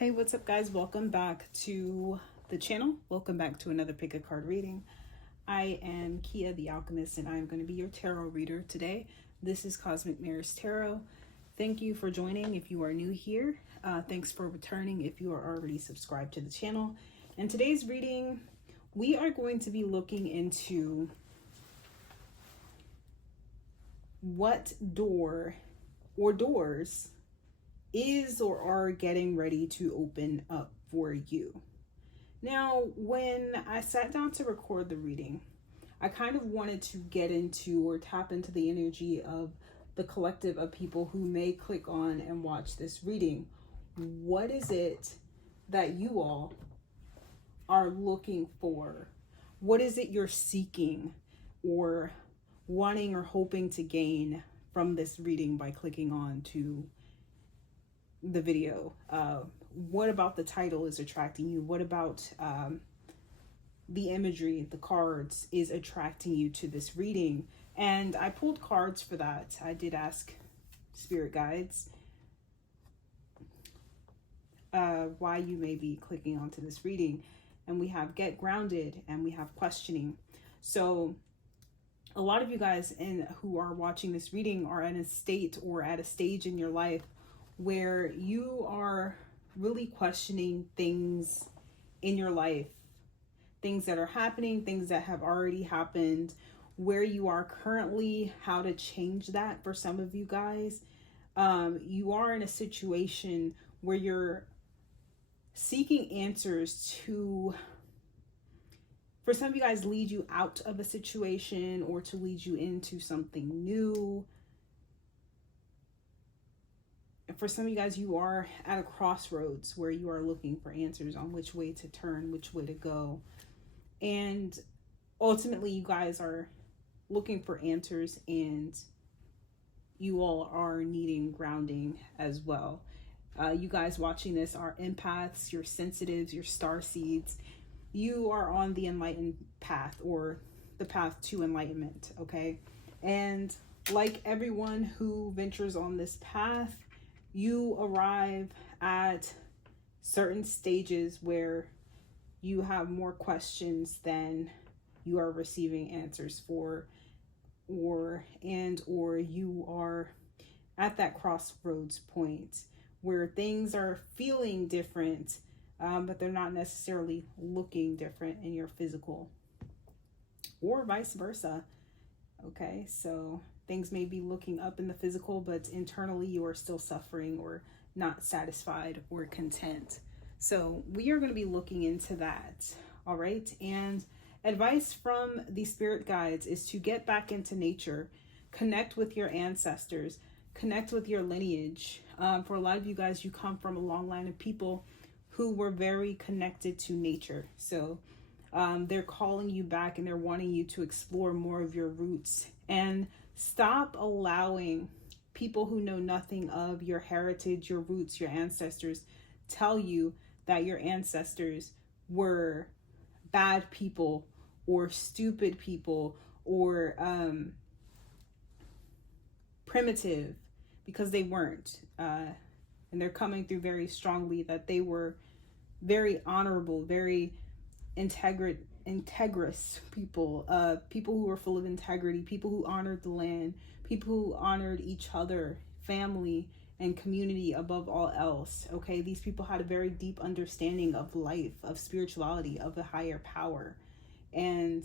Hey, what's up, guys? Welcome back to the channel. Welcome back to another pick a card reading. I am Kia the Alchemist, and I'm going to be your tarot reader today. This is Cosmic Mirrors Tarot. Thank you for joining if you are new here. Thanks for returning if you are already subscribed to the channel. In today's reading, we are going to be looking into what door or doors is or are getting ready to open up for you. Now, when I sat down to record the reading, I kind of wanted to get into or tap into the energy of the collective of people who may click on and watch this reading. What is it that you all are looking for? What is it you're seeking or wanting or hoping to gain from this reading by clicking on to the video? What about the title is attracting you? What about the imagery, the cards is attracting you to this reading? And I pulled cards for that. I did ask spirit guides why you may be clicking onto this reading. And we have get grounded and we have questioning. So a lot of you guys who are watching this reading are in a state or at a stage in your life where you are really questioning things in your life, things that are happening, things that have already happened, where you are currently, how to change that. For some of you guys, you are in a situation where you're seeking answers to, for some of you guys, lead you out of a situation or to lead you into something new. For some of you guys, you are at a crossroads where you are looking for answers on which way to turn, which way to go. And ultimately, you guys are looking for answers, and you all are needing grounding as well. You guys watching this are empaths, you're sensitives, you're star seeds. You are on the enlightened path, or the path to enlightenment, okay? And like everyone who ventures on this path, you arrive at certain stages where you have more questions than you are receiving answers for, or you are at that crossroads point where things are feeling different, but they're not necessarily looking different in your physical, or vice versa. Okay, so things may be looking up in the physical, but internally you are still suffering or not satisfied or content. So we are going to be looking into that. All right. And advice from the spirit guides is to get back into nature, connect with your ancestors, connect with your lineage. For a lot of you guys, you come from a long line of people who were very connected to nature. So they're calling you back and they're wanting you to explore more of your roots, and stop allowing people who know nothing of your heritage, your roots, your ancestors, tell you that your ancestors were bad people or stupid people or primitive, because they weren't. And they're coming through very strongly that they were very honorable, very integrous people, people who were full of integrity, people who honored the land, people who honored each other, family and community above all else. Okay, these people had a very deep understanding of life, of spirituality, of a higher power, and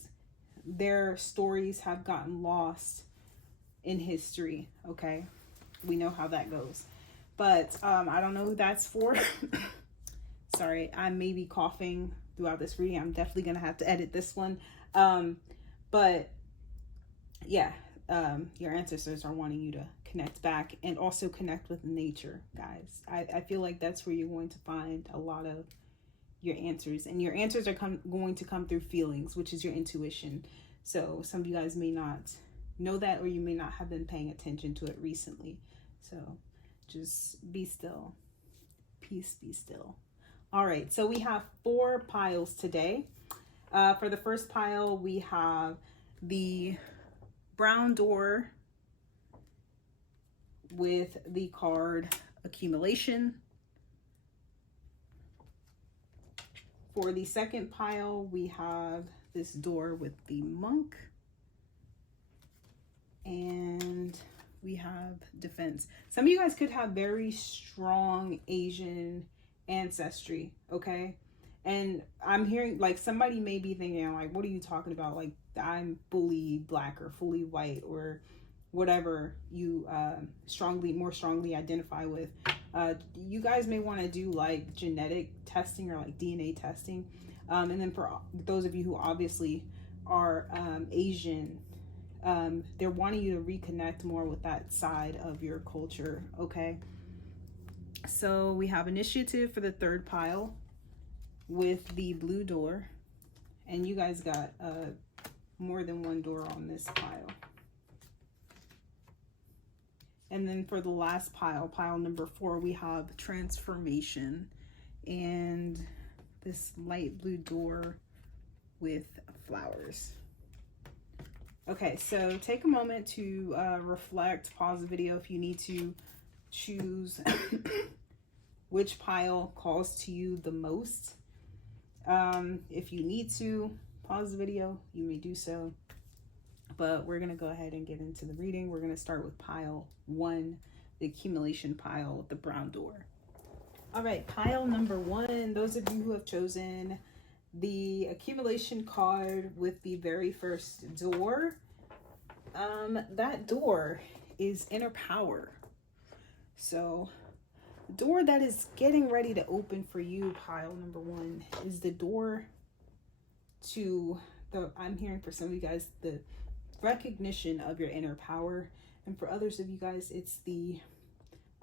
their stories have gotten lost in history. Okay, we know how that goes, but I don't know who that's for. Sorry, I may be coughing throughout this reading. I'm definitely gonna have to edit this one, but yeah, your ancestors are wanting you to connect back and also connect with nature, guys. I feel like that's where you're going to find a lot of your answers, and your answers are going to come through feelings, which is your intuition. So some of you guys may not know that, or you may not have been paying attention to it recently. So just be still. Peace, be still. All right, so we have 4 piles today. For the first pile, we have the brown door with the card accumulation. For the second pile, we have this door with the monk. And we have defense. Some of you guys could have very strong Asian ancestry, okay? And I'm hearing, like, somebody may be thinking, like, what are you talking about? Like, I'm fully black or fully white or whatever you more strongly identify with. You guys may want to do like genetic testing or like DNA testing. And then for those of you who obviously are Asian, they're wanting you to reconnect more with that side of your culture, okay? So we have initiative for the third pile with the blue door. And you guys got more than one door on this pile. And then for the last pile, pile number 4, we have transformation and this light blue door with flowers. Okay, so take a moment to reflect, pause the video if you need to, choose which pile calls to you the most. If you need to pause the video, you may do so. But we're going to go ahead and get into the reading. We're going to start with pile 1, the accumulation pile with the brown door. All right, pile number 1, those of you who have chosen the accumulation card with the very first door, that door is inner power. So the door that is getting ready to open for you, pile number 1, is the door to I'm hearing for some of you guys, the recognition of your inner power, and for others of you guys, it's the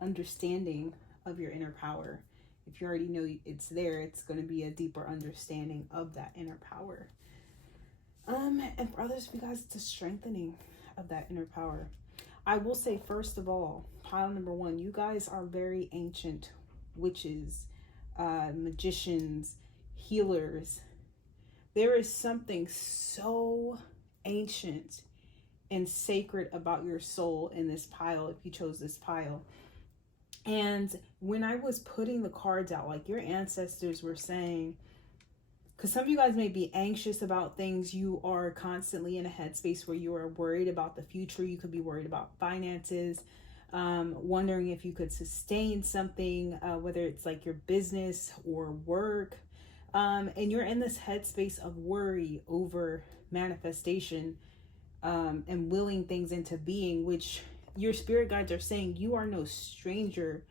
understanding of your inner power. If you already know it's there, it's going to be a deeper understanding of that inner power. And for others of you guys, it's a strengthening of that inner power. I will say, first of all, pile number 1, you guys are very ancient witches, magicians, healers. There is something so ancient and sacred about your soul in this pile if you chose this pile. And when I was putting the cards out, like, your ancestors were saying, because some of you guys may be anxious about things, you are constantly in a headspace where you are worried about the future. You could be worried about finances, wondering if you could sustain something, whether it's like your business or work, and you're in this headspace of worry over manifestation, and willing things into being, which your spirit guides are saying you are no stranger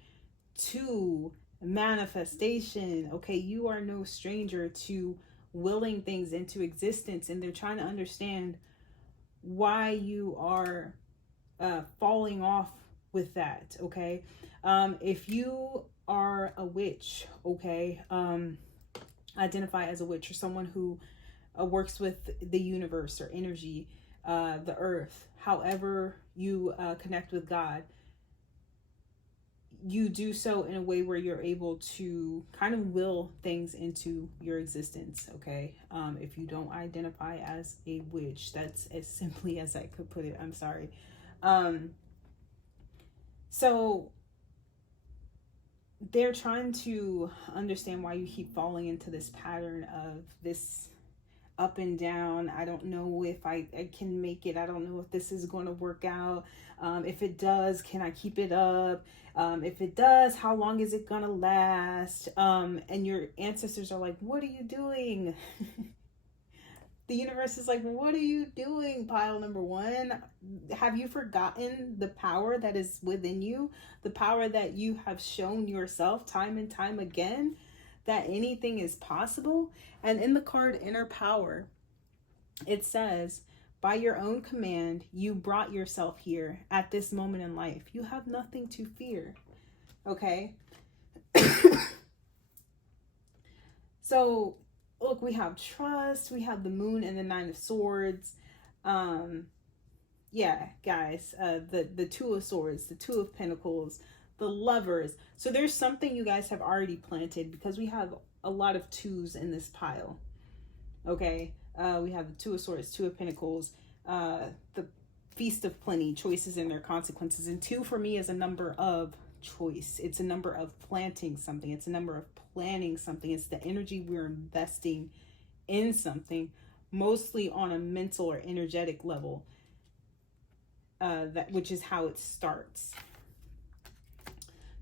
to manifestation. Okay, you are no stranger to willing things into existence, and they're trying to understand why you are falling off with that. Okay, if you are a witch, okay, identify as a witch or someone who works with the universe or energy, the earth, however you connect with God, you do so in a way where you're able to kind of will things into your existence. Okay, if you don't identify as a witch, that's as simply as I could put it. I'm sorry. So they're trying to understand why you keep falling into this pattern of this up and down. I don't know if I can make it. I don't know if this is going to work out. If it does, can I keep it up? If it does, how long is it going to last? And your ancestors are like, what are you doing? The universe is like, what are you doing, pile number 1? Have you forgotten the power that is within you? The power that you have shown yourself time and time again, that anything is possible? And in the card Inner Power, it says, by your own command, you brought yourself here at this moment in life. You have nothing to fear. Okay? So, look, we have trust, we have the moon and the 9 of swords. Yeah, guys, the 2 of swords, the 2 of pentacles, the lovers. So there's something you guys have already planted, because we have a lot of 2s in this pile. Okay, we have the 2 of swords, 2 of pentacles, the feast of plenty, choices and their consequences. And 2 for me is a number of choice. It's a number of planting something. It's a number of planning something. It's the energy we're investing in something, mostly on a mental or energetic level, which is how it starts.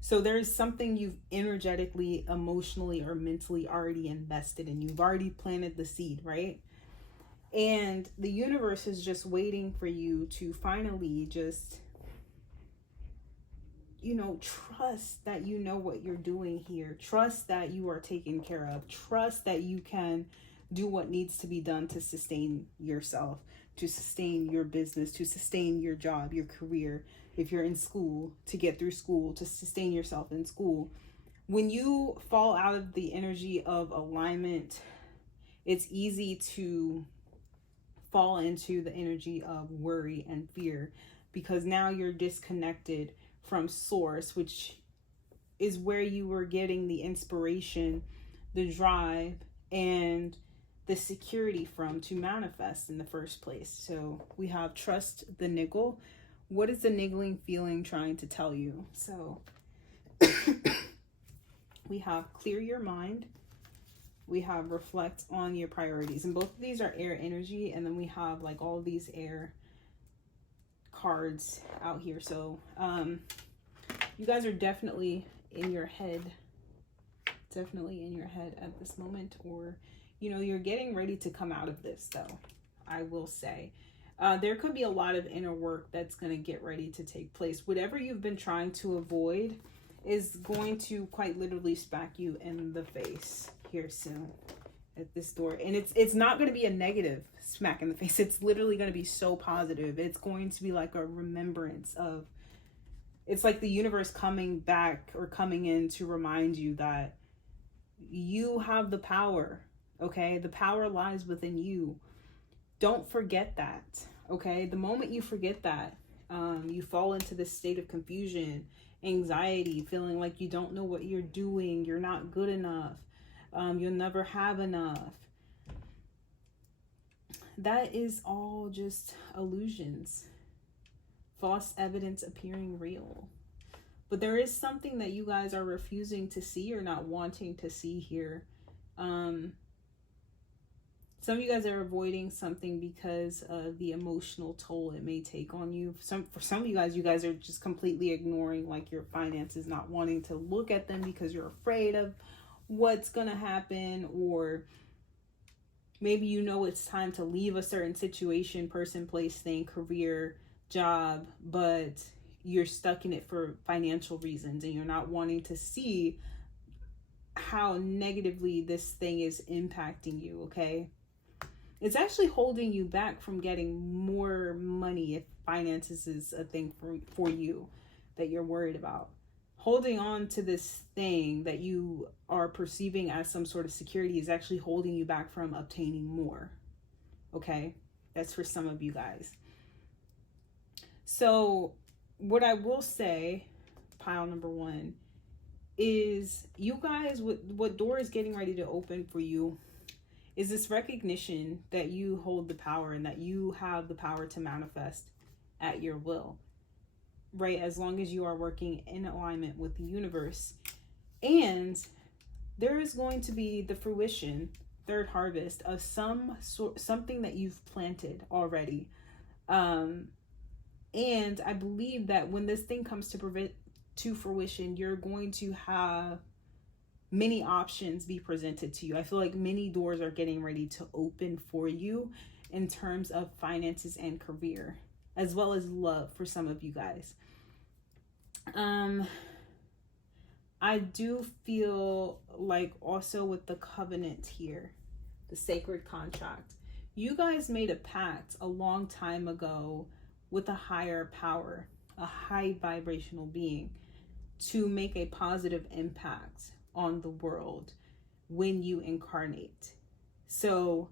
So there's something you've energetically, emotionally, or mentally already invested in. You've already planted the seed, right? And the universe is just waiting for you to finally just, trust that you know what you're doing here. Trust that you are taken care of. Trust that you can do what needs to be done to sustain yourself, to sustain your business, to sustain your job, your career. If you're in school, to get through school, to sustain yourself in school. When you fall out of the energy of alignment, it's easy to fall into the energy of worry and fear, because now you're disconnected from source, which is where you were getting the inspiration, the drive, and the security from to manifest in the first place. So we have trust the niggle. What is the niggling feeling trying to tell you? So we have clear your mind. We have reflect on your priorities. And both of these are air energy. And then we have like all these air cards out here. So you guys are definitely in your head. Definitely in your head at this moment. Or, you're getting ready to come out of this, though, I will say. There could be a lot of inner work that's going to get ready to take place. Whatever you've been trying to avoid is going to quite literally smack you in the face here soon at this door. And it's not going to be a negative smack in the face. It's literally going to be so positive. It's going to be like a remembrance of, it's like the universe coming back or coming in to remind you that you have the power, okay? The power lies within you. Don't forget that, okay? The moment you forget that, you fall into this state of confusion, anxiety, feeling like you don't know what you're doing, you're not good enough, you'll never have enough. That is all just illusions, false evidence appearing real. But there is something that you guys are refusing to see or not wanting to see here. Some of you guys are avoiding something because of the emotional toll it may take on you. For some of you guys are just completely ignoring like your finances, not wanting to look at them because you're afraid of what's going to happen. Or maybe it's time to leave a certain situation, person, place, thing, career, job, but you're stuck in it for financial reasons and you're not wanting to see how negatively this thing is impacting you, okay? It's actually holding you back from getting more money if finances is a thing for you that you're worried about. Holding on to this thing that you are perceiving as some sort of security is actually holding you back from obtaining more, okay? That's for some of you guys. So what I will say, pile number one, is you guys, what door is getting ready to open for you is this recognition that you hold the power and that you have the power to manifest at your will, right? As long as you are working in alignment with the universe. And there is going to be the fruition, third harvest of something that you've planted already. And I believe that when this thing comes to fruition, you're going to have many options be presented to you. I feel like many doors are getting ready to open for you in terms of finances and career, as well as love for some of you guys. I do feel like also with the covenant here, the sacred contract, you guys made a pact a long time ago with a higher power, a high vibrational being, to make a positive impact on the world when you incarnate. So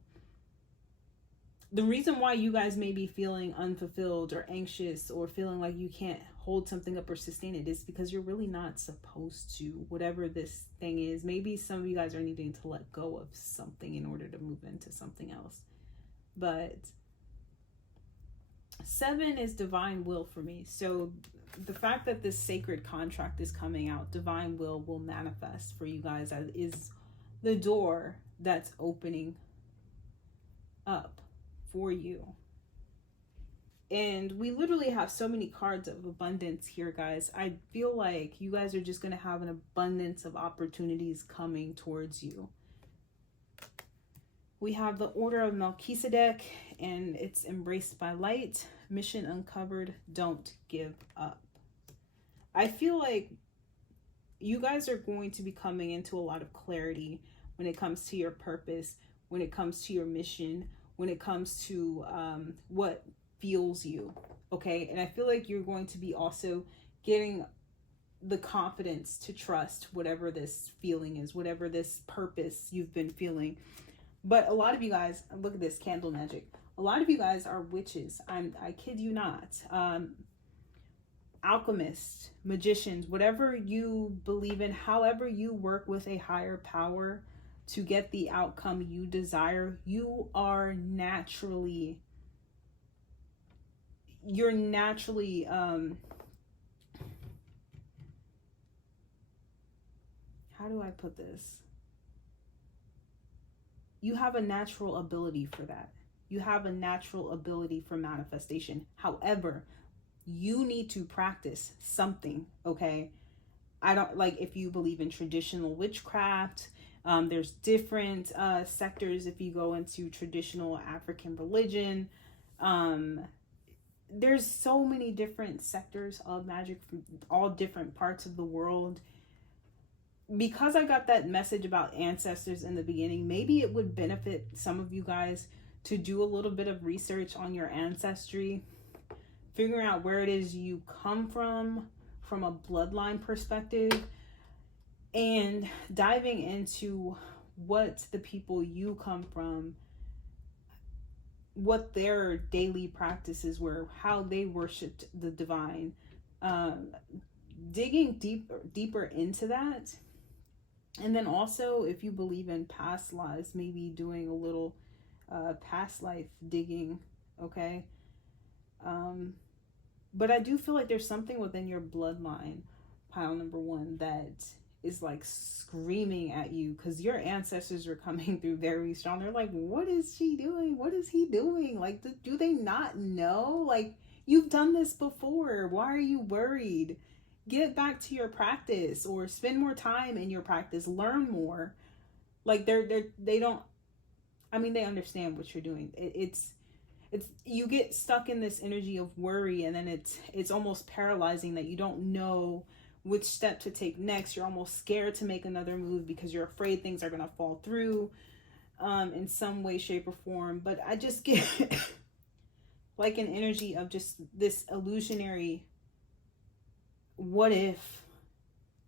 the reason why you guys may be feeling unfulfilled or anxious or feeling like you can't hold something up or sustain it is because you're really not supposed to, whatever this thing is. Maybe some of you guys are needing to let go of something in order to move into something else. But 7 is divine will for me. So the fact that this sacred contract is coming out, divine will manifest for you guys, as is the door that's opening up for you. And we literally have so many cards of abundance here, guys. I feel like you guys are just going to have an abundance of opportunities coming towards you. We have the Order of Melchizedek, and it's embraced by light. Mission uncovered. Don't give up. I feel like you guys are going to be coming into a lot of clarity when it comes to your purpose, when it comes to your mission, when it comes to what fuels you, okay? And I feel like you're going to be also getting the confidence to trust whatever this feeling is, whatever this purpose you've been feeling. But a lot of you guys, look at this candle magic. A lot of you guys are witches. I kid you not. Alchemists, magicians, whatever you believe in, however you work with a higher power to get the outcome you desire, you're naturally how do I put this? You have a natural ability for that. You have a natural ability for manifestation. However, you need to practice something, okay? I don't, like, if you believe in traditional witchcraft, there's different sectors. If you go into traditional African religion, there's so many different sectors of magic from all different parts of the world. Because I got that message about ancestors in the beginning, maybe it would benefit some of you guys to do a little bit of research on your ancestry, figuring out where it is you come from a bloodline perspective, and diving into what the people you come from, what their daily practices were, how they worshiped the divine, digging deeper into that. And then also, if you believe in past lives, maybe doing a little past life digging, okay? But I do feel like there's something within your bloodline, pile number one, that is like screaming at you, because your ancestors are coming through very strong. They're like, what is she doing? What is he doing? Like, do they not know? Like, you've done this before. Why are you worried? Get back to your practice, or spend more time in your practice. Learn more. Like, they don't, I mean, they understand what you're doing. It's you get stuck in this energy of worry, and then it's almost paralyzing that you don't know which step to take next. You're almost scared to make another move because you're afraid things are going to fall through in some way, shape, or form. But I just get like an energy of just this illusionary what if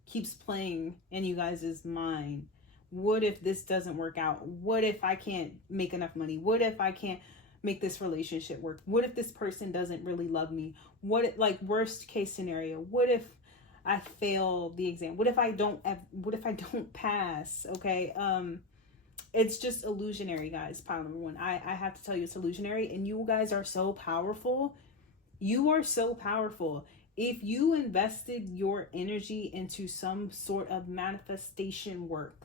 keeps playing in you guys' mind. What if this doesn't work out? What if I can't make enough money? What if I can't make this relationship work? What if this person doesn't really love me? What if, like, worst case scenario, what if I fail the exam? What if I don't pass? Okay. It's just illusionary, guys. Pile number one. I have to tell you, it's illusionary, and you guys are so powerful. You are so powerful. If you invested your energy into some sort of manifestation work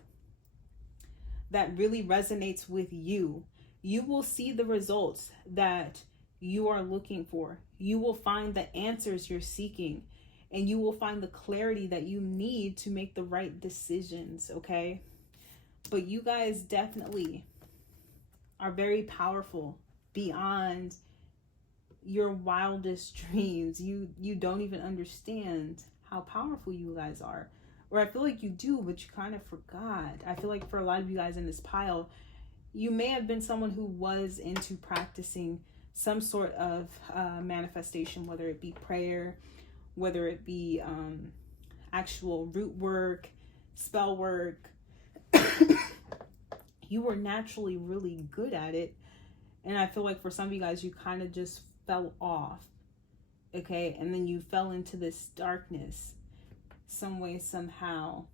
that really resonates with you, you will see the results that you are looking for. You will find the answers you're seeking, and you will find the clarity that you need to make the right decisions, okay? But you guys definitely are very powerful beyond your wildest dreams. You don't even understand how powerful you guys are. Or I feel like you do, but you kind of forgot. I feel like for a lot of you guys in this pile, you may have been someone who was into practicing some sort of manifestation, whether it be prayer, whether it be actual root work, spell work. You were naturally really good at it. And I feel like for some of you guys, you kind of just fell off. Okay. And then you fell into this darkness some way, somehow.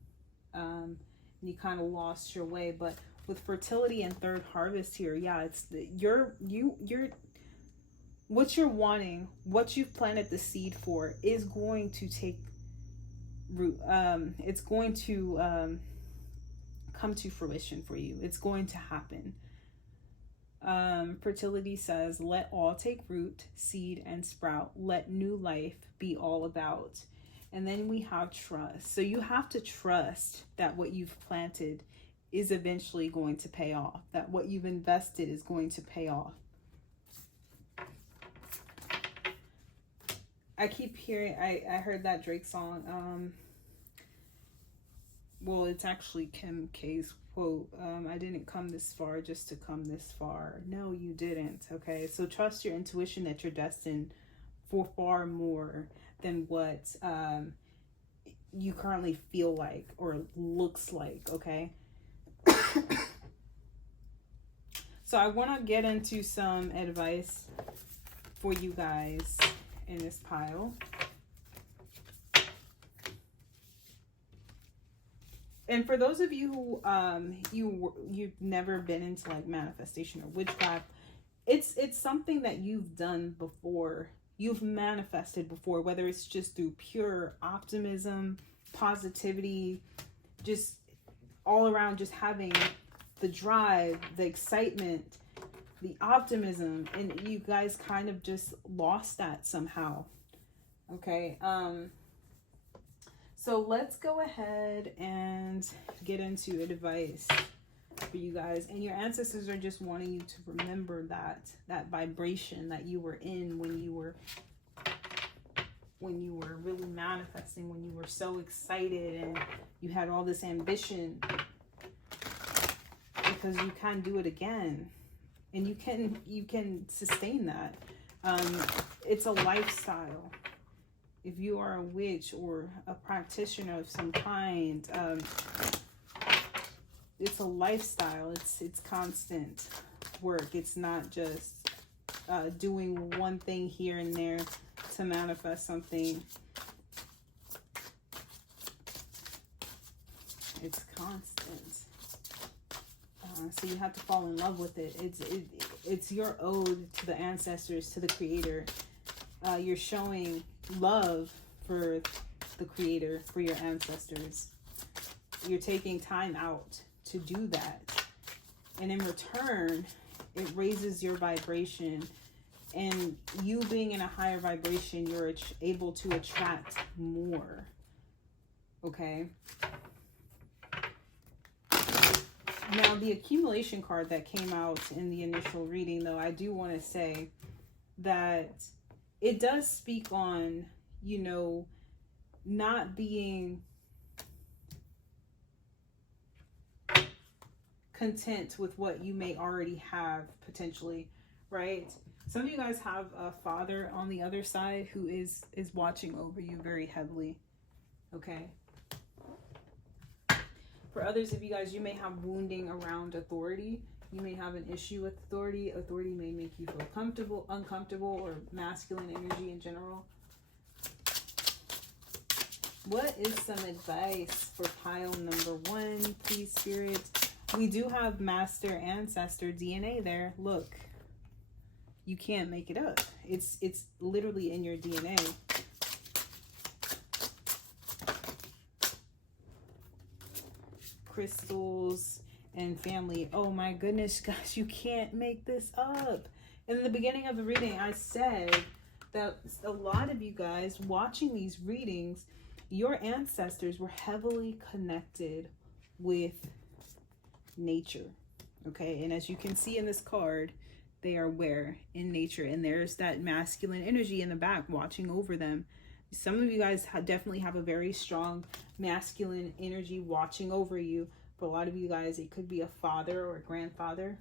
You kind of lost your way. But with fertility and third harvest here, yeah, it's you're what you're wanting, what you've planted the seed for, is going to take root. It's going to come to fruition for you. It's going to happen. Fertility says, let all take root, seed, and sprout. Let new life be all about. And then we have trust. So you have to trust that what you've planted is eventually going to pay off, that what you've invested is going to pay off. I keep hearing, I heard that Drake song. Well, it's actually Kim K's quote. I didn't come this far just to come this far. No, you didn't. Okay, so trust your intuition that you're destined for far more than what you currently feel like or looks like. Okay. So I want to get into some advice for you guys in this pile. And for those of you who you've never been into like manifestation or witchcraft, it's something that you've done before. You've manifested before, whether it's just through pure optimism, positivity, just all around, just having the drive, the excitement, the optimism, and you guys kind of just lost that somehow. Okay. So let's go ahead and get into advice for you guys. And your ancestors are just wanting you to remember that vibration that you were in when you were really manifesting, when you were so excited and you had all this ambition, because you can do it again, and you can sustain that. It's a lifestyle. If you are a witch or a practitioner of some kind, it's a lifestyle. It's constant work. It's not just doing one thing here and there to manifest something. It's constant. So you have to fall in love with it. It's your ode to the ancestors, to the creator. You're showing love for the creator, for your ancestors. You're taking time out to do that. And in return, it raises your vibration. And you being in a higher vibration, you're able to attract more. Okay? Now, the accumulation card that came out in the initial reading, though, I do want to say that it does speak on, you know, not being content with what you may already have, potentially, right? Some of you guys have a father on the other side who is watching over you very heavily, okay? For others of you guys, you may have wounding around authority. You may have an issue with authority. Authority may make you feel comfortable, uncomfortable, or masculine energy in general. What is some advice for pile number 1, please, Spirit? We do have master ancestor DNA there. Look, you can't make it up. It's literally in your DNA. Crystals and family. Oh my goodness, guys, you can't make this up. In the beginning of the reading, I said that a lot of you guys watching these readings, your ancestors were heavily connected with nature. Okay, and as you can see in this card, they are where? In nature. And there's that masculine energy in the back watching over them. Some of you guys definitely have a very strong masculine energy watching over you. For a lot of you guys, it could be a father or a grandfather.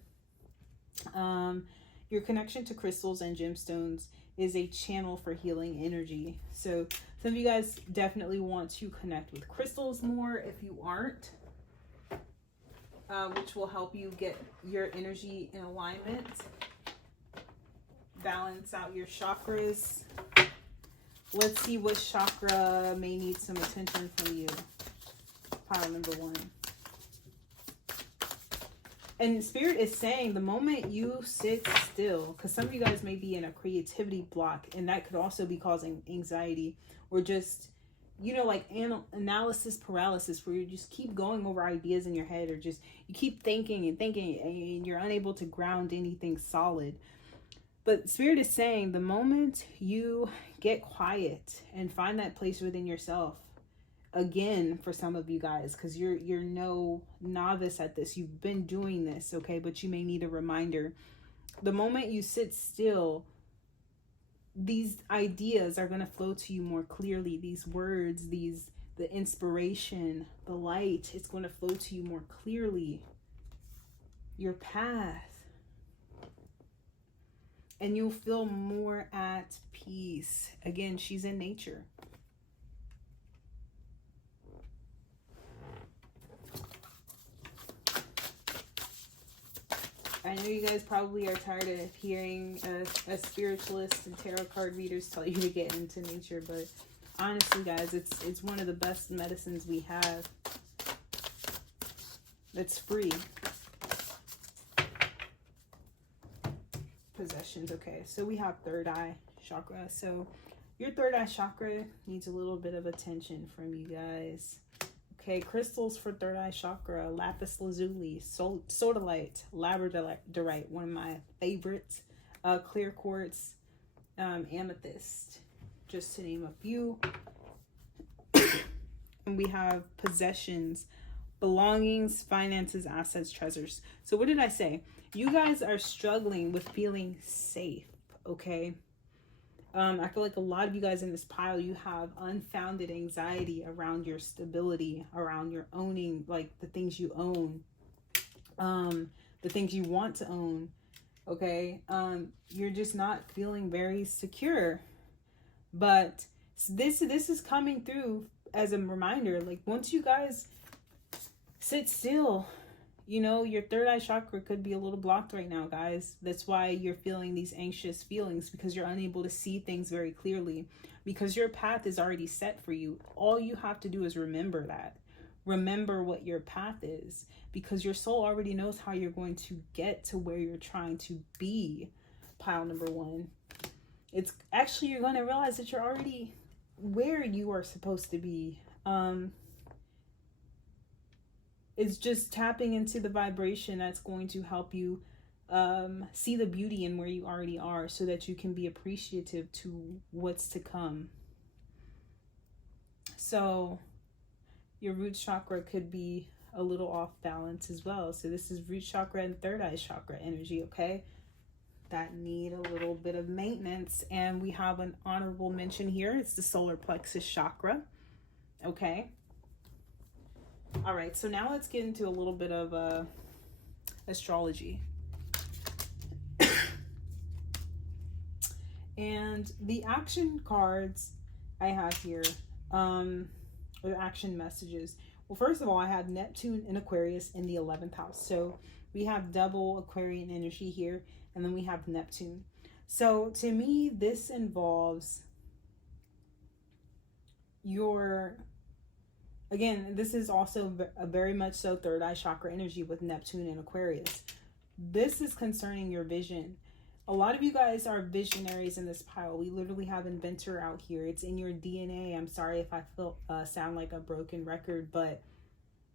Your connection to crystals and gemstones is a channel for healing energy. So some of you guys definitely want to connect with crystals more if you aren't, which will help you get your energy in alignment, balance out your chakras. Let's see what chakra may need some attention from you. Pile number 1. And Spirit is saying the moment you sit still, because some of you guys may be in a creativity block, and that could also be causing anxiety or just, you know, like analysis paralysis, where you just keep going over ideas in your head, or just you keep thinking and thinking and you're unable to ground anything solid. But Spirit is saying the moment you get quiet and find that place within yourself, again, for some of you guys, because you're no novice at this, you've been doing this, okay, but you may need a reminder. The moment you sit still, these ideas are going to flow to you more clearly. These words, the inspiration, the light, it's going to flow to you more clearly. Your path. And you'll feel more at peace. Again, she's in nature. I know you guys probably are tired of hearing a spiritualist and tarot card readers tell you to get into nature, but honestly, guys, it's one of the best medicines we have. That's free. Possessions. Okay, so we have third eye chakra. So your third eye chakra needs a little bit of attention from you guys. Okay, crystals for third eye chakra: lapis lazuli, sodalite, labradorite, one of my favorites, clear quartz, amethyst, just to name a few. And we have possessions: belongings, finances, assets, treasures. So what did I say? You guys are struggling with feeling safe, okay? I feel like a lot of you guys in this pile, you have unfounded anxiety around your stability, around your owning, like the things you own, the things you want to own, okay? You're just not feeling very secure. But this is coming through as a reminder. Like, once you guys sit still, you know, your third eye chakra could be a little blocked right now, guys. That's why you're feeling these anxious feelings, because you're unable to see things very clearly, because your path is already set for you. All you have to do is remember that. Remember what your path is, because your soul already knows how you're going to get to where you're trying to be. Pile number one. It's actually, you're going to realize that you're already where you are supposed to be. It's just tapping into the vibration that's going to help you see the beauty in where you already are, so that you can be appreciative to what's to come. So your root chakra could be a little off balance as well. So this is root chakra and third eye chakra energy, okay? That need a little bit of maintenance. And we have an honorable mention here. It's the solar plexus chakra, okay? All right, so now let's get into a little bit of astrology. And the action cards I have here, or action messages. Well, first of all, I have Neptune and Aquarius in the 11th house. So we have double Aquarian energy here, and then we have Neptune. So to me, this involves your... Again, this is also a very much so third eye chakra energy with Neptune and Aquarius. This is concerning your vision. A lot of you guys are visionaries in this pile. We literally have inventor out here. It's in your DNA. I'm sorry if I sound like a broken record, but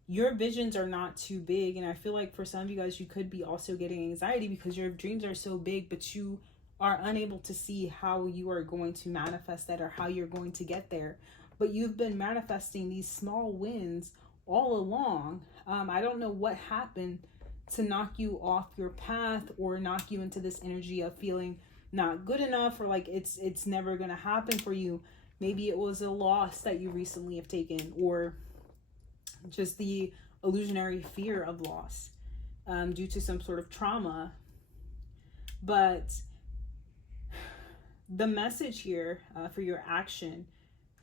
your visions are not too big. And I feel like for some of you guys, you could be also getting anxiety because your dreams are so big, but you are unable to see how you are going to manifest that or how you're going to get there. But you've been manifesting these small wins all along. I don't know what happened to knock you off your path or knock you into this energy of feeling not good enough, or like it's never going to happen for you. Maybe it was a loss that you recently have taken, or just the illusionary fear of loss due to some sort of trauma. But the message here for your action,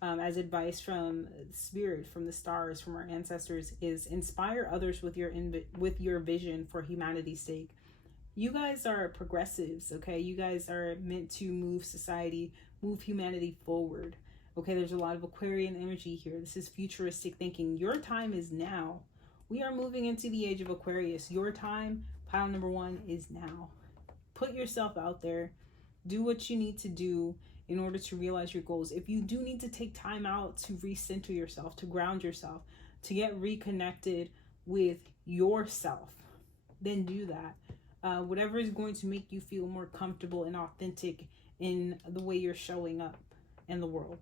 as advice from spirit, from the stars, from our ancestors, is inspire others with your vision for humanity's sake. You guys are progressives, okay? You guys are meant to move society, move humanity forward. Okay, there's a lot of Aquarian energy here. This is futuristic thinking. Your time is now. We are moving into the age of Aquarius. Your time, pile number 1, is now. Put yourself out there. Do what you need to do in order to realize your goals. If you do need to take time out to recenter yourself, to ground yourself, to get reconnected with yourself, then do that. Whatever is going to make you feel more comfortable and authentic in the way you're showing up in the world.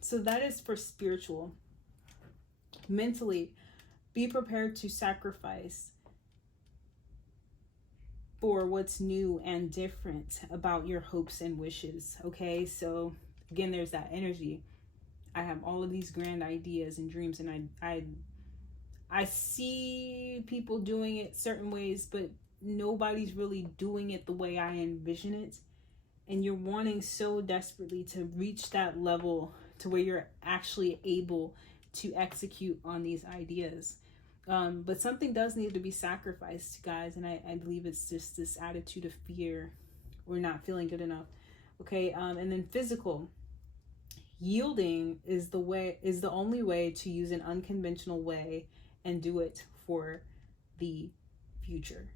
So that is for spiritual. Mentally, be prepared to sacrifice for what's new and different about your hopes and wishes. Okay, so again, there's that energy. I have all of these grand ideas and dreams, and I see people doing it certain ways, but nobody's really doing it the way I envision it. And you're wanting so desperately to reach that level to where you're actually able to execute on these ideas. But something does need to be sacrificed, guys. And I believe it's just this attitude of fear or not feeling good enough. Okay. And then physical. Yielding is the only way to use an unconventional way and do it for the future.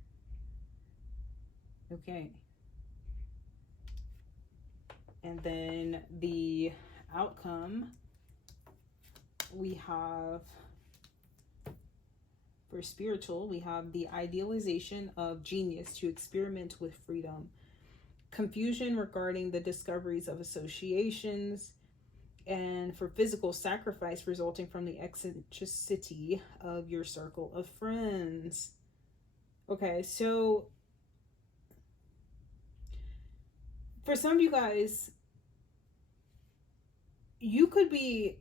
Okay. And then the outcome, we have, for spiritual, we have the idealization of genius to experiment with freedom, confusion regarding the discoveries of associations, and for physical, sacrifice resulting from the eccentricity of your circle of friends. Okay, so for some of you guys, you could be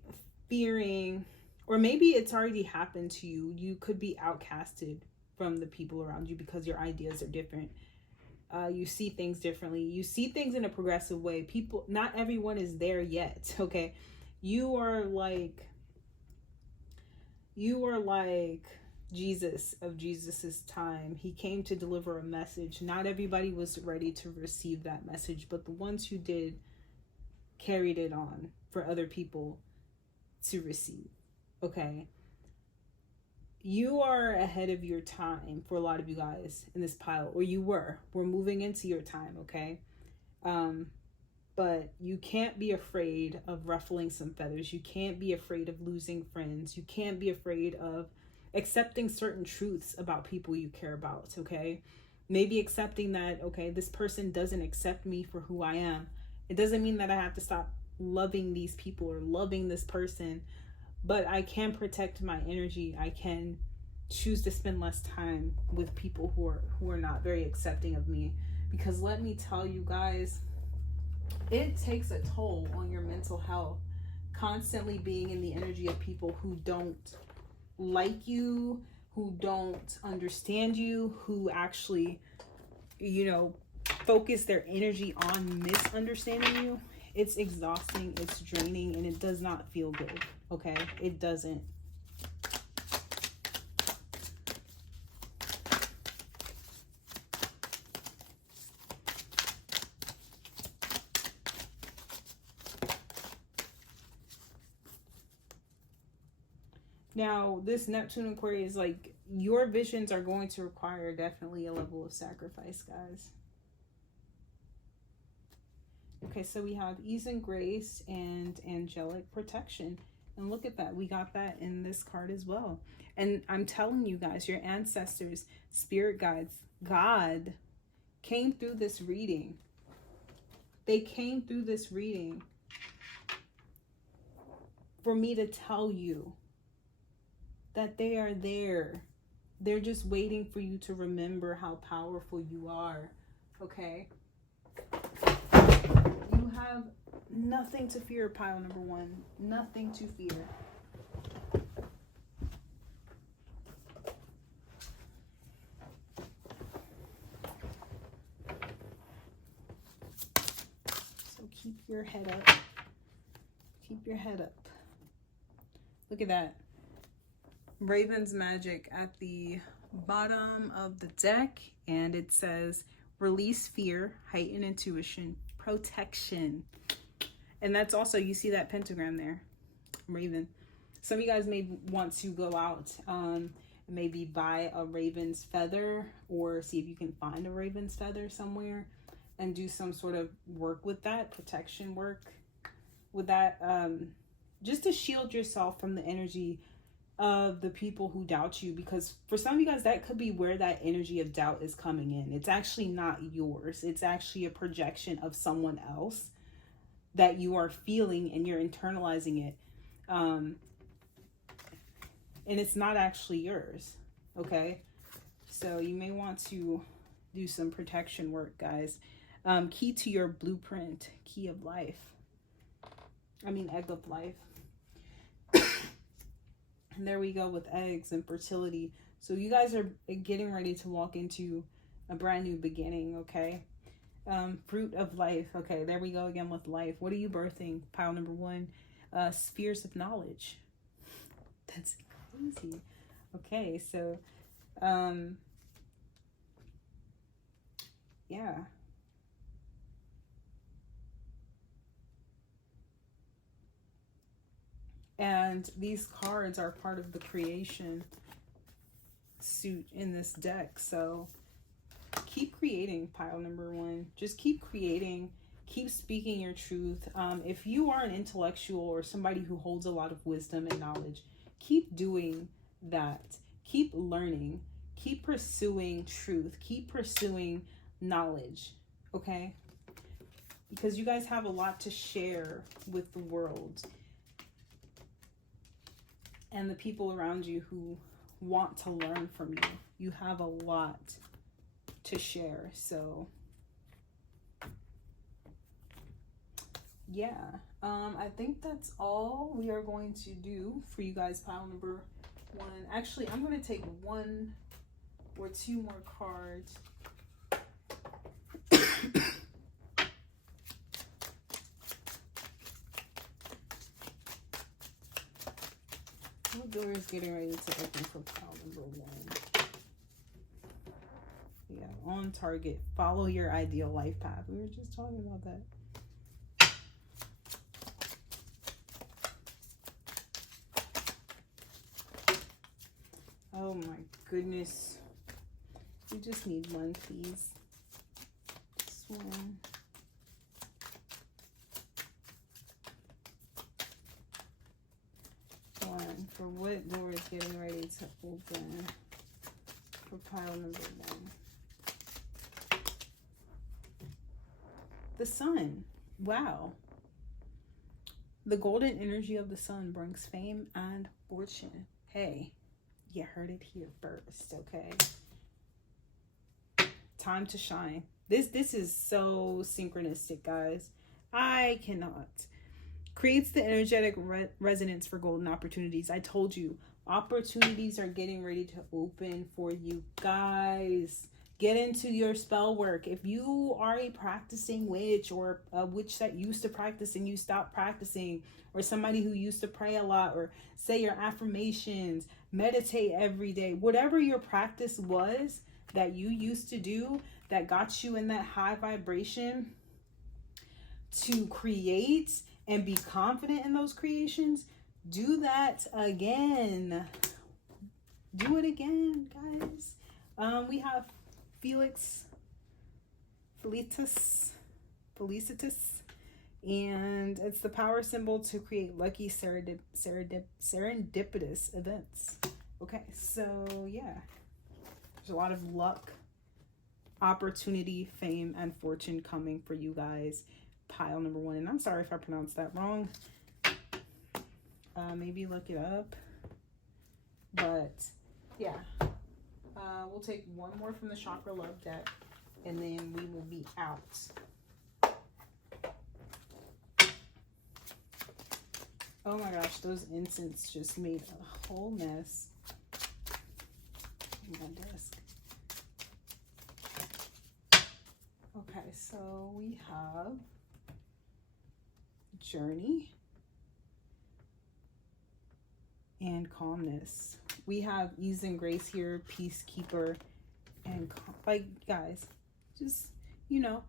fearing, or maybe it's already happened to you. You could be outcasted from the people around you because your ideas are different. You see things differently. You see things in a progressive way. People, not everyone is there yet. Okay. You are like Jesus of Jesus's time. He came to deliver a message. Not everybody was ready to receive that message, but the ones who did carried it on for other people to receive. Okay. You are ahead of your time for a lot of you guys in this pile, or you were. We're moving into your time, okay? But you can't be afraid of ruffling some feathers. You can't be afraid of losing friends. You can't be afraid of accepting certain truths about people you care about, okay? Maybe accepting that, okay, this person doesn't accept me for who I am. It doesn't mean that I have to stop loving these people or loving this person, but I can protect my energy. I can choose to spend less time with people who are not very accepting of me. Because let me tell you guys, it takes a toll on your mental health constantly being in the energy of people who don't like you, who don't understand you, who actually, focus their energy on misunderstanding you. It's exhausting, it's draining, and it does not feel good. Okay? It doesn't. Now, this Neptune Aquarius, like, your visions are going to require definitely a level of sacrifice, guys. Okay, so we have ease and grace and angelic protection. And look at that. We got that in this card as well. And I'm telling you guys, your ancestors, spirit guides, God came through this reading. They came through this reading for me to tell you that they are there. They're just waiting for you to remember how powerful you are. Okay? You have nothing to fear, pile number one. Nothing to fear. So keep your head up. Keep your head up. Look at that. Raven's Magic at the bottom of the deck, and it says release fear, heighten intuition, protection. And that's also, you see that pentagram there, Raven. Some of you guys may want to go out, maybe buy a raven's feather, or see if you can find a raven's feather somewhere and do some sort of work with that, protection work with that, just to shield yourself from the energy of the people who doubt you. Because for some of you guys, that could be where that energy of doubt is coming in. It's actually not yours. It's actually a projection of someone else that you are feeling, and you're internalizing it. And it's not actually yours. Okay. So you may want to do some protection work, guys. Key to your blueprint, key of life. Egg of life. And there we go with eggs and fertility. So you guys are getting ready to walk into a brand new beginning, okay? Fruit of life. Okay, there we go again with life. What are you birthing? Pile number 1. Spheres of knowledge. That's crazy. Okay, so yeah. And these cards are part of the creation suit in this deck. So keep creating, pile number 1. Just keep creating. Keep speaking your truth. If you are an intellectual or somebody who holds a lot of wisdom and knowledge, keep doing that. Keep learning. Keep pursuing truth. Keep pursuing knowledge. Okay? Because you guys have a lot to share with the world and the people around you who want to learn from you. You have a lot to share. So yeah, I think that's all we are going to do for you guys, pile number 1. Actually, I'm going to take 1 or 2 more cards. What door is getting ready to open for pile number 1? Yeah, on target. Follow your ideal life path. We were just talking about that. Oh my goodness. We just need 1, please. Just 1. For what door is getting ready to open for pile number 1? The sun. Wow. The golden energy of the sun brings fame and fortune. Hey, you heard it here first, okay? Time to shine. This is so synchronistic, guys. I cannot. Creates the energetic resonance for golden opportunities. I told you, opportunities are getting ready to open for you guys. Get into your spell work. If you are a practicing witch, or a witch that used to practice and you stopped practicing, or somebody who used to pray a lot or say your affirmations, meditate every day, whatever your practice was that you used to do that got you in that high vibration to create and be confident in those creations, do that again. Do it again, guys. We have Felicitas, and it's the power symbol to create lucky serendipitous events. Okay, so yeah, there's a lot of luck, opportunity, fame, and fortune coming for you guys. Pile number 1, and I'm sorry if I pronounced that wrong. Maybe look it up, but yeah, we'll take 1 more from the chakra love deck, and then we will be out. Oh my gosh, those incense just made a whole mess on my desk. Okay, so we have journey and calmness. We have ease and grace here, peacekeeper, and like, guys, just, you know,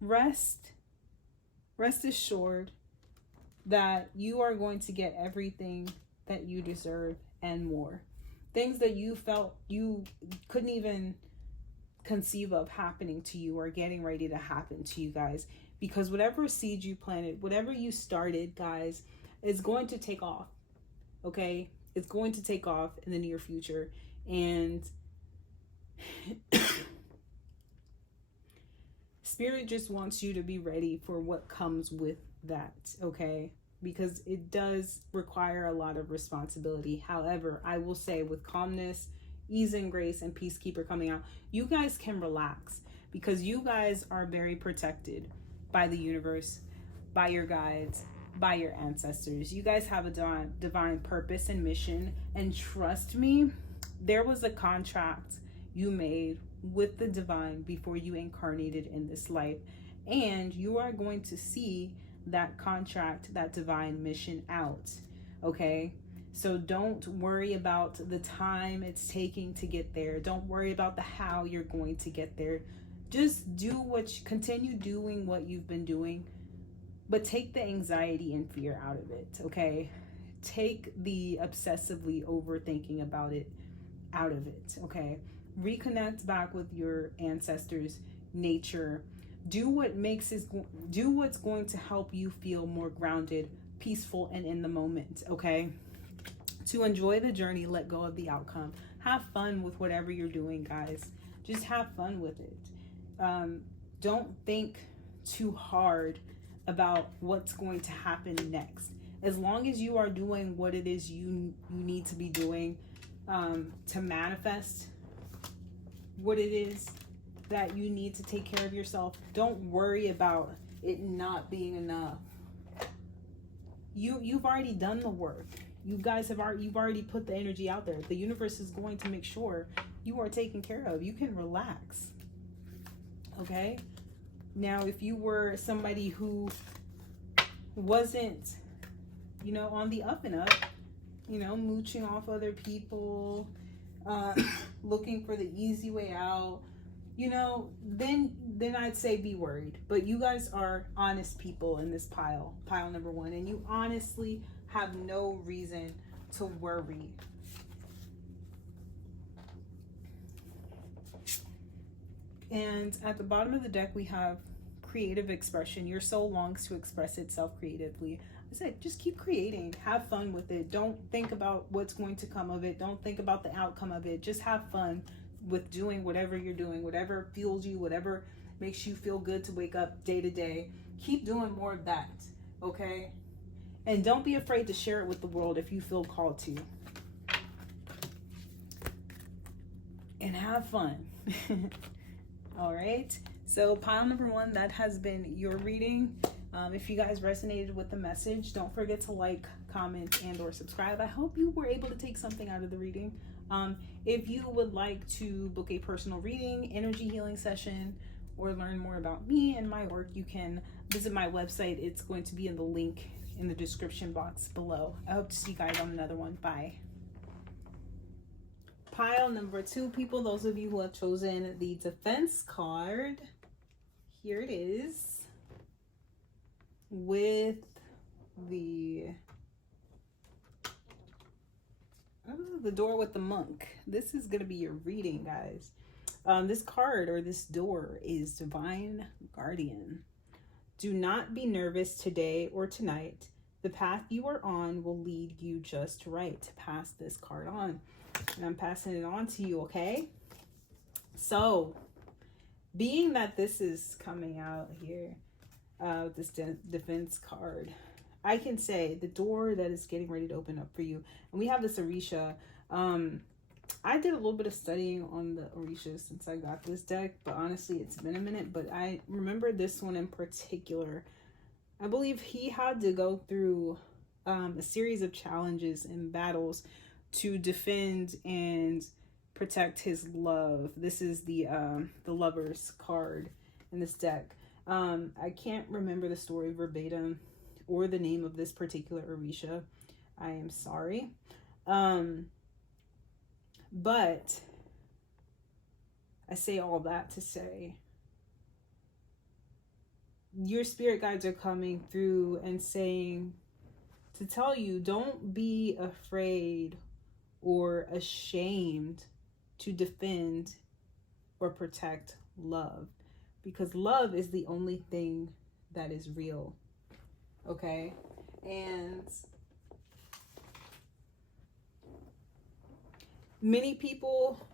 rest assured that you are going to get everything that you deserve and more. Things that you felt you couldn't even conceive of happening to you are getting ready to happen to you guys, because whatever seed you planted, whatever you started, guys, is going to take off. Okay, it's going to take off in the near future. And Spirit just wants you to be ready for what comes with that, okay? Because it does require a lot of responsibility. However, I will say, with calmness, ease and grace, and peacekeeper coming out, you guys can relax, because you guys are very protected by the universe, by your guides, by your ancestors. You guys have a divine purpose and mission. And trust me, there was a contract you made with the divine before you incarnated in this life, and you are going to see that contract, that divine mission out. Okay, so don't worry about the time it's taking to get there. Don't worry about the how you're going to get there. Just continue doing what you've been doing, but take the anxiety and fear out of it. Okay, take the obsessively overthinking about it out of it. Okay, reconnect back with your ancestors, nature. Do what's going to help you feel more grounded, peaceful, and in the moment. Okay, to enjoy the journey, let go of the outcome. Have fun with whatever you're doing, guys. Just have fun with it. Don't think too hard about what's going to happen next. As long as you are doing what it is you need to be doing, to manifest what it is that you need to take care of yourself, don't worry about it not being enough. You've already done the work. You've already put the energy out there. The universe is going to make sure you are taken care of. You can relax. Okay? Now, if you were somebody who wasn't, on the up and up, mooching off other people, looking for the easy way out, then I'd say be worried. But you guys are honest people in this pile number 1, and you honestly have no reason to worry. And at the bottom of the deck, we have creative expression. Your soul longs to express itself creatively. I said, just keep creating. Have fun with it. Don't think about what's going to come of it. Don't think about the outcome of it. Just have fun with doing whatever you're doing, whatever fuels you, whatever makes you feel good to wake up day to day. Keep doing more of that, okay? And don't be afraid to share it with the world if you feel called to. And have fun. All right, so pile number 1, that has been your reading. If you guys resonated with the message, don't forget to like, comment, and or subscribe. I hope you were able to take something out of the reading. If you would like to book a personal reading, energy healing session, or learn more about me and my work, you can visit my website. It's going to be in the link in the description box below. I hope to see you guys on another one. Bye. Pile number 2, people, those of you who have chosen the defense card, here it is, with the door with the monk. This is going to be your reading, guys. This card, or this door, is Divine Guardian. Do not be nervous today or tonight. The path you are on will lead you just right. Pass this card on. And I'm passing it on to you, okay? So, being that this is coming out here, this defense card, I can say the door that is getting ready to open up for you. And we have this Orisha. I did a little bit of studying on the Orisha since I got this deck, but honestly, it's been a minute. But I remember this one in particular. I believe he had to go through a series of challenges and battles to defend and protect his love. This is the Lover's card in this deck. I can't remember the story verbatim or the name of this particular Orisha. I am sorry. But I say all that to say your spirit guides are coming through and saying to tell you, don't be afraid or ashamed to defend or protect love, because love is the only thing that is real. Okay? And many people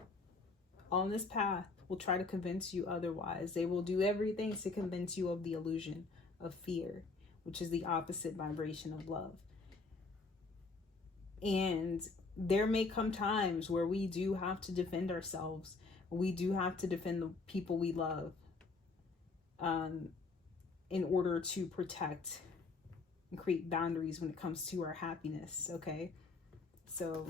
on this path will try to convince you otherwise. They will do everything to convince you of the illusion of fear, which is the opposite vibration of love. And there may come times where we do have to defend ourselves. We do have to defend the people we love, in order to protect and create boundaries when it comes to our happiness. Okay? So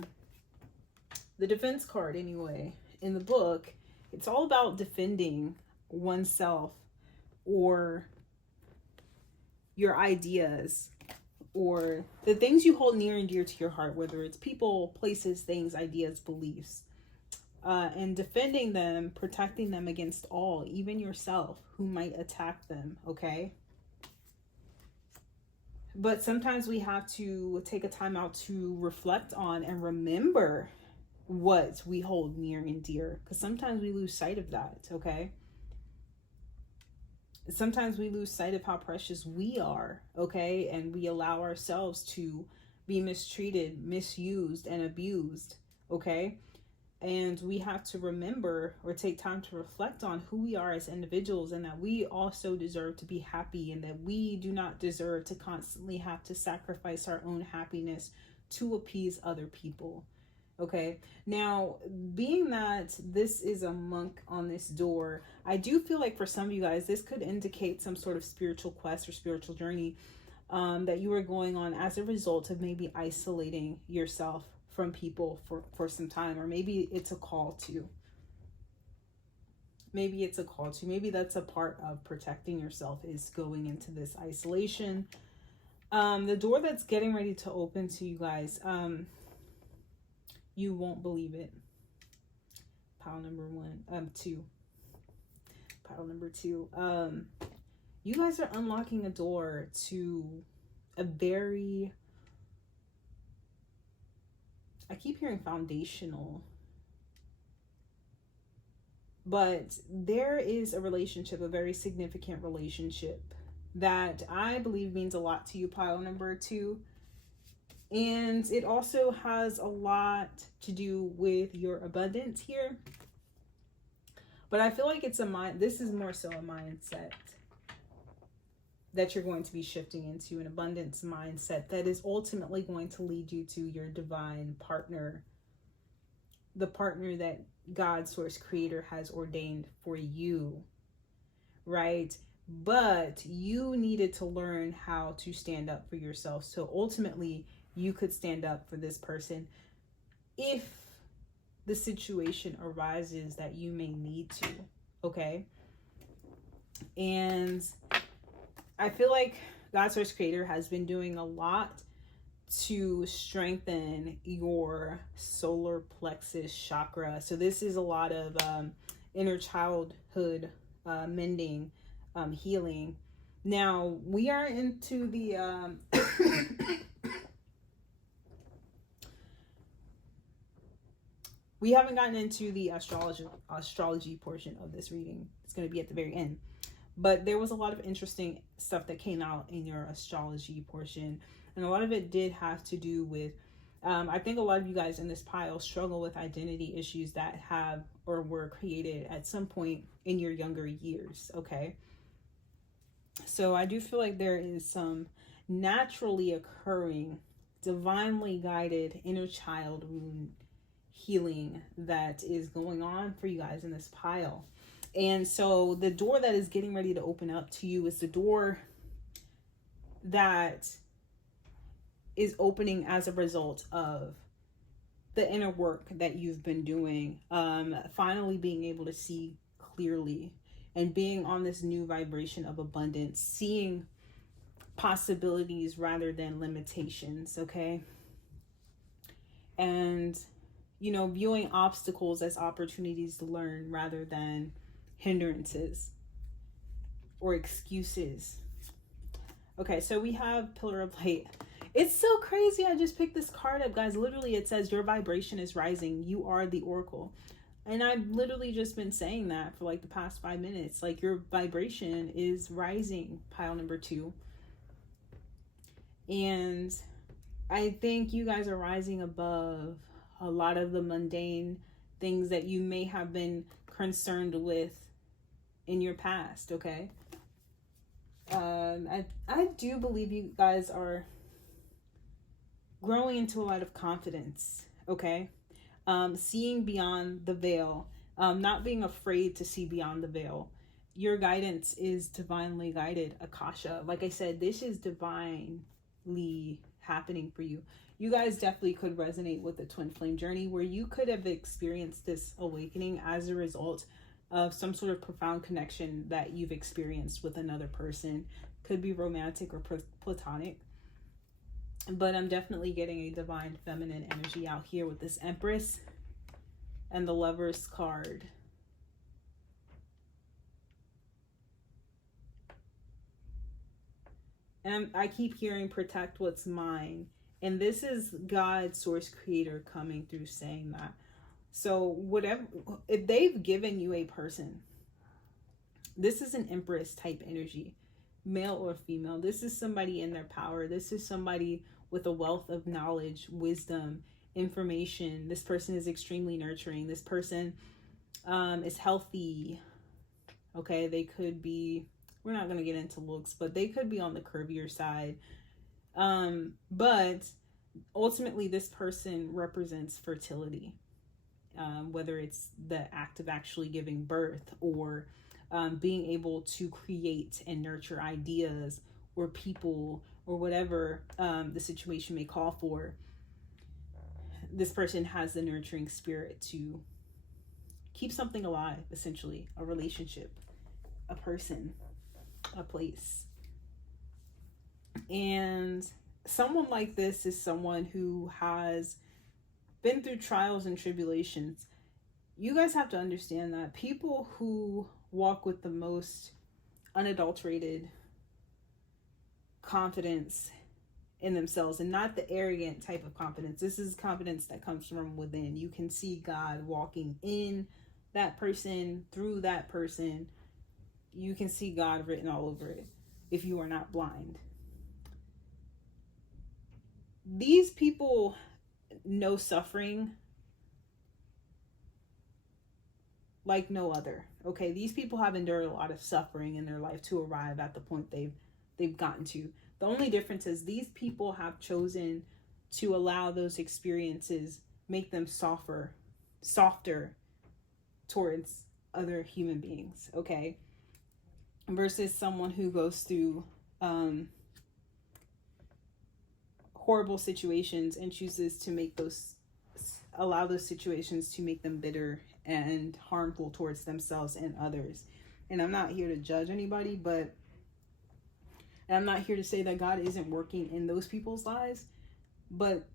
the defense card, anyway, in the book, it's all about defending oneself or your ideas or the things you hold near and dear to your heart, whether it's people, places, things, ideas, beliefs, and defending them, protecting them against all, even yourself, who might attack them. Okay? But sometimes we have to take a time out to reflect on and remember what we hold near and dear, because sometimes we lose sight of that. Okay? Sometimes we lose sight of how precious we are. Okay? And we allow ourselves to be mistreated, misused, and abused. Okay? And we have to remember or take time to reflect on who we are as individuals, and that we also deserve to be happy, and that we do not deserve to constantly have to sacrifice our own happiness to appease other people. Okay, now, being that this is a monk on this door, I do feel like for some of you guys, this could indicate some sort of spiritual quest or spiritual journey that you are going on as a result of maybe isolating yourself from people for some time. Or maybe it's a call to. Maybe it's a call to. Maybe that's a part of protecting yourself, is going into this isolation. The door that's getting ready to open to you guys, you won't believe it. Pile number 2. Pile number 2. You guys are unlocking a door to a very, I keep hearing foundational, but there is a relationship, a very significant relationship that I believe means a lot to you, pile number 2. And it also has a lot to do with your abundance here. But I feel like it's this is more so a mindset that you're going to be shifting into, an abundance mindset that is ultimately going to lead you to your divine partner, the partner that God, source, creator has ordained for you, right? But you needed to learn how to stand up for yourself. So ultimately, you could stand up for this person if the situation arises that you may need to. Okay? And I feel like God, source, creator has been doing a lot to strengthen your solar plexus chakra. So this is a lot of inner childhood mending, healing. Now we are into the we haven't gotten into the astrology portion of this reading. It's going to be at the very end. But there was a lot of interesting stuff that came out in your astrology portion. And a lot of it did have to do with, I think a lot of you guys in this pile struggle with identity issues that have or were created at some point in your younger years. Okay. So I do feel like there is some naturally occurring, divinely guided inner child wound healing that is going on for you guys in this pile. And so the door that is getting ready to open up to you is the door that is opening as a result of the inner work that you've been doing, finally being able to see clearly and being on this new vibration of abundance, seeing possibilities rather than limitations. Okay. And, you know, viewing obstacles as opportunities to learn rather than hindrances or excuses. Okay, so we have Pillar of Light It's so crazy. I just picked this card up, guys. Literally, it says your vibration is rising. You are the oracle. And I've literally just been saying that for like the past 5 minutes. Like, your vibration is rising, pile number 2. And I think you guys are rising above a lot of the mundane things that you may have been concerned with in your past, okay? I do believe you guys are growing into a lot of confidence, okay? Seeing beyond the veil, not being afraid to see beyond the veil. Your guidance is divinely guided, Akasha. Like I said, this is divinely happening for you. You guys definitely could resonate with the twin flame journey, where you could have experienced this awakening as a result of some sort of profound connection that you've experienced with another person. Could be romantic or platonic. But I'm definitely getting a divine feminine energy out here with this Empress and the Lover's card. And I keep hearing protect what's mine. And this is God, source, creator coming through saying that. So whatever, if they've given you a person, this is an Empress type energy, male or female. This is somebody in their power. This is somebody with a wealth of knowledge, wisdom, information. This person is extremely nurturing. This person is healthy. Okay, they could be, we're not going to get into looks, but they could be on the curvier side. But ultimately, this person represents fertility, whether it's the act of actually giving birth or being able to create and nurture ideas or people or whatever the situation may call for. This person has the nurturing spirit to keep something alive, essentially, a relationship, a person, a place. And someone like this is someone who has been through trials and tribulations. You guys have to understand that people who walk with the most unadulterated confidence in themselves, and not the arrogant type of confidence. This is confidence that comes from within. You can see God walking in that person, through that person. You can see God written all over it if you are not blind. These people know suffering like no other. Okay, these people have endured a lot of suffering in their life to arrive at the point they've gotten to. The only difference is these people have chosen to allow those experiences make them softer towards other human beings, okay? Versus someone who goes through horrible situations and chooses to allow those situations to make them bitter and harmful towards themselves and others. And I'm not here to judge anybody, and I'm not here to say that God isn't working in those people's lives, but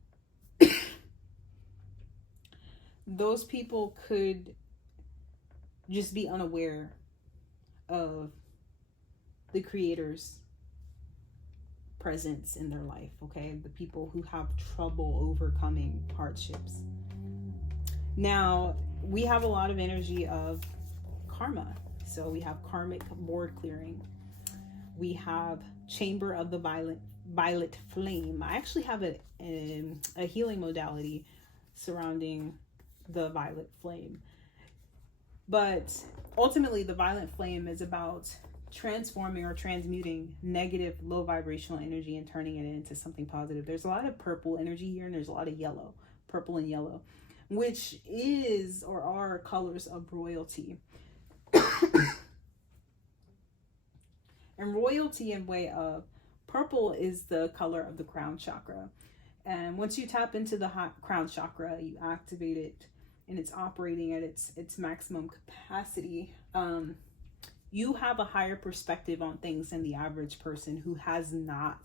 those people could just be unaware of the Creator's presence in their life, okay? The people who have trouble overcoming hardships. Now, we have a lot of energy of karma. So we have karmic board clearing. We have chamber of the violet flame. I actually have a healing modality surrounding the violet flame. But ultimately, the violet flame is about transforming or transmuting negative, low vibrational energy and turning it into something positive. There's a lot of purple energy here, and there's a lot of yellow, purple and yellow, which is or are colors of royalty. And royalty in way of purple is the color of the crown chakra. And once you tap into the crown chakra, you activate it and it's operating at its maximum capacity. You have a higher perspective on things than the average person who has not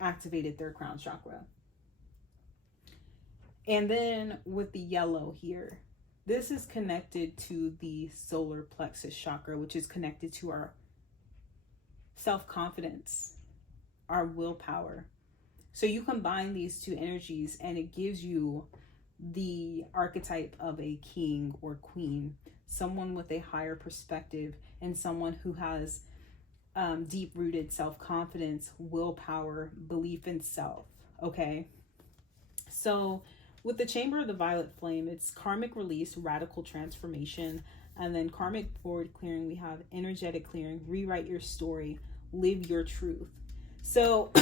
activated their crown chakra. And then with the yellow here, this is connected to the solar plexus chakra, which is connected to our self-confidence, our willpower, So you combine these two energies and it gives you the archetype of a king or queen, someone with a higher perspective and someone who has deep-rooted self-confidence, willpower, belief in self. Okay, so with the Chamber of the Violet Flame, it's karmic release, radical transformation, and then karmic board clearing. We have energetic clearing, rewrite your story, live your truth. So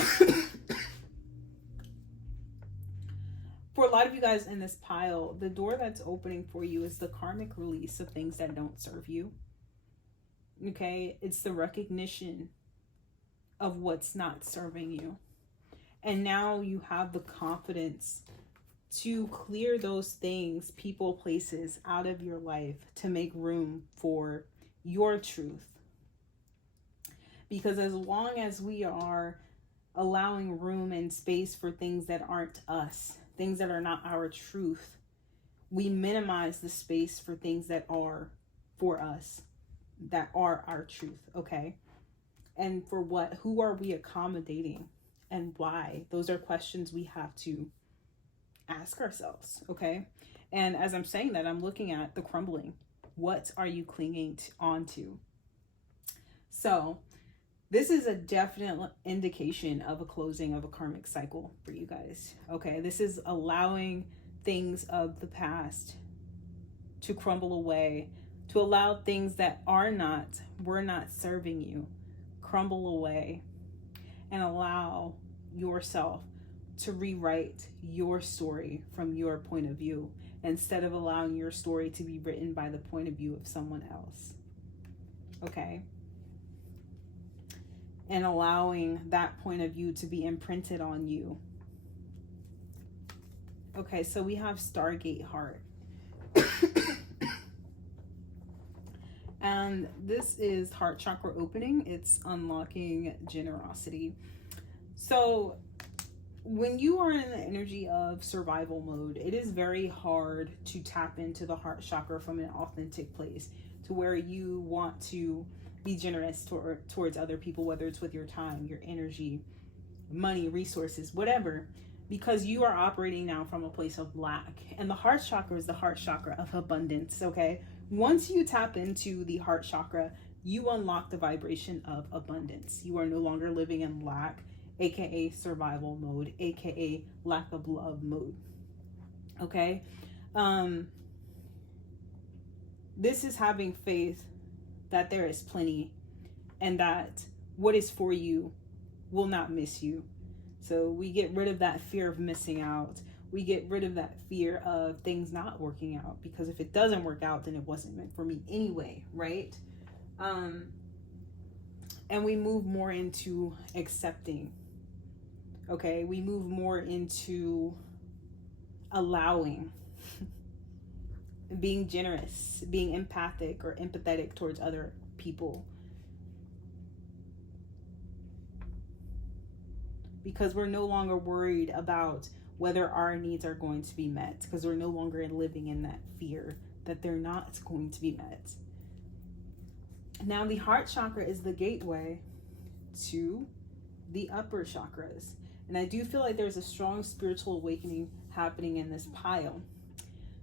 for a lot of you guys in this pile, the door that's opening for you is the karmic release of things that don't serve you. Okay, it's the recognition of what's not serving you. And now you have the confidence to clear those things, people, places out of your life to make room for your truth. Because as long as we are allowing room and space for things that aren't us, things that are not our truth, we minimize the space for things that are for us, that are our truth. Okay, and for what? Who are we accommodating and why? Those are questions we have to ask ourselves. Okay, and as I'm saying that, I'm looking at the crumbling. What are you clinging onto? So this is a definite indication of a closing of a karmic cycle for you guys. Okay, this is allowing things of the past to crumble away, to allow things that were not serving you, crumble away, and allow yourself to rewrite your story from your point of view instead of allowing your story to be written by the point of view of someone else. Okay? And allowing that point of view to be imprinted on you. Okay, so we have Stargate Heart. And this is heart chakra opening. It's unlocking generosity. So when you are in the energy of survival mode, it is very hard to tap into the heart chakra from an authentic place to where you want to be generous towards other people, whether it's with your time, your energy, money, resources, whatever, because you are operating now from a place of lack. And the heart chakra is the heart chakra of abundance. Okay, once you tap into the heart chakra, you unlock the vibration of abundance. You are no longer living in lack, aka survival mode, aka lack of love mode. Okay, this is having faith that there is plenty and that what is for you will not miss you. So we get rid of that fear of missing out. We get rid of that fear of things not working out, because if it doesn't work out, then it wasn't meant for me anyway, right? And we move more into accepting. Okay, we move more into allowing, being generous, being empathic or empathetic towards other people. Because we're no longer worried about whether our needs are going to be met, because we're no longer living in that fear that they're not going to be met. Now the heart chakra is the gateway to the upper chakras. And I do feel like there's a strong spiritual awakening happening in this pile.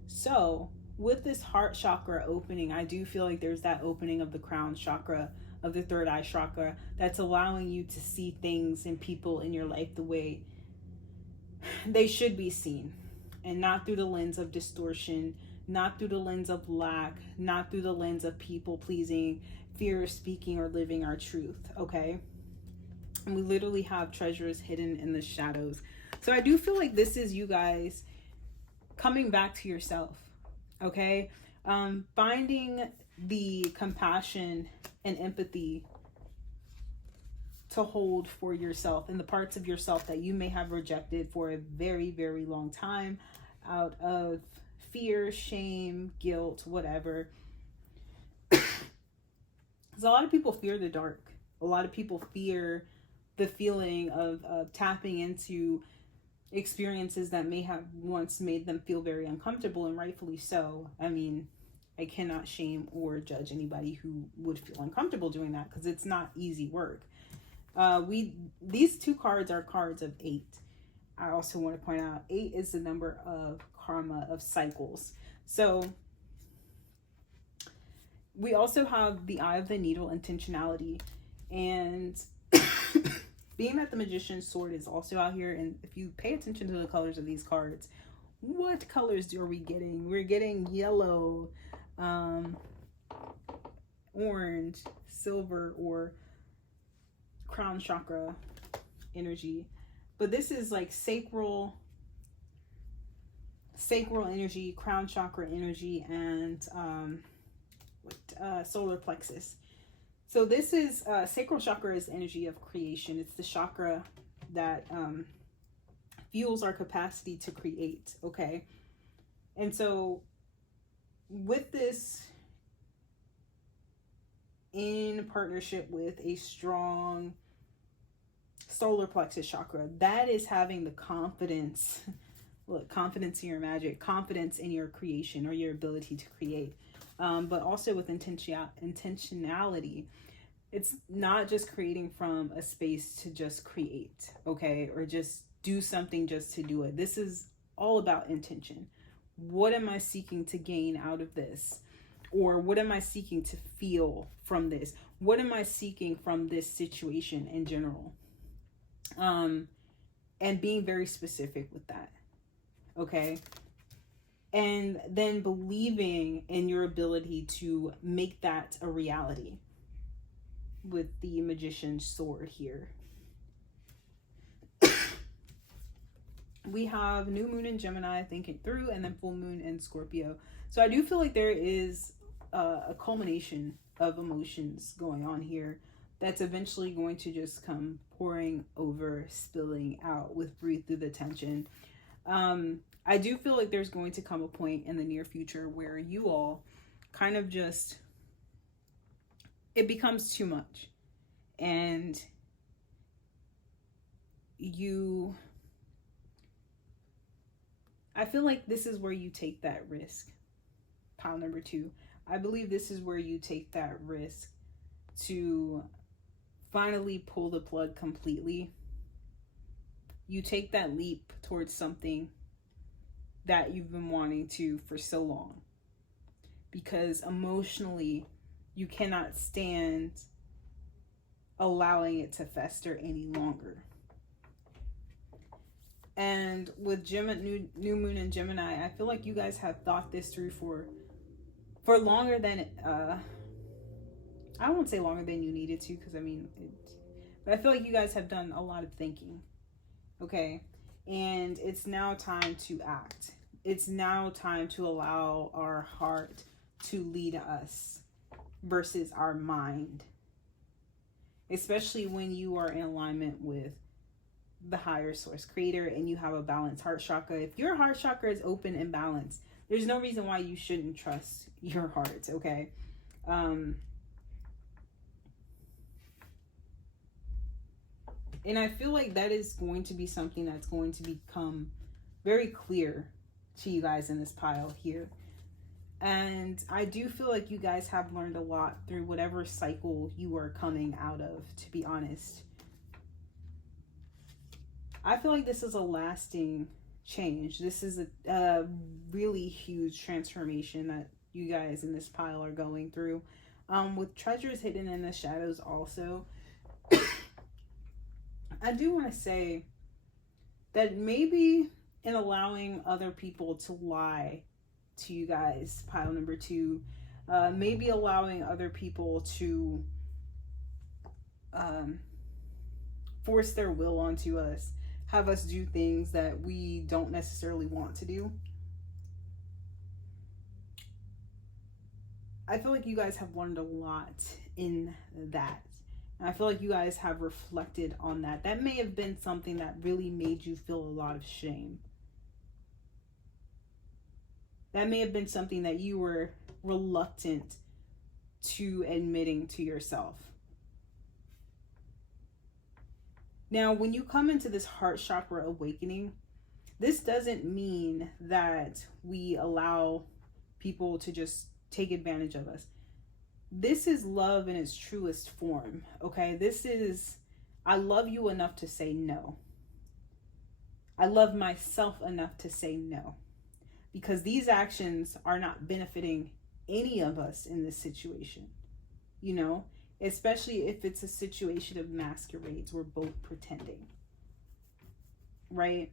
So with this heart chakra opening, I do feel like there's that opening of the crown chakra, of the third eye chakra, that's allowing you to see things and people in your life the way they should be seen, and not through the lens of distortion, not through the lens of lack, not through the lens of people pleasing, fear of speaking or living our truth. Okay, and we literally have treasures hidden in the shadows. So I do feel like this is you guys coming back to yourself. Okay, finding the compassion and empathy to hold for yourself and the parts of yourself that you may have rejected for a very, very long time out of fear, shame, guilt, whatever. Because a lot of people fear the dark. A lot of people fear the feeling of tapping into experiences that may have once made them feel very uncomfortable, and rightfully so. I mean, I cannot shame or judge anybody who would feel uncomfortable doing that, because it's not easy work. These two cards are cards of 8. I also want to point out 8 is the number of karma, of cycles. So we also have the eye of the needle, intentionality, and being that the magician's sword is also out here, and if you pay attention to the colors of these cards, what colors are we getting? We're getting yellow, orange, silver, or crown chakra energy. But this is like sacral energy, crown chakra energy, and solar plexus. So this is sacral chakra is energy of creation. It's the chakra that fuels our capacity to create. Okay, and so with this, in partnership with a strong solar plexus chakra, that is having the confidence. Look, confidence in your magic, confidence in your creation or your ability to create. But also with intentionality, it's not just creating from a space to just create, okay, or just do something just to do it. This is all about intention. What am I seeking to gain out of this? Or what am I seeking to feel from this? What am I seeking from this situation in general? And being very specific with that, okay? And then believing in your ability to make that a reality with the magician's sword here. We have new moon in Gemini, thinking through, and then full moon in Scorpio. So I do feel like there is a culmination of emotions going on here that's eventually going to just come pouring over, spilling out with breathe through the tension. I do feel like there's going to come a point in the near future where you all kind of just, it becomes too much. And I feel like this is where you take that risk. Pile number 2. I believe this is where you take that risk to finally pull the plug completely. You take that leap towards something that you've been wanting to for so long, because emotionally you cannot stand allowing it to fester any longer. And with new moon in Gemini, I feel like you guys have thought this through for longer than I won't say longer than you needed to, because but I feel like you guys have done a lot of thinking, okay? And it's now time to act. It's now time to allow our heart to lead us versus our mind, especially when you are in alignment with the higher source creator and you have a balanced heart chakra. If your heart chakra is open and balanced, there's no reason why you shouldn't trust your heart, okay? And I feel like that is going to be something that's going to become very clear to you guys in this pile here. And I do feel like you guys have learned a lot through whatever cycle you are coming out of, to be honest. I feel like this is a lasting change. This is a really huge transformation that you guys in this pile are going through. With treasures hidden in the shadows also. I do want to say that maybe in allowing other people to lie to you guys, pile number 2, maybe allowing other people to force their will onto us, have us do things that we don't necessarily want to do. I feel like you guys have learned a lot in that. And I feel like you guys have reflected on that. That may have been something that really made you feel a lot of shame. That may have been something that you were reluctant to admitting to yourself. Now, when you come into this heart chakra awakening, this doesn't mean that we allow people to just take advantage of us. This is love in its truest form, okay? This is, I love you enough to say no. I love myself enough to say no, because these actions are not benefiting any of us in this situation, you know, especially if it's a situation of masquerades. We're both pretending, right?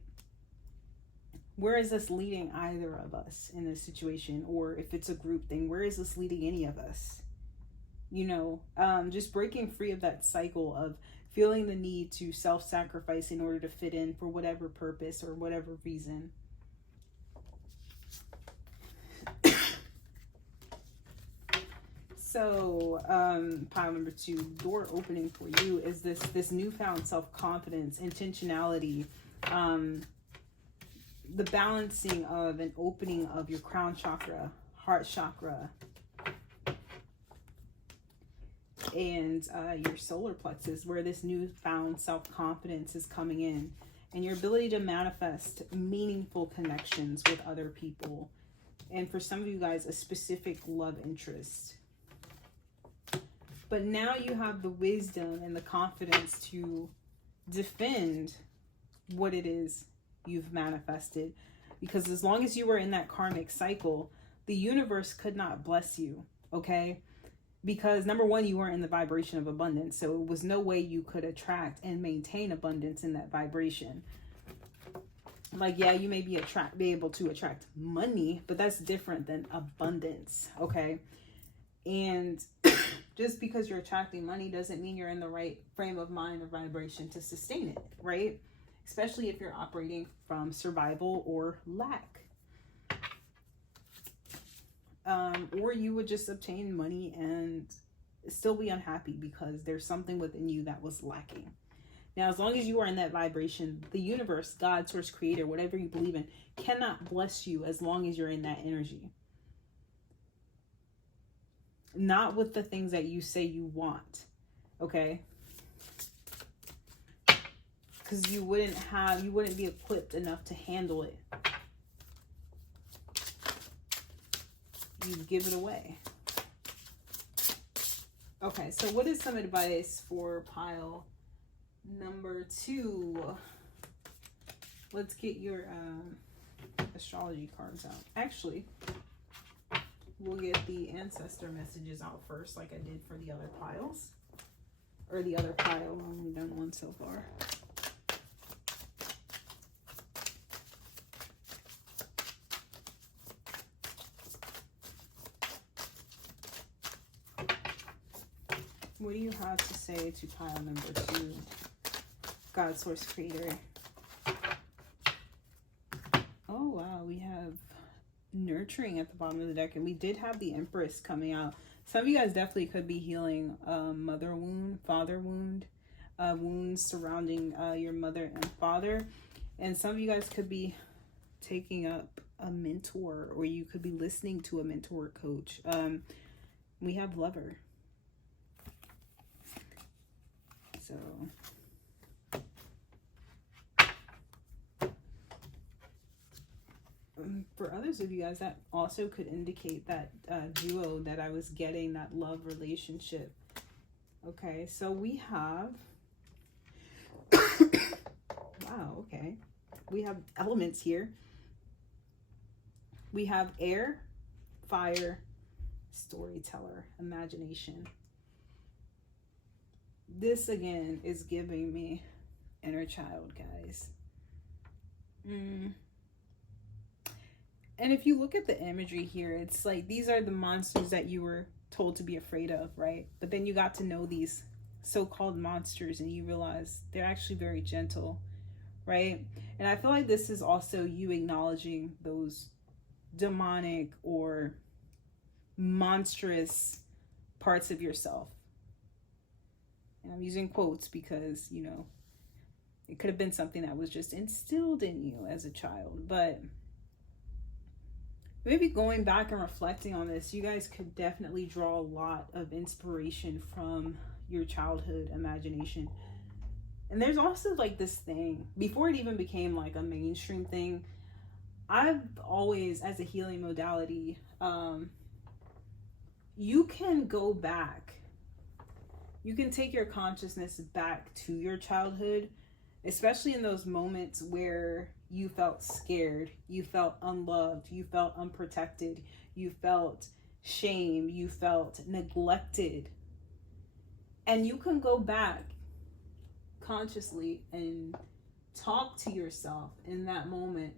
Where is this leading either of us in this situation? Or if it's a group thing, where is this leading any of us? You know, just breaking free of that cycle of feeling the need to self-sacrifice in order to fit in for whatever purpose or whatever reason. So, pile number 2, door opening for you is this newfound self-confidence, intentionality, the balancing of an opening of your crown chakra, heart chakra, and your solar plexus, where this newfound self-confidence is coming in, and your ability to manifest meaningful connections with other people, and for some of you guys, a specific love interest. But now you have the wisdom and the confidence to defend what it is you've manifested, because as long as you were in that karmic cycle, the universe could not bless you, okay? Because number one, you weren't in the vibration of abundance, so it was no way you could attract and maintain abundance in that vibration. Like, yeah, you may be able to attract money, but that's different than abundance, okay? And just because you're attracting money doesn't mean you're in the right frame of mind or vibration to sustain it, right? Especially if you're operating from survival or lack. Or you would just obtain money and still be unhappy because there's something within you that was lacking. Now, as long as you are in that vibration, the universe, God, source, creator, whatever you believe in, cannot bless you as long as you're in that energy. Not with the things that you say you want, okay? Because you wouldn't be equipped enough to handle it. You'd give it away. Okay, so what is some advice for pile number 2? Let's get your astrology cards out. Actually, we'll get the ancestor messages out first, like I did for the other piles. Or the other pile. I've only done one so far. What do you have to say to pile number 2? God, source, creator. Oh, wow. We have nurturing at the bottom of the deck. And we did have the Empress coming out. Some of you guys definitely could be healing mother wound, father wound, wounds surrounding your mother and father. And some of you guys could be taking up a mentor, or you could be listening to a mentor coach. We have lover. So for others of you guys, that also could indicate that duo that I was getting, that love relationship. Okay, so we have wow, okay, we have elements here. We have air, fire, storyteller, imagination. This again is giving me inner child, guys. And if you look at the imagery here, it's like these are the monsters that you were told to be afraid of, right? But then you got to know these so-called monsters and you realize they're actually very gentle, right? And I feel like this is also you acknowledging those demonic or monstrous parts of yourself. And I'm using quotes because, you know, it could have been something that was just instilled in you as a child. But maybe going back and reflecting on this, you guys could definitely draw a lot of inspiration from your childhood imagination. And there's also like this thing, before it even became like a mainstream thing, I've always, as a healing modality, you can go back. You can take your consciousness back to your childhood, especially in those moments where you felt scared, you felt unloved, you felt unprotected, you felt shame, you felt neglected. And you can go back consciously and talk to yourself in that moment.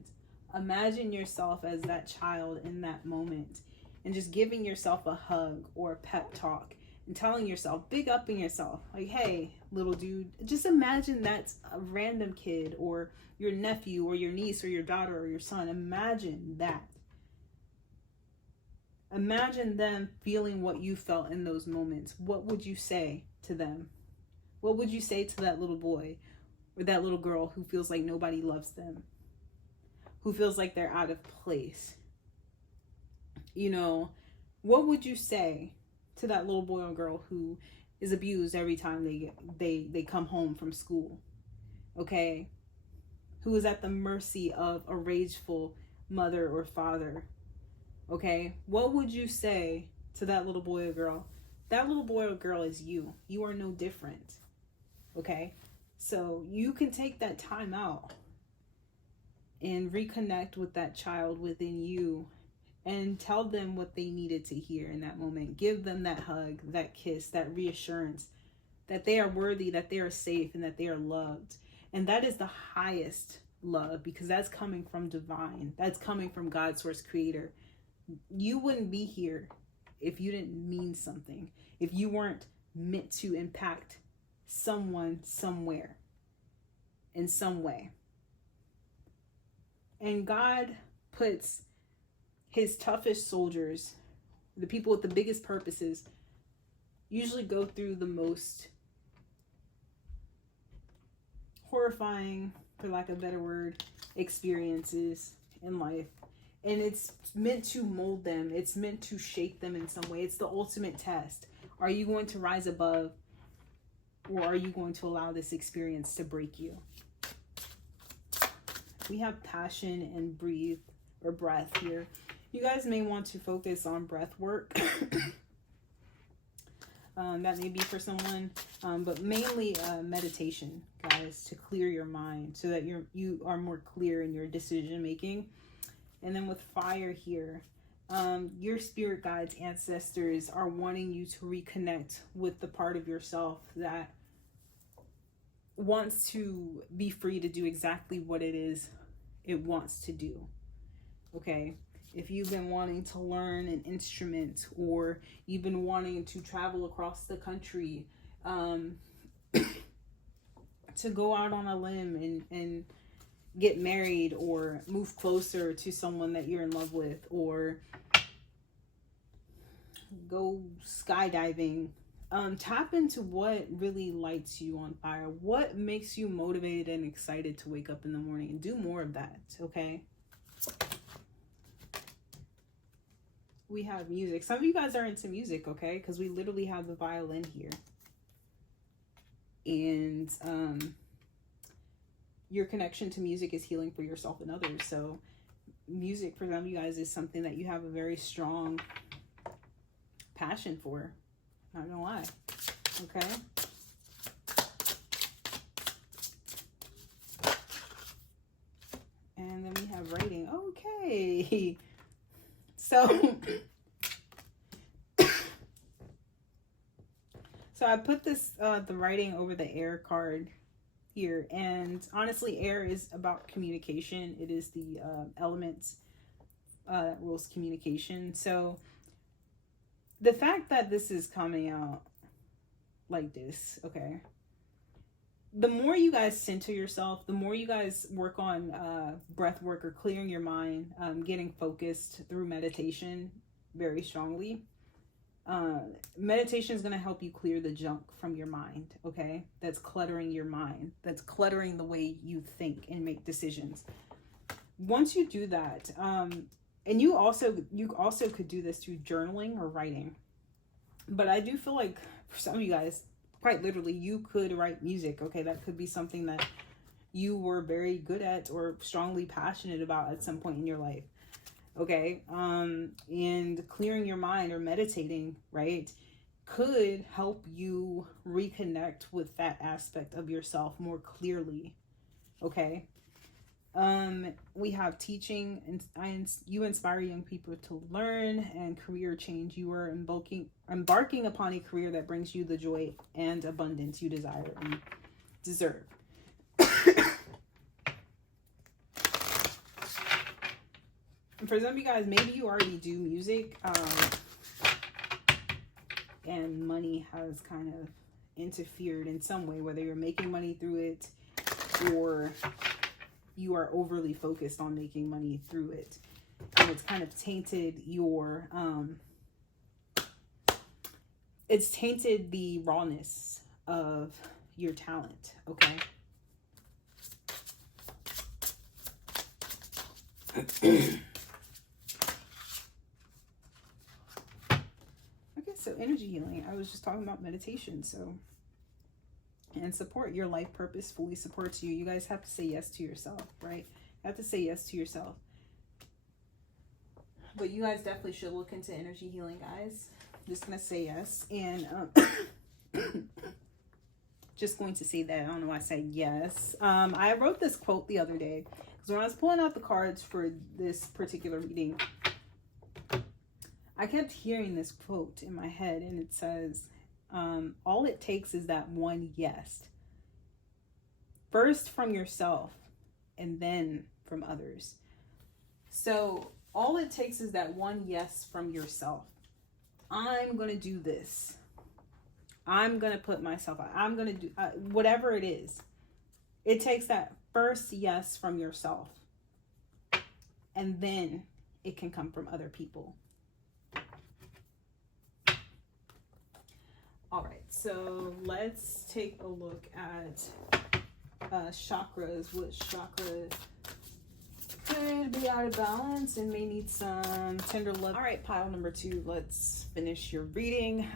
Imagine yourself as that child in that moment, and just giving yourself a hug or a pep talk and telling yourself, big upping yourself, like, hey, little dude. Just imagine that's a random kid or your nephew or your niece or your daughter or your son. Imagine that. Imagine them feeling what you felt in those moments. What would you say to them? What would you say to that little boy or that little girl who feels like nobody loves them, who feels like they're out of place? You know, what would you say to that little boy or girl who is abused every time they come home from school? Okay? Who is at the mercy of a rageful mother or father? Okay? What would you say to that little boy or girl? That little boy or girl is you. You are no different. Okay? So you can take that time out and reconnect with that child within you and tell them what they needed to hear in that moment. Give them that hug, that kiss, that reassurance that they are worthy, that they are safe, and that they are loved. And that is the highest love, because that's coming from divine. That's coming from God's source creator. You wouldn't be here if you didn't mean something, if you weren't meant to impact someone somewhere in some way. And God puts his toughest soldiers, the people with the biggest purposes, usually go through the most horrifying, for lack of a better word, experiences in life. And it's meant to mold them. It's meant to shape them in some way. It's the ultimate test. Are you going to rise above, or are you going to allow this experience to break you? We have passion and breathe or breath here. You guys may want to focus on breath work. That may be for someone, but mainly meditation, guys, to clear your mind so that you are more clear in your decision making. And then with fire here, your spirit guides, ancestors are wanting you to reconnect with the part of yourself that wants to be free to do exactly what it is it wants to do. Okay? If you've been wanting to learn an instrument, or you've been wanting to travel across the country, to go out on a limb and get married, or move closer to someone that you're in love with, or go skydiving, tap into what really lights you on fire, what makes you motivated and excited to wake up in the morning, and do more of that. Okay? We have music. Some of you guys are into music, okay? Because we literally have the violin here. And your connection to music is healing for yourself and others. So music for some of you guys is something that you have a very strong passion for. Not gonna lie. Okay? And then we have writing. Okay. So I put this, the writing over the air card here. And honestly, air is about communication. It is the element that rules communication. So the fact that this is coming out like this, okay, the more you guys center yourself, the more you guys work on breath work or clearing your mind, getting focused through meditation very strongly. Meditation is going to help you clear the junk from your mind, okay? That's cluttering your mind. That's cluttering the way you think and make decisions. Once you do that, and you also could do this through journaling or writing. But I do feel like for some of you guys, quite literally, you could write music, okay? That could be something that you were very good at or strongly passionate about at some point in your life, okay? And clearing your mind or meditating, right, could help you reconnect with that aspect of yourself more clearly, okay? We have teaching, and you inspire young people to learn, and career change. You are embarking upon a career that brings you the joy and abundance you desire and deserve. And for some of you guys, maybe you already do music, and money has kind of interfered in some way, whether you're making money through it or you are overly focused on making money through it. And it's kind of tainted your, it's tainted the rawness of your talent, okay? Okay, so energy healing. I was just talking about meditation, so. And support. Your life purpose fully supports you. You guys have to say yes to yourself, right? You have to say yes to yourself. But you guys definitely should look into energy healing, guys. I'm just going to say yes. And just going to say that. I don't know why I said yes. I wrote this quote the other day. Because when I was pulling out the cards for this particular reading, I kept hearing this quote in my head. And it says, all it takes is that one yes. First from yourself and then from others. So all it takes is that one yes from yourself. I'm going to do this. I'm going to put myself out. I'm going to do whatever it is. It takes that first yes from yourself. And then it can come from other people. All right, so let's take a look at chakras. What chakra could be out of balance and may need some tender love? All right, pile number 2, let's finish your reading.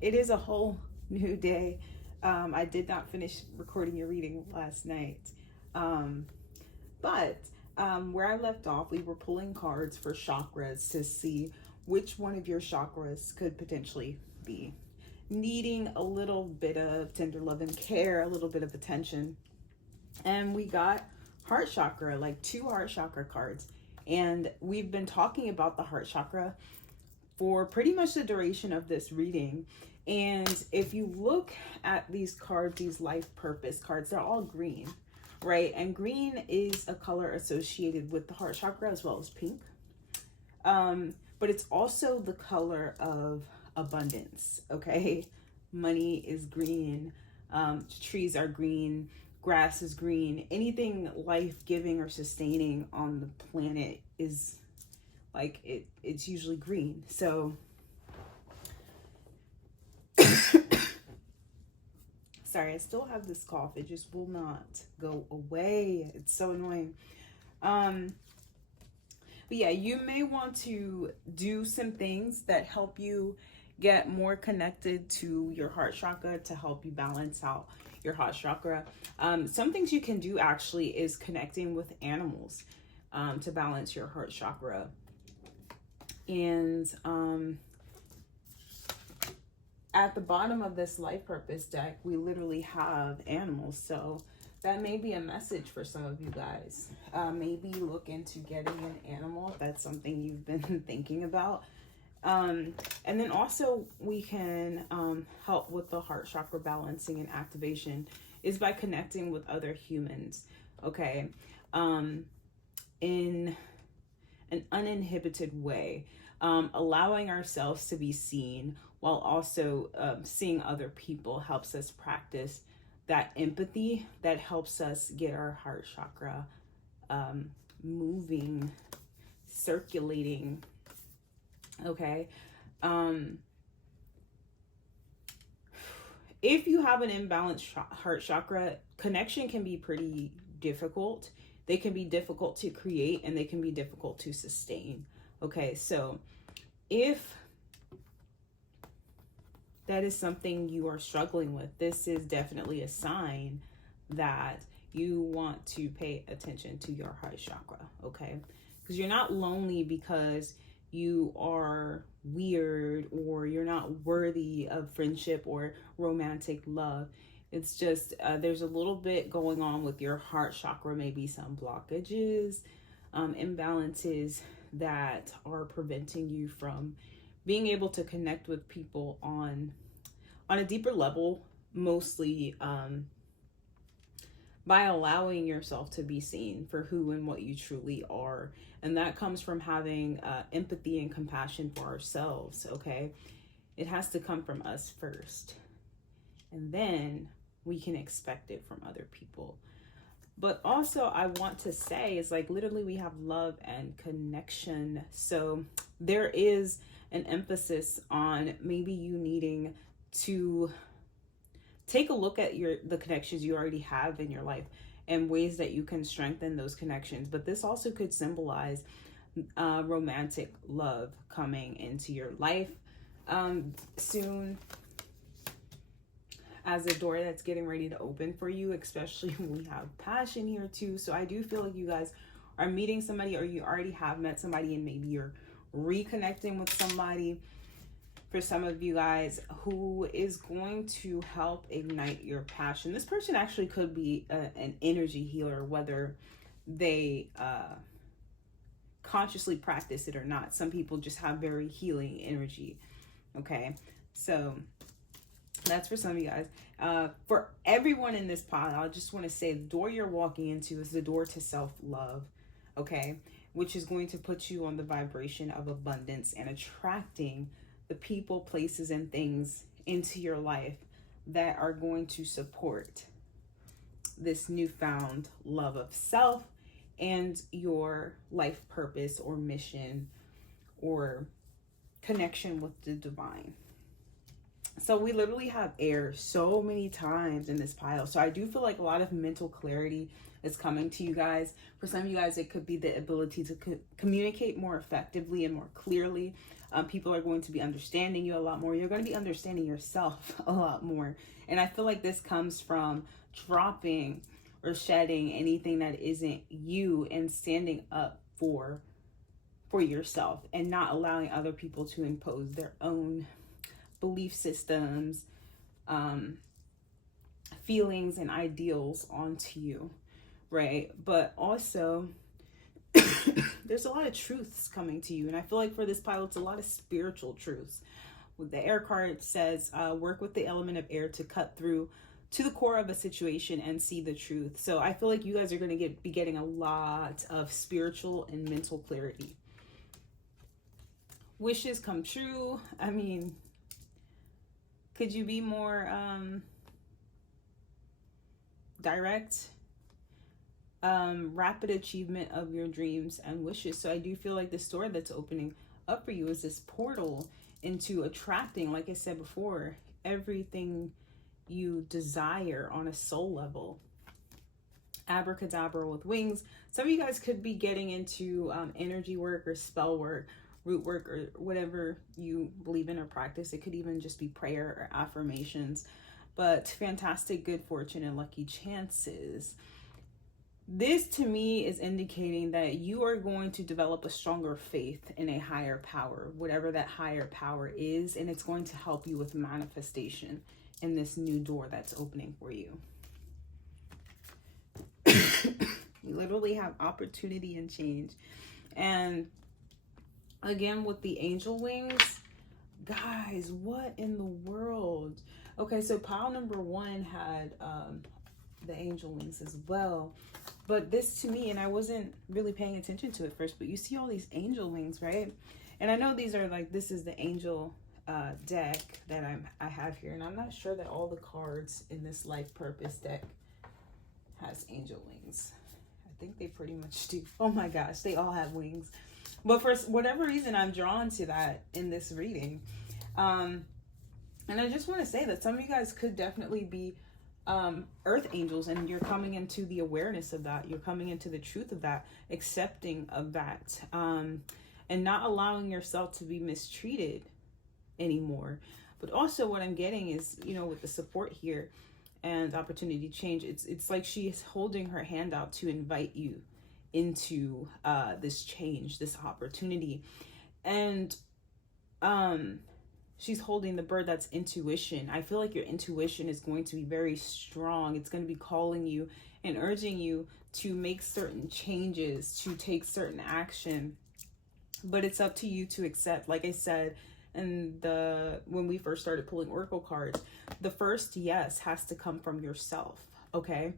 It is a whole new day. I did not finish recording your reading last night. But where I left off, we were pulling cards for chakras to see which one of your chakras could potentially be needing a little bit of tender love and care, a little bit of attention. And we got heart chakra, like 2 heart chakra cards. And we've been talking about the heart chakra for pretty much the duration of this reading. And if you look at these cards, these life purpose cards, they're all green, right? And green is a color associated with the heart chakra as well as pink. But it's also the color of abundance, okay? Money is green, trees are green, grass is green. Anything life-giving or sustaining on the planet is like it's usually green. So sorry, I still have this cough. It just will not go away. It's so annoying. But yeah, you may want to do some things that help you get more connected to your heart chakra to help you balance out your heart chakra. Some things you can do actually is connecting with animals to balance your heart chakra. And at the bottom of this life purpose deck, we literally have animals. So that may be a message for some of you guys. Maybe look into getting an animal if that's something you've been thinking about. And then also we can help with the heart chakra balancing and activation is by connecting with other humans, okay, in an uninhibited way, allowing ourselves to be seen while also seeing other people helps us practice that empathy that helps us get our heart chakra moving, circulating. Okay. If you have an imbalanced heart chakra, connection can be pretty difficult. They can be difficult to create and they can be difficult to sustain. Okay. So if that is something you are struggling with, this is definitely a sign that you want to pay attention to your heart chakra. Okay. Because you're not lonely because you are weird or you're not worthy of friendship or romantic love. It's just there's a little bit going on with your heart chakra, maybe some blockages, imbalances that are preventing you from being able to connect with people on a deeper level, mostly by allowing yourself to be seen for who and what you truly are. And that comes from having empathy and compassion for ourselves, okay? It has to come from us first. And then we can expect it from other people. But also, I want to say is like literally we have love and connection. So there is an emphasis on maybe you needing to take a look at the connections you already have in your life and ways that you can strengthen those connections. But this also could symbolize romantic love coming into your life soon, as a door that's getting ready to open for you, especially when we have passion here too. So I do feel like you guys are meeting somebody, or you already have met somebody, and maybe you're reconnecting with somebody, for some of you guys, who is going to help ignite your passion. This person actually could be an energy healer, whether they consciously practice it or not. Some people just have very healing energy. Okay, so that's for some of you guys. For everyone in this pile, I just want to say the door you're walking into is the door to self-love, okay? Which is going to put you on the vibration of abundance and attracting the people, places, and things into your life that are going to support this newfound love of self and your life purpose or mission or connection with the divine. So we literally have air so many times in this pile. So I do feel like a lot of mental clarity is coming to you guys. For some of you guys, it could be the ability to communicate more effectively and more clearly. People are going to be understanding you a lot more. You're going to be understanding yourself a lot more. And I feel like this comes from dropping or shedding anything that isn't you and standing up for yourself and not allowing other people to impose their own belief systems, feelings, and ideals onto you, right? But also, there's a lot of truths coming to you. And I feel like for this pile, it's a lot of spiritual truths. With the air card says, work with the element of air to cut through to the core of a situation and see the truth. So I feel like you guys are going to be getting a lot of spiritual and mental clarity. Wishes come true. I mean, could you be more direct? Rapid achievement of your dreams and wishes. So I do feel like this door that's opening up for you is this portal into attracting, like I said before, everything you desire on a soul level. Abracadabra with wings. Some of you guys could be getting into energy work or spell work, root work, or whatever you believe in or practice. It could even just be prayer or affirmations. But fantastic good fortune and lucky chances. This to me is indicating that you are going to develop a stronger faith in a higher power, whatever that higher power is, and it's going to help you with manifestation in this new door that's opening for you. You literally have opportunity and change. And again, with the angel wings, guys, what in the world? Okay, so pile number one had the angel wings as well. But this to me, and I wasn't really paying attention to it first, but you see all these angel wings, right? And I know these are like, this is the angel deck that I have here. And I'm not sure that all the cards in this life purpose deck has angel wings. I think they pretty much do. Oh my gosh, they all have wings. But for whatever reason, I'm drawn to that in this reading. And I just want to say that some of you guys could definitely be earth angels, and you're coming into the awareness of that. You're coming into the truth of that, accepting of that, and not allowing yourself to be mistreated anymore. But also what I'm getting is, you know, with the support here and opportunity change, it's like she is holding her hand out to invite you into this change, this opportunity. And she's holding the bird. That's intuition. I feel like your intuition is going to be very strong. It's going to be calling you and urging you to make certain changes, to take certain action. But it's up to you to accept. Like I said, and when we first started pulling oracle cards, the first yes has to come from yourself. Okay,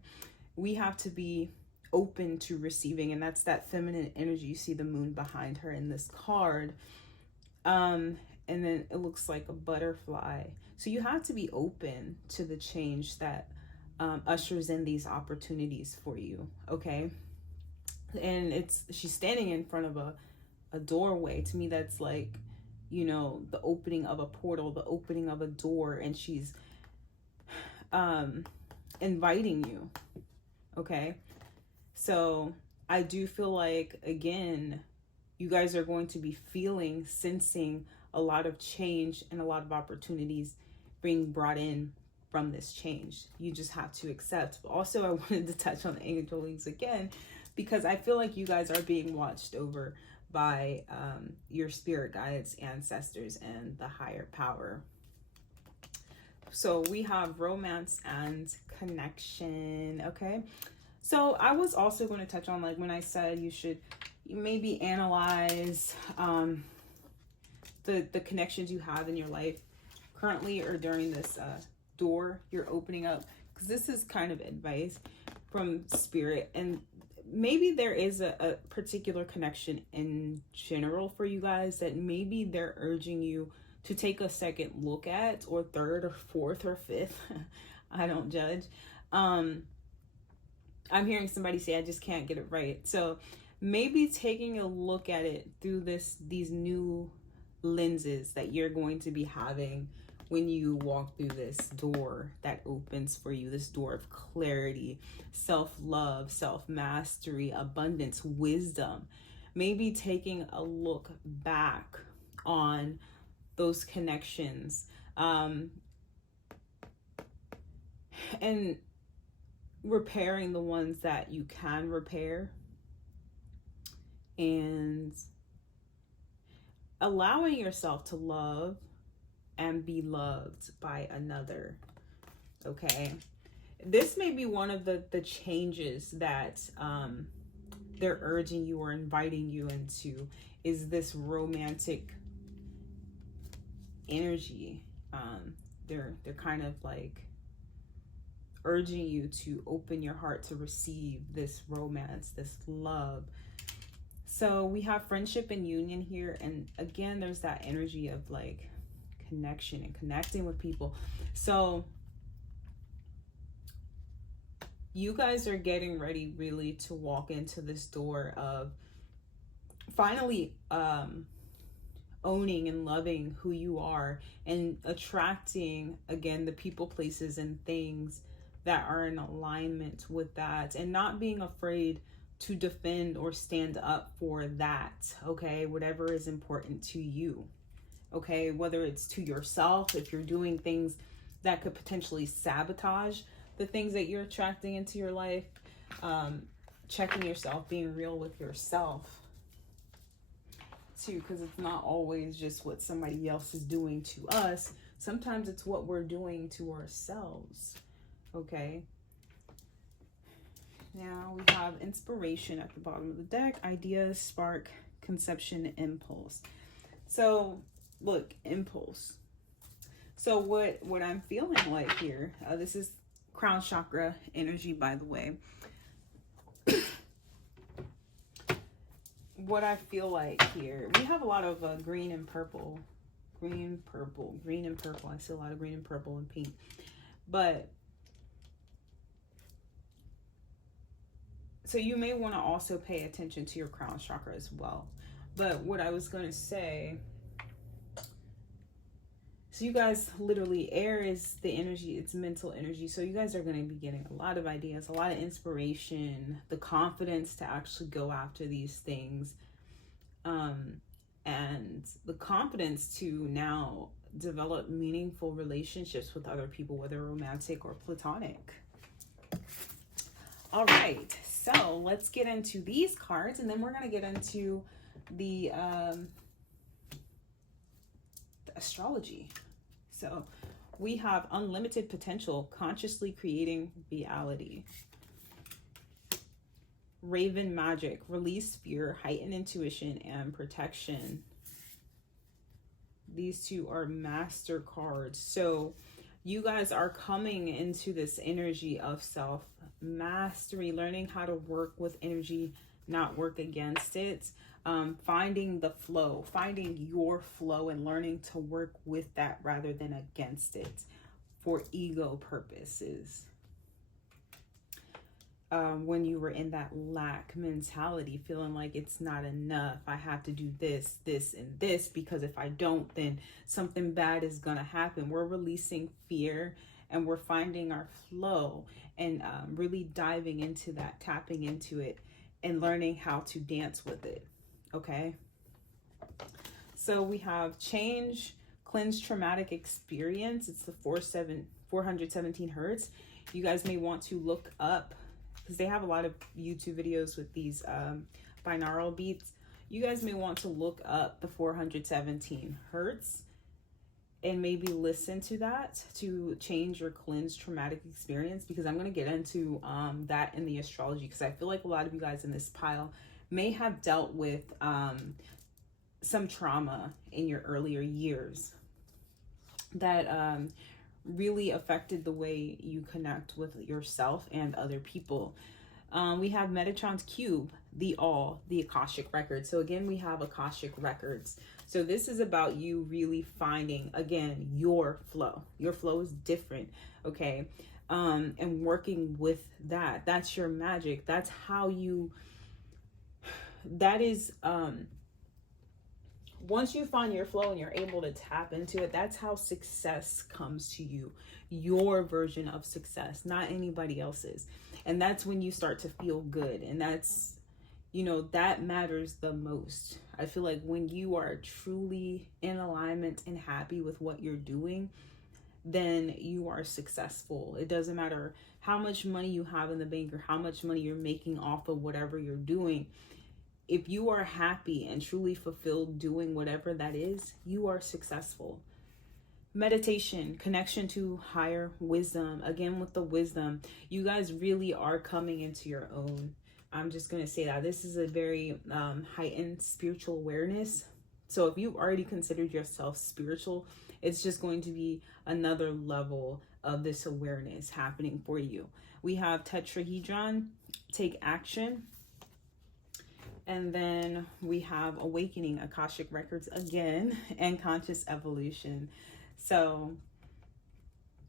we have to be open to receiving, and that's that feminine energy. You see the moon behind her in this card, and then it looks like a butterfly. So you have to be open to the change that ushers in these opportunities for you. Okay, and she's standing in front of a doorway. To me, that's like, you know, the opening of a portal, the opening of a door, and she's inviting you. Okay, so I do feel like, again, you guys are going to be feeling, sensing a lot of change and a lot of opportunities being brought in from this change. You just have to accept. But also, I wanted to touch on the angel wings again, because I feel like you guys are being watched over by your spirit guides, ancestors, and the higher power. So we have romance and connection. Okay, so I was also going to touch on, like, when I said you maybe analyze the connections you have in your life currently or during this door you're opening up, because this is kind of advice from spirit, and maybe there is a particular connection in general for you guys that maybe they're urging you to take a second look at, or third or fourth or fifth. I don't judge. I'm hearing somebody say, I just can't get it right. So maybe taking a look at it through these new lenses that you're going to be having when you walk through this door that opens for you, this door of clarity, self-love, self-mastery, abundance, wisdom. Maybe taking a look back on those connections, and repairing the ones that you can repair, and allowing yourself to love and be loved by another. Okay, this may be one of the changes that they're urging you or inviting you into, is this romantic energy. They're kind of like urging you to open your heart to receive this romance, this love. So we have friendship and union here, and again, there's that energy of like connection and connecting with people. So you guys are getting ready really to walk into this door of finally owning and loving who you are, and attracting again the people, places, and things that are in alignment with that, and not being afraid to defend or stand up for that. Okay, whatever is important to you. Okay, whether it's to yourself, if you're doing things that could potentially sabotage the things that you're attracting into your life, checking yourself, being real with yourself too, because it's not always just what somebody else is doing to us. Sometimes it's what we're doing to ourselves. Okay, now we have inspiration at the bottom of the deck. Ideas, spark, conception, impulse. So look, impulse. So what I'm feeling like here, this is crown chakra energy, by the way. What I feel like here, we have a lot of green and purple. Green, purple, green and purple. I see a lot of green and purple and pink. But so you may want to also pay attention to your crown chakra as well. But what I was going to say, so you guys, literally, air is the energy, it's mental energy. So you guys are going to be getting a lot of ideas, a lot of inspiration, the confidence to actually go after these things, and the confidence to now develop meaningful relationships with other people, whether romantic or platonic. All right, so let's get into these cards, and then we're going to get into the astrology. So we have unlimited potential, consciously creating reality. Raven magic, release fear, heighten intuition, and protection. These two are master cards. So you guys are coming into this energy of self mastery, learning how to work with energy, not work against it. Finding the flow, finding your flow, and learning to work with that rather than against it for ego purposes. When you were in that lack mentality, feeling like it's not enough, I have to do this, this, and this, because if I don't, then something bad is gonna happen. We're releasing fear and we're finding our flow and really diving into that, tapping into it, and learning how to dance with it. Okay, so we have change, cleanse traumatic experience. It's the 417 hertz. You guys may want to look up, because they have a lot of YouTube videos with these binaural beats. You guys may want to look up the 417 hertz and maybe listen to that to change or cleanse traumatic experience, because I'm going to get into that in the astrology, because I feel like a lot of you guys in this pile may have dealt with some trauma in your earlier years that really affected the way you connect with yourself and other people. We have Metatron's cube, the Akashic records. So again, we have Akashic records. So this is about you really finding, again, your flow. Your flow is different, okay? And working with that. That's your magic. That's how you, that is, once you find your flow and you're able to tap into it, that's how success comes to you. Your version of success, not anybody else's. And that's when you start to feel good. And that's, you know, that matters the most. I feel like when you are truly in alignment and happy with what you're doing, then you are successful. It doesn't matter how much money you have in the bank or how much money you're making off of whatever you're doing. If you are happy and truly fulfilled doing whatever that is, you are successful. Meditation, connection to higher wisdom. Again, with the wisdom, you guys really are coming into your own. I'm just going to say that this is a very heightened spiritual awareness. So if you've already considered yourself spiritual, it's just going to be another level of this awareness happening for you. We have tetrahedron, take action. And then we have awakening, Akashic records again, and conscious evolution. So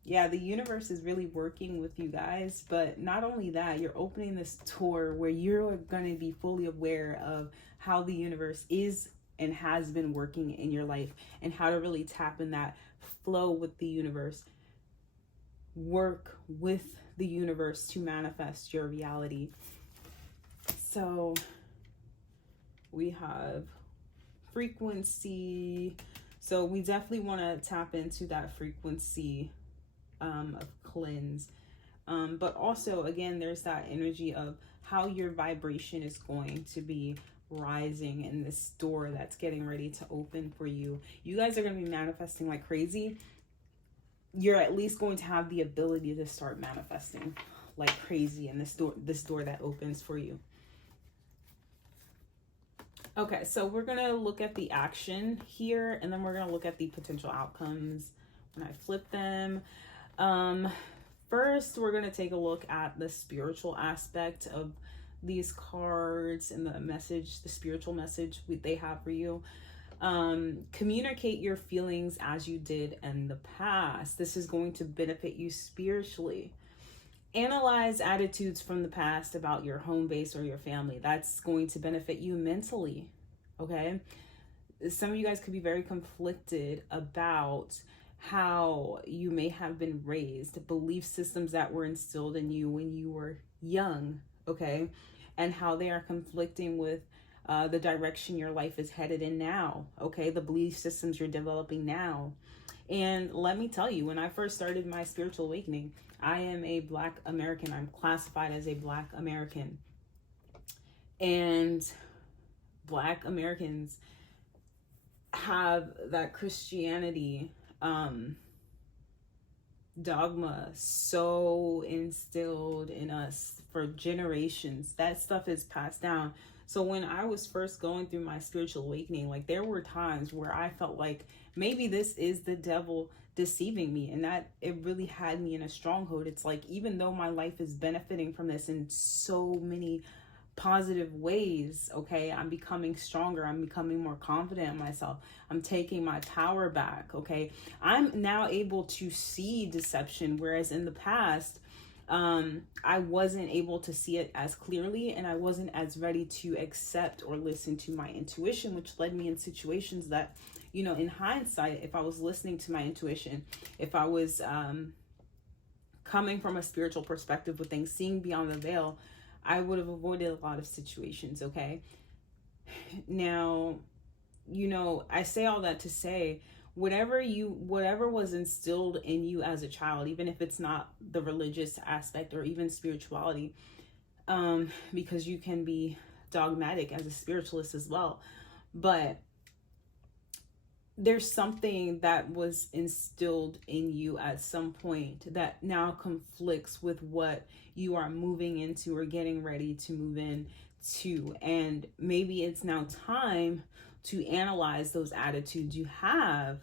yeah, the universe is really working with you guys. But not only that, you're opening this tour where you're going to be fully aware of how the universe is and has been working in your life, and how to really tap in that flow with the universe. Work with the universe to manifest your reality. So we have frequency. So we definitely want to tap into that frequency of cleanse. But also, again, there's that energy of how your vibration is going to be rising in this door that's getting ready to open for you. You guys are going to be manifesting like crazy. You're at least going to have the ability to start manifesting like crazy in this door that opens for you. Okay, so we're going to look at the action here, and then we're going to look at the potential outcomes when I flip them. First, we're going to take a look at the spiritual aspect of these cards and the message, the spiritual message they have for you. Communicate your feelings as you did in the past. This is going to benefit you spiritually. Analyze attitudes from the past about your home base or your family. That's going to benefit you mentally, okay? Some of you guys could be very conflicted about how you may have been raised, belief systems that were instilled in you when you were young, okay? And how they are conflicting with the direction your life is headed in now, okay? The belief systems you're developing now. And let me tell you, when I first started my spiritual awakening, I am a Black American. I'm classified as a Black American. And Black Americans have that Christianity dogma so instilled in us for generations. That stuff is passed down. So when I was first going through my spiritual awakening, like there were times where I felt like maybe this is the devil deceiving me, and that it really had me in a stronghold. It's like, even though my life is benefiting from this in so many positive ways, okay, I'm becoming stronger, I'm becoming more confident in myself, I'm taking my power back, okay, I'm now able to see deception, whereas in the past I wasn't able to see it as clearly, and I wasn't as ready to accept or listen to my intuition, which led me in situations that, you know, in hindsight, if I was listening to my intuition, if I was coming from a spiritual perspective with things, seeing beyond the veil, I would have avoided a lot of situations, okay? Now, you know, I say all that to say, whatever was instilled in you as a child, even if it's not the religious aspect or even spirituality, because you can be dogmatic as a spiritualist as well, but there's something that was instilled in you at some point that now conflicts with what you are moving into or getting ready to move in to. And maybe it's now time to analyze those attitudes you have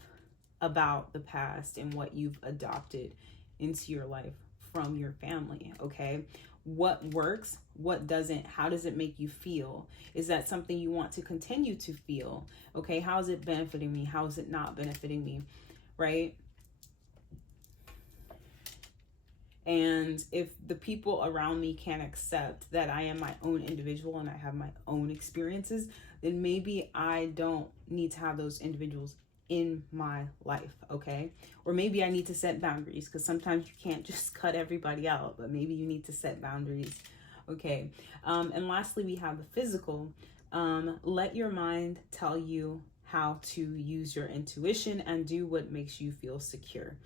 about the past and what you've adopted into your life from your family, okay? What works, what doesn't, how does it make you feel? Is that something you want to continue to feel? Okay, how is it benefiting me? How is it not benefiting me, right? And if the people around me can't accept that I am my own individual and I have my own experiences, then maybe I don't need to have those individuals in my life, okay? Or maybe I need to set boundaries, because sometimes you can't just cut everybody out, but maybe you need to set boundaries, okay? And lastly, we have the physical. Let your mind tell you how to use your intuition and do what makes you feel secure.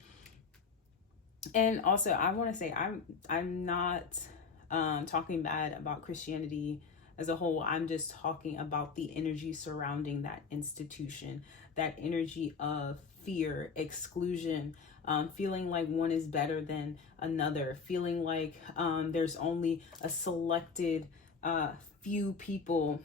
And also, I want to say, I'm not talking bad about Christianity as a whole. I'm just talking about the energy surrounding that institution, that energy of fear, exclusion, feeling like one is better than another, feeling like there's only a selected few people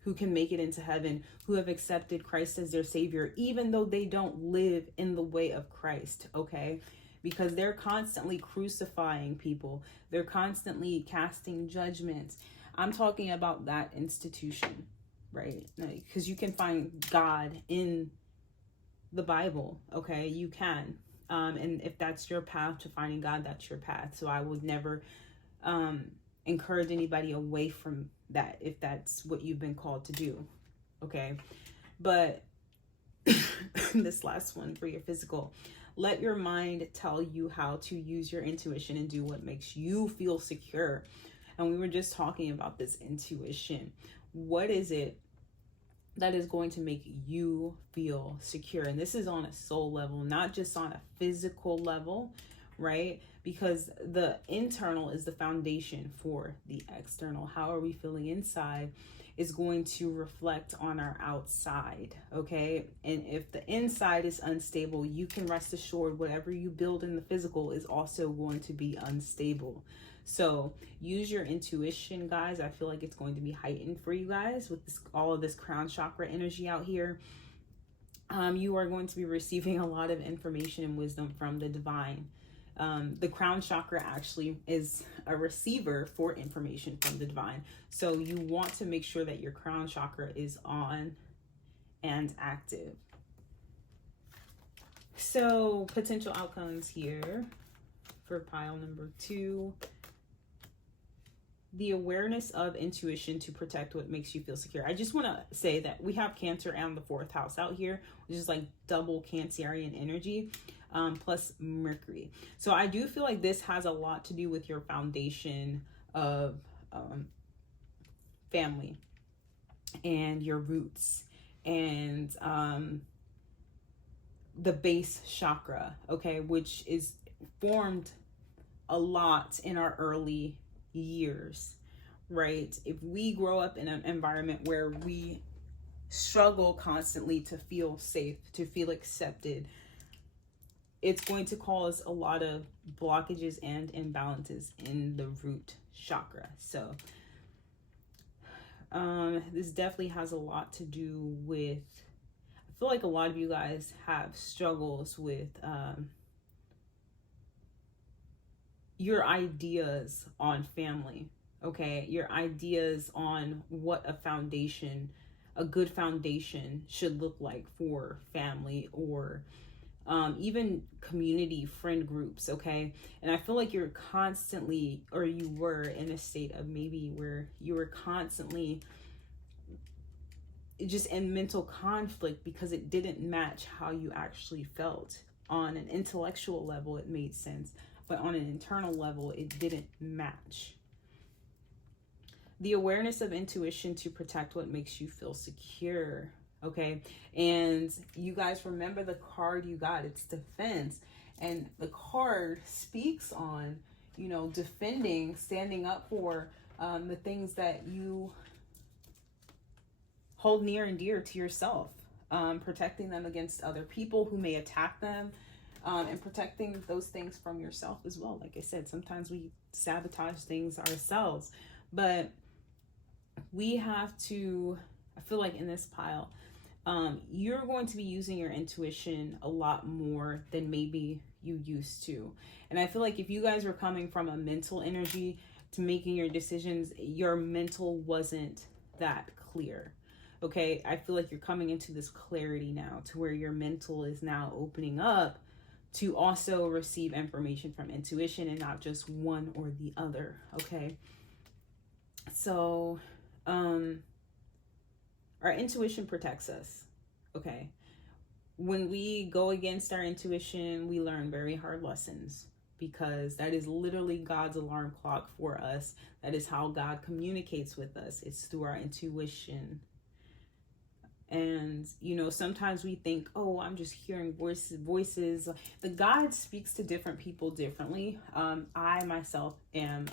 who can make it into heaven, who have accepted Christ as their savior, even though they don't live in the way of Christ, okay? Because they're constantly crucifying people. They're constantly casting judgments. I'm talking about that institution, right? Because you can find God in the Bible, okay? You can. And if that's your path to finding God, that's your path. So I would never encourage anybody away from that if that's what you've been called to do, okay? But this last one for your physical. Let your mind tell you how to use your intuition and do what makes you feel secure. And we were just talking about this intuition. What is it that is going to make you feel secure? And this is on a soul level, not just on a physical level, right? Because the internal is the foundation for the external. How are we feeling inside is going to reflect on our outside, okay? And if the inside is unstable, you can rest assured whatever you build in the physical is also going to be unstable. So use your intuition, guys. I feel like it's going to be heightened for you guys with this, all of this crown chakra energy out here. You are going to be receiving a lot of information and wisdom from the divine. The crown chakra actually is a receiver for information from the divine. So you want to make sure that your crown chakra is on and active. So potential outcomes here for pile number 2. The awareness of intuition to protect what makes you feel secure. I just want to say that we have Cancer and the 4th house out here, which is like double Cancerian energy, plus Mercury. So I do feel like this has a lot to do with your foundation of family and your roots and the base chakra, okay, which is formed a lot in our early years, right? If we grow up in an environment where we struggle constantly to feel safe, to feel accepted, it's going to cause a lot of blockages and imbalances in the root chakra. So this definitely has a lot to do with, I feel like a lot of you guys have struggles with your ideas on family, okay? Your ideas on what a good foundation should look like for family, or even community friend groups, okay? And I feel like you're constantly, or you were in a state of maybe where you were constantly just in mental conflict because it didn't match how you actually felt. On an intellectual level, it made sense, but on an internal level, it didn't match. The awareness of intuition to protect what makes you feel secure, okay? And you guys remember the card you got, it's defense. And the card speaks on, you know, defending, standing up for the things that you hold near and dear to yourself, protecting them against other people who may attack them, and protecting those things from yourself as well. Like I said, sometimes we sabotage things ourselves, but we have to, I feel like in this pile, you're going to be using your intuition a lot more than maybe you used to. And I feel like if you guys were coming from a mental energy to making your decisions, your mental wasn't that clear. Okay, I feel like you're coming into this clarity now to where your mental is now opening up to also receive information from intuition and not just one or the other. Okay, so our intuition protects us. Okay, when we go against our intuition, we learn very hard lessons, because that is literally God's alarm clock for us. That is how God communicates with us. It's through our intuition. And, you know, sometimes we think, oh, I'm just hearing voices. The God speaks to different people differently. I myself am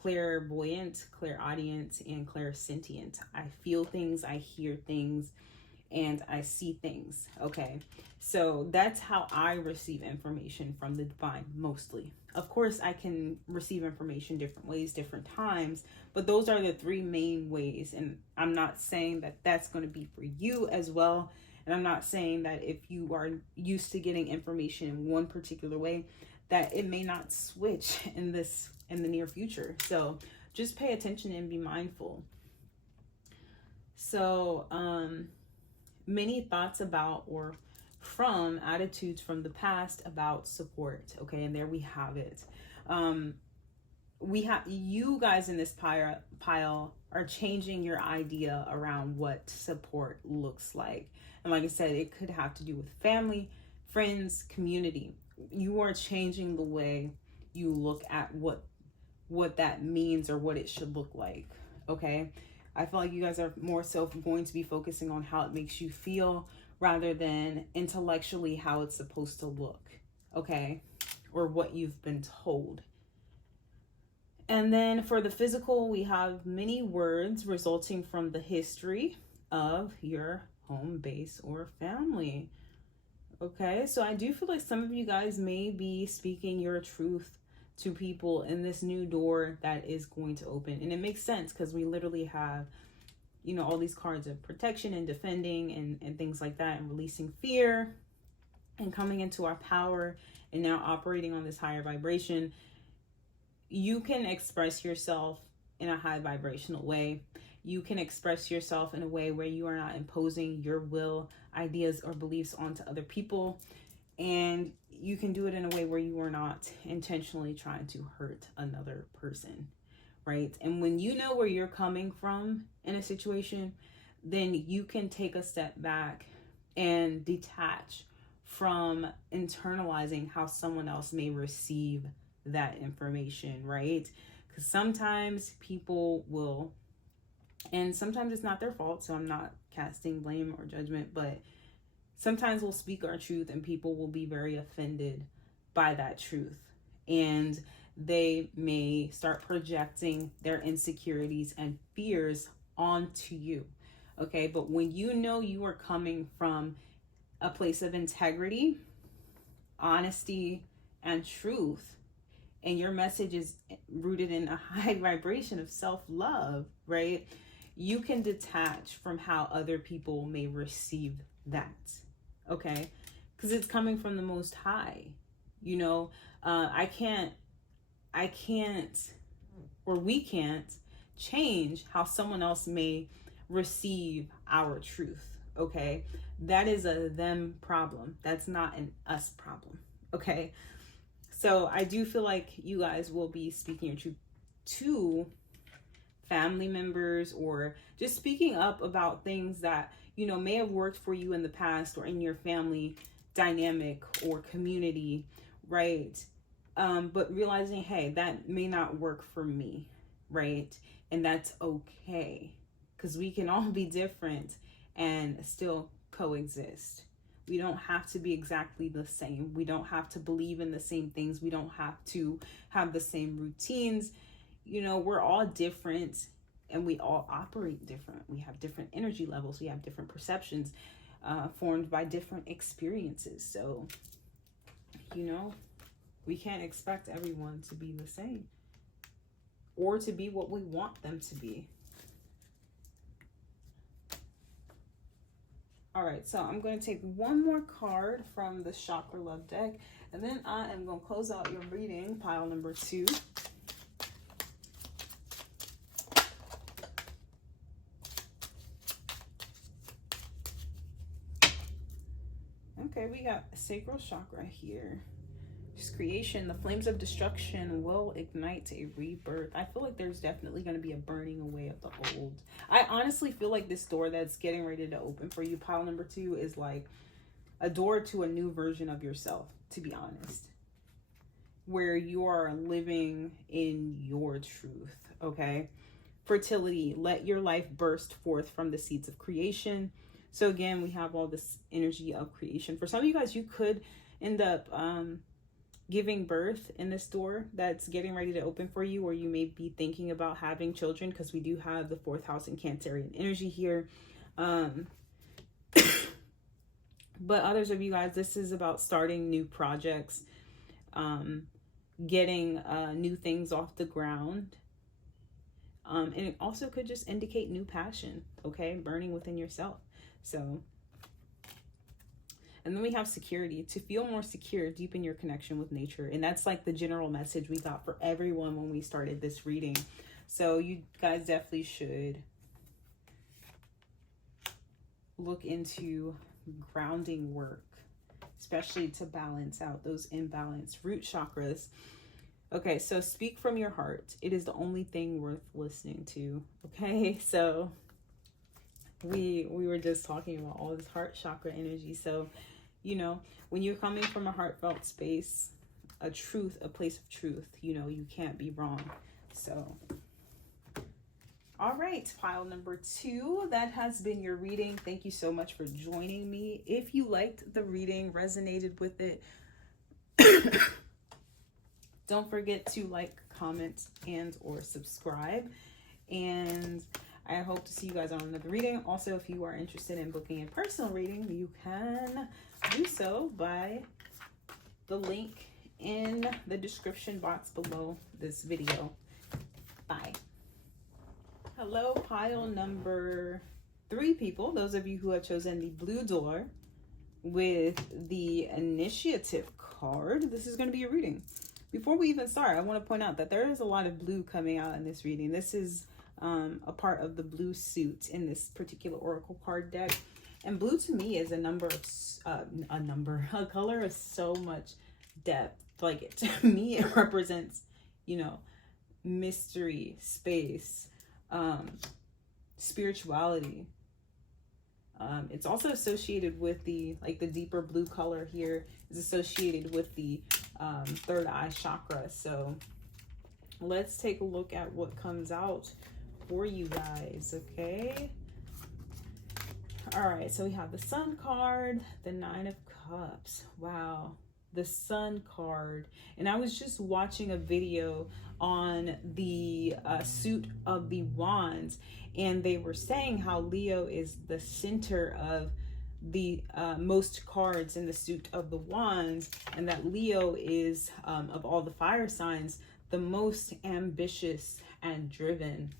clairvoyant, clairaudient, and clairsentient. I feel things, I hear things, and I see things. Okay, so that's how I receive information from the divine mostly. Of course, I can receive information different ways, different times, but those are the three main ways. And I'm not saying that that's going to be for you as well. And I'm not saying that if you are used to getting information in one particular way, that it may not switch in the near future. So just pay attention and be mindful. So, many thoughts about or from attitudes from the past about support. Okay, and there we have it. We have, you guys in this pile are changing your idea around what support looks like. And like I said, it could have to do with family, friends, community. You are changing the way you look at what that means or what it should look like. Okay, I feel like you guys are more so going to be focusing on how it makes you feel rather than intellectually how it's supposed to look, okay? Or what you've been told. And then for the physical, we have many words resulting from the history of your home base or family. Okay, so I do feel like some of you guys may be speaking your truth to people in this new door that is going to open. And it makes sense because we literally have, you know, all these cards of protection and defending and things like that, and releasing fear and coming into our power and now operating on this higher vibration. You can express yourself in a high vibrational way. You can express yourself in a way where you are not imposing your will, ideas, or beliefs onto other people. And you can do it in a way where you are not intentionally trying to hurt another person, right? And when you know where you're coming from in a situation, then you can take a step back and detach from internalizing how someone else may receive that information, right? Because sometimes people will, and sometimes it's not their fault, so I'm not casting blame or judgment, but sometimes we'll speak our truth and people will be very offended by that truth. And they may start projecting their insecurities and fears onto you. Okay, but when you know you are coming from a place of integrity, honesty, and truth, and your message is rooted in a high vibration of self-love, right? You can detach from how other people may receive that, okay? Because it's coming from the Most High. You know, I can't, or we can't change how someone else may receive our truth, okay? That is a them problem. That's not an us problem, okay? So I do feel like you guys will be speaking your truth to family members, or just speaking up about things that, you know, may have worked for you in the past or in your family dynamic or community, right? But realizing, hey, that may not work for me, right? And that's okay, because we can all be different and still coexist. We don't have to be exactly the same. We don't have to believe in the same things. We don't have to have the same routines. You know, we're all different, and we all operate different. We have different energy levels. We have different perceptions formed by different experiences. So, you know, we can't expect everyone to be the same or to be what we want them to be. All right, so I'm going to take one more card from the Chakra Love deck, and then I am going to close out your reading, pile number 2. Okay, we got sacral chakra here. Just creation, the flames of destruction will ignite a rebirth. I feel like there's definitely going to be a burning away of the old. I honestly feel like this door that's getting ready to open for you, pile number 2, is like a door to a new version of yourself, to be honest, where you are living in your truth, okay? Fertility, let your life burst forth from the seeds of creation. So again, we have all this energy of creation. For some of you guys, you could end up giving birth in this door that's getting ready to open for you, or you may be thinking about having children, because we do have the 4th house in Cancerian energy here. But others of you guys, this is about starting new projects, getting new things off the ground. And it also could just indicate new passion, okay? Burning within yourself. So, and then we have security. To feel more secure, deepen your connection with nature. And that's like the general message we got for everyone when we started this reading. So you guys definitely should look into grounding work, especially to balance out those imbalanced root chakras. Okay, so speak from your heart. It is the only thing worth listening to. Okay, so we were just talking about all this heart chakra energy. So, you know, when you're coming from a heartfelt space, a truth, a place of truth, you know, you can't be wrong. So, all right, pile number 2, that has been your reading. Thank you so much for joining me. If you liked the reading, resonated with it, don't forget to like, comment, and or subscribe. And I hope to see you guys on another reading. Also, if you are interested in booking a personal reading, you can do so by the link in the description box below this video. Bye. Hello, pile number 3 people. Those of you who have chosen the blue door with the initiative card, this is going to be a reading. Before we even start, I want to point out that there is a lot of blue coming out in this reading. This is a part of the blue suit in this particular oracle card deck. And blue to me is a color of so much depth. Like, to me, it represents, you know, mystery, space, spirituality. It's also associated with the deeper blue color here is associated with the 3rd eye chakra. So let's take a look at what comes out for you guys, okay? All right, so we have the Sun card, the 9 of Cups. Wow. the Sun card. And I was just watching a video on the suit of the wands, and they were saying how Leo is the center of the most cards in the suit of the wands, and that Leo is of all the fire signs the most ambitious and driven.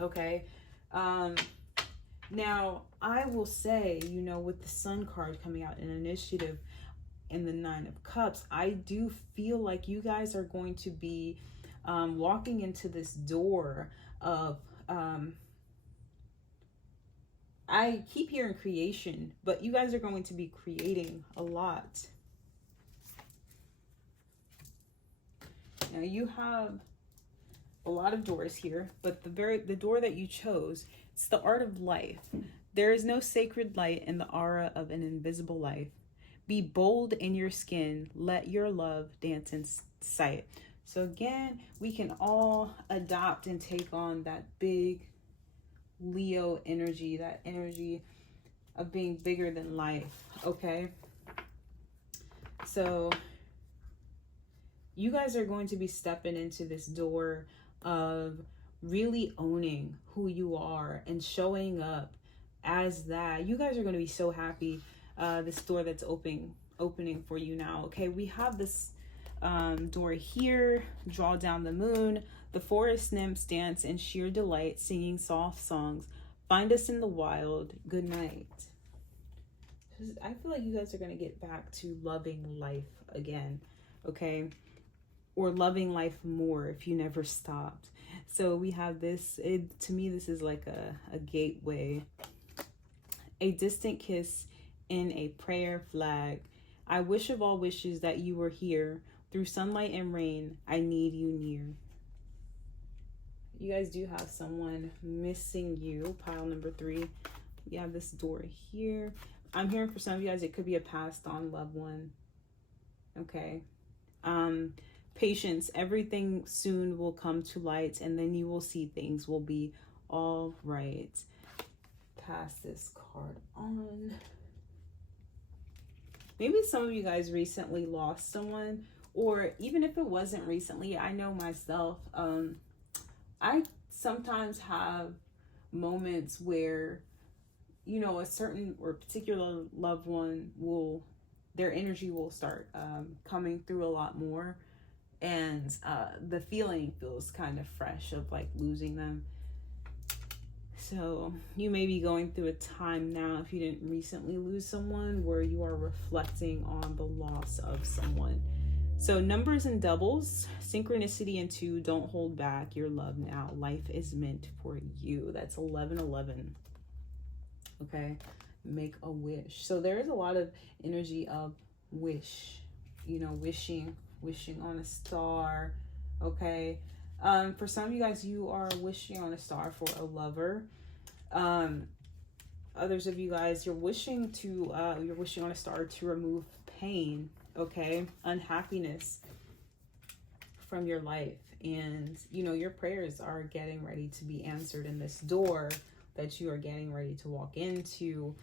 Okay. Now I will say, you know, with the Sun card coming out in initiative in the Nine of Cups, I do feel like you guys are going to be walking into this door of I keep hearing creation, but you guys are going to be creating a lot. Now you have a lot of doors here, but the door that you chose, it's the art of life. There is no sacred light in the aura of an invisible life. Be bold in your skin. Let your love dance in sight. So again, we can all adopt and take on that big Leo energy, that energy of being bigger than life. Okay. So you guys are going to be stepping into this door of really owning who you are and showing up as that. You guys are going to be so happy. This door that's opening for you now. Okay, we have this door here. Draw down the moon. The forest nymphs dance in sheer delight, singing soft songs. Find us in the wild. Good night. I feel like you guys are going to get back to loving life again. Okay, or loving life more if you never stopped. So we have this, to me this is like a gateway. A distant kiss in a prayer flag. I wish of all wishes that you were here. Through sunlight and rain, I need you near. You guys do have someone missing you. Pile number 3. We have this door here. I'm hearing for some of you guys, it could be a passed on loved one. Okay. Patience. Everything soon will come to light, and then you will see things will be all right. Pass this card on. Maybe some of you guys recently lost someone, or even if it wasn't recently, I know myself, I sometimes have moments where, you know, a certain or particular loved one will, their energy will start coming through a lot more, and the feeling feels kind of fresh of like losing them. So you may be going through a time now, if you didn't recently lose someone, where you are reflecting on the loss of someone. So numbers and doubles, synchronicity and 2, don't hold back your love now. Life is meant for you. That's 1111. Okay, make a wish. So there is a lot of energy of wish, you know, wishing on a star. Okay. For some of you guys, you are wishing on a star for a lover. Others of you guys, you're wishing on a star to remove pain, okay, unhappiness from your life. And, you know, your prayers are getting ready to be answered in this door that you are getting ready to walk into.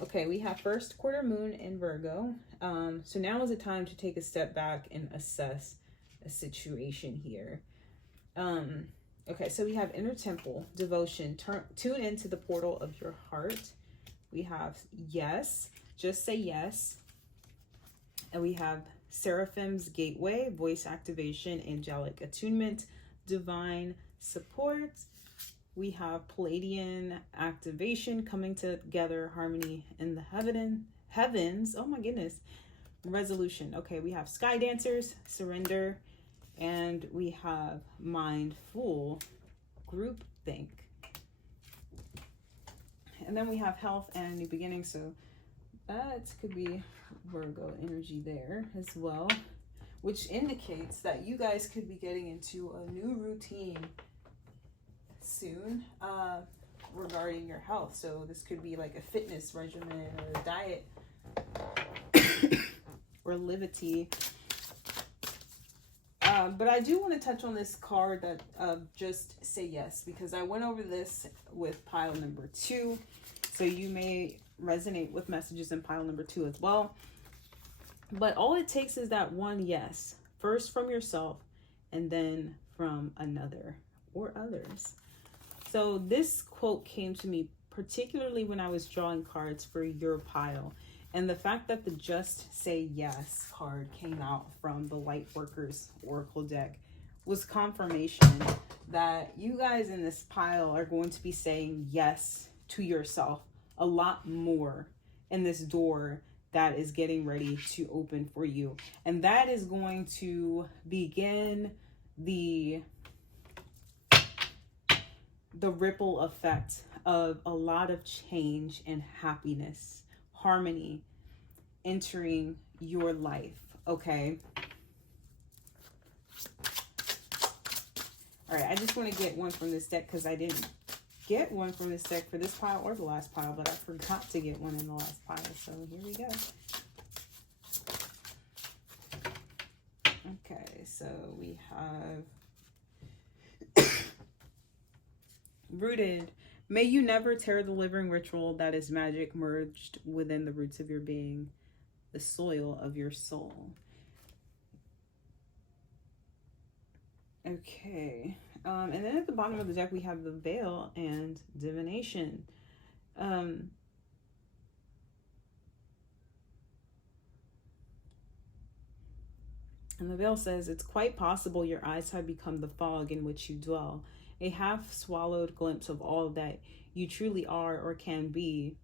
Okay, we have first quarter moon in Virgo. So now is the time to take a step back and assess a situation here. Okay, so we have inner temple, devotion, tune into the portal of your heart. We have yes, just say yes. And we have Seraphim's gateway, voice activation, angelic attunement, divine support. We have Palladian activation, coming together, harmony in the heavens. Oh my goodness. Resolution. Okay, we have sky dancers, surrender, and we have mindful, group think. And then we have health and new beginning. So that could be Virgo energy there as well, which indicates that you guys could be getting into a new routine soon regarding your health. So this could be like a fitness regimen or a diet or levity. But I do want to touch on this card that just say yes, because I went over this with pile number 2. So you may resonate with messages in pile number 2 as well. But all it takes is that one yes, first from yourself and then from another or others. So this quote came to me particularly when I was drawing cards for your pile. And the fact that the Just Say Yes card came out from the Lightworkers Oracle deck was confirmation that you guys in this pile are going to be saying yes to yourself a lot more in this door that is getting ready to open for you. And that is going to begin the ripple effect of a lot of change and happiness, harmony entering your life. Okay. All right. I just want to get one from this deck because I didn't get one from this deck for this pile or the last pile, but I forgot to get one in the last pile. So here we go. Okay. So we have rooted. May you never tear the living ritual that is magic merged within the roots of your being, the soil of your soul. Okay. And then at the bottom of the deck, we have the veil and divination. And the veil says, it's quite possible your eyes have become the fog in which you dwell, a half-swallowed glimpse of all that you truly are or can be.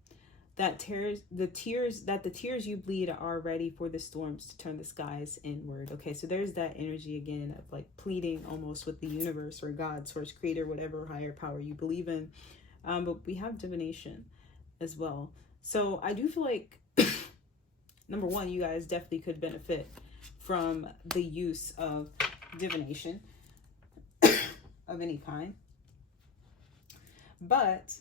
That the tears you bleed are ready for the storms to turn the skies inward. Okay, so there's that energy again of like pleading almost with the universe or God, source, creator, whatever higher power you believe in. But we have divination as well. So I do feel like, number one, you guys definitely could benefit from the use of divination of any kind. But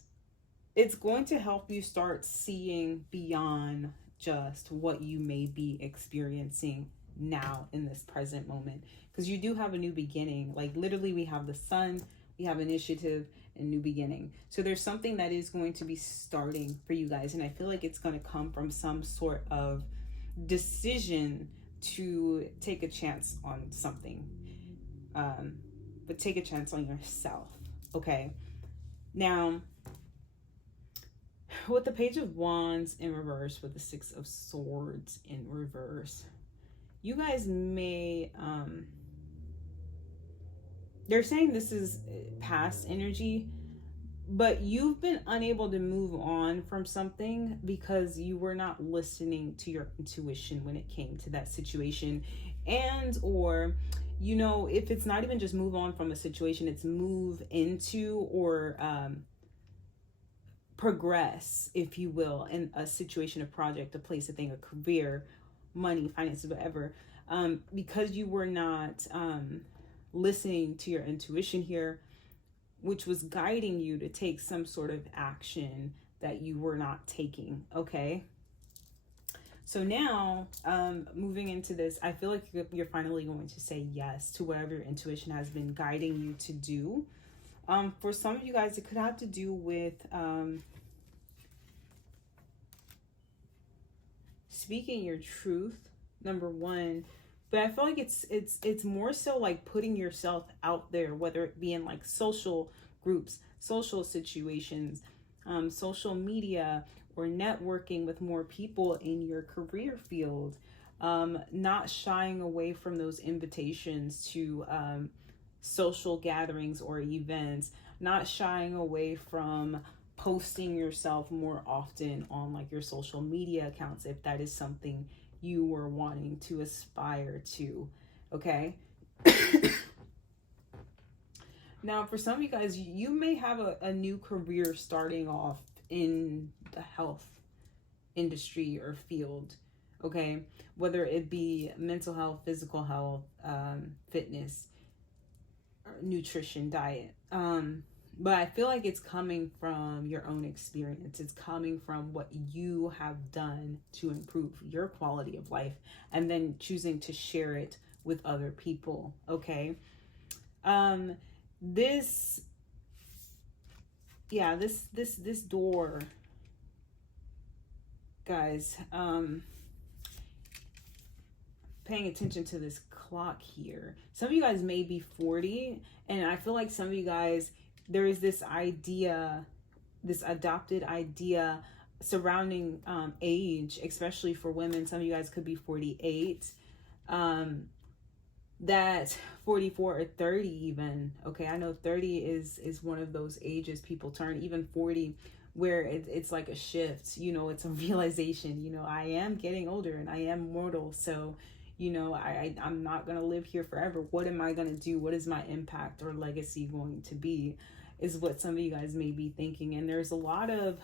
it's going to help you start seeing beyond just what you may be experiencing now in this present moment. Because you do have a new beginning. Like literally we have the sun, we have initiative and new beginning. So there's something that is going to be starting for you guys. And I feel like it's going to come from some sort of decision to take a chance on something. But take a chance on yourself. Okay. Now, with the Page of Wands in reverse, with the Six of Swords in reverse, you guys may, they're saying this is past energy, but you've been unable to move on from something because you were not listening to your intuition when it came to that situation. And, or, you know, if it's not even just move on from a situation, it's move into or, progress, if you will, in a situation, a project, a place, a thing, a career, money, finances, whatever, because you were not listening to your intuition here, which was guiding you to take some sort of action that you were not taking. Okay, so now moving into this, I feel like you're finally going to say yes to whatever your intuition has been guiding you to do. For some of you guys, it could have to do with speaking your truth, number one. But I feel like it's more so like putting yourself out there, whether it be in like social groups, social situations, social media, or networking with more people in your career field. Not shying away from those invitations to social gatherings or events, not shying away from posting yourself more often on like your social media accounts if that is something you were wanting to aspire to. Okay. Now for some of you guys, you may have a new career starting off in the health industry or field. Okay, whether it be mental health, physical health, fitness, nutrition, diet. But I feel like it's coming from your own experience. It's coming from what you have done to improve your quality of life and then choosing to share it with other people. Okay. This door, guys, paying attention to this clock here. Some of you guys may be 40, and I feel like some of you guys, there is this idea, this adopted idea surrounding age, especially for women. Some of you guys could be 48, that 44 or 30 even. Okay, I know 30 is one of those ages people turn, even 40, where it's like a shift, you know, it's a realization, you know, I am getting older and I am mortal. So, you know, I'm not going to live here forever. What am I going to do? What is my impact or legacy going to be, is what some of you guys may be thinking. And there's a lot of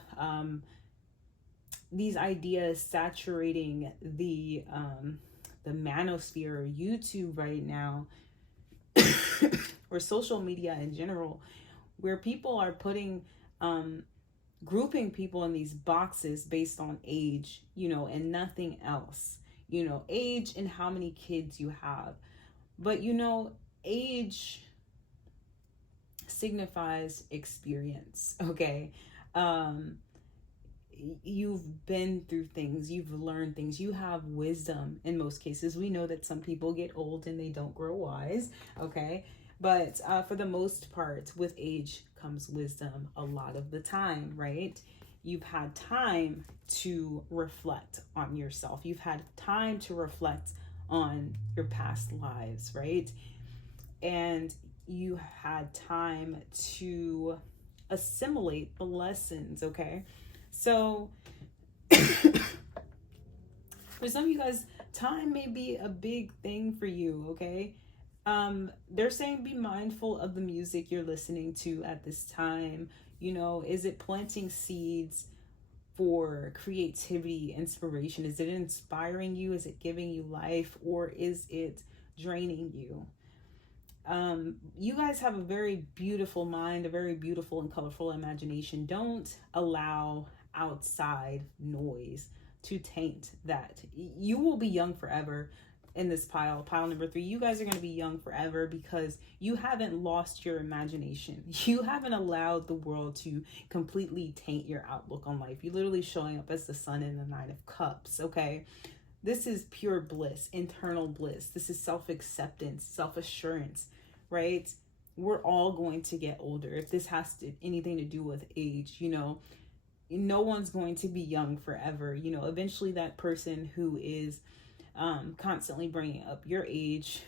these ideas saturating the manosphere or YouTube right now, or social media in general, where people are putting grouping people in these boxes based on age, you know, and nothing else. You know, age and how many kids you have. But, you know, age signifies experience, okay? You've been through things, you've learned things, you have wisdom in most cases. We know that some people get old and they don't grow wise, okay? But for the most part, with age comes wisdom a lot of the time, right? You've had time to reflect on yourself. You've had time to reflect on your past lives, right? And you had time to assimilate the lessons, okay? So for some of you guys, time may be a big thing for you, okay? They're saying be mindful of the music you're listening to at this time. You know, is it planting seeds for creativity, inspiration? Is it inspiring you? Is it giving you life? Or is it draining you? You guys have a very beautiful mind, a very beautiful and colorful imagination. Don't allow outside noise to taint that. You will be young forever. In this pile number 3, you guys are going to be young forever because you haven't lost your imagination. You haven't allowed the world to completely taint your outlook on life. You're literally showing up as the sun in the 9 of cups, okay? This is pure bliss, internal bliss. This is self-acceptance, self-assurance, right? We're all going to get older. If this has anything to do with age, you know, no one's going to be young forever. You know, eventually that person who is constantly bringing up your age,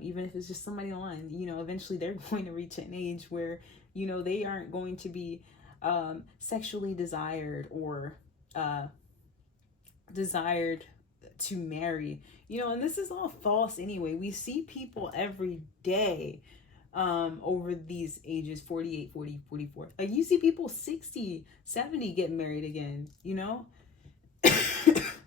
even if it's just somebody online, you know, eventually they're going to reach an age where, you know, they aren't going to be sexually desired or desired to marry, you know, and this is all false anyway. We see people every day over these ages, 48, 40, 44. Like, you see people 60, 70 get married again, you know?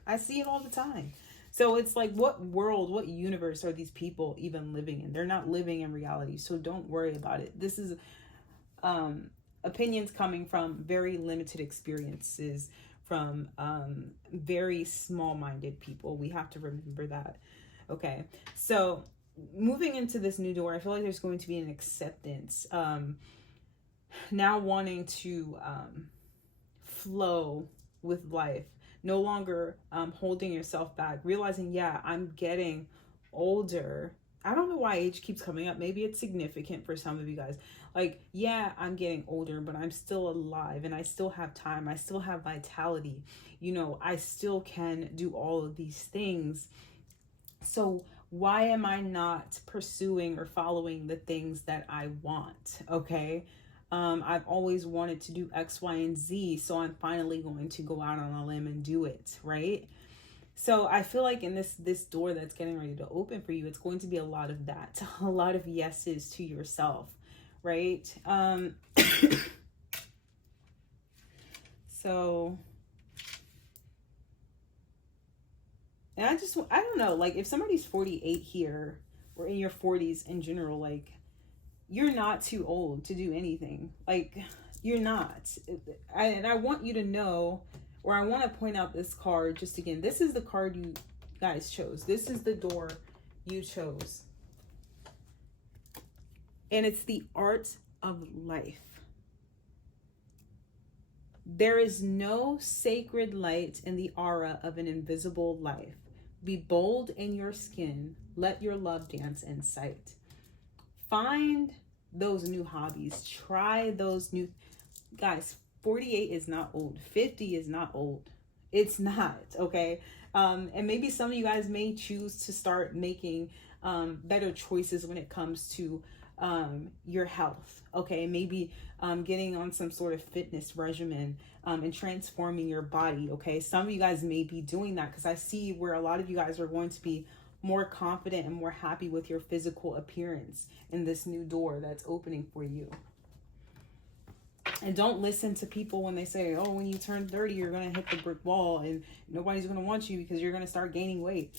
I see it all the time. So it's like, what world, what universe are these people even living in? They're not living in reality. So don't worry about it. This is opinions coming from very limited experiences, from very small-minded people. We have to remember that. Okay. So moving into this new door, I feel like there's going to be an acceptance. Now wanting to flow with life. No longer holding yourself back, realizing, yeah, I'm getting older. I don't know why age keeps coming up. Maybe it's significant for some of you guys. Like, yeah, I'm getting older, but I'm still alive and I still have time. I still have vitality. You know, I still can do all of these things. So why am I not pursuing or following the things that I want? Okay. I've always wanted to do X, Y, and Z, so I'm finally going to go out on a limb and do it, right? So I feel like in this door that's getting ready to open for you, it's going to be a lot of that, a lot of yeses to yourself, right? So, and I don't know, like, if somebody's 48 here, or in your 40s in general, like, you're not too old to do anything. Like, you're not. And I want you to know, or I want to point out this card just again. This is the card you guys chose. This is the door you chose. And it's the art of life. There is no sacred light in the aura of an invisible life. Be bold in your skin. Let your love dance in sight. Find those new hobbies. Try those new... Guys, 48 is not old. 50 is not old. It's not, okay? And maybe some of you guys may choose to start making better choices when it comes to your health, okay? Maybe getting on some sort of fitness regimen and transforming your body, okay? Some of you guys may be doing that, because I see where a lot of you guys are going to be more confident and more happy with your physical appearance in this new door that's opening for you. And don't listen to people when they say, oh, when you turn 30, you're going to hit the brick wall and nobody's going to want you because you're going to start gaining weight.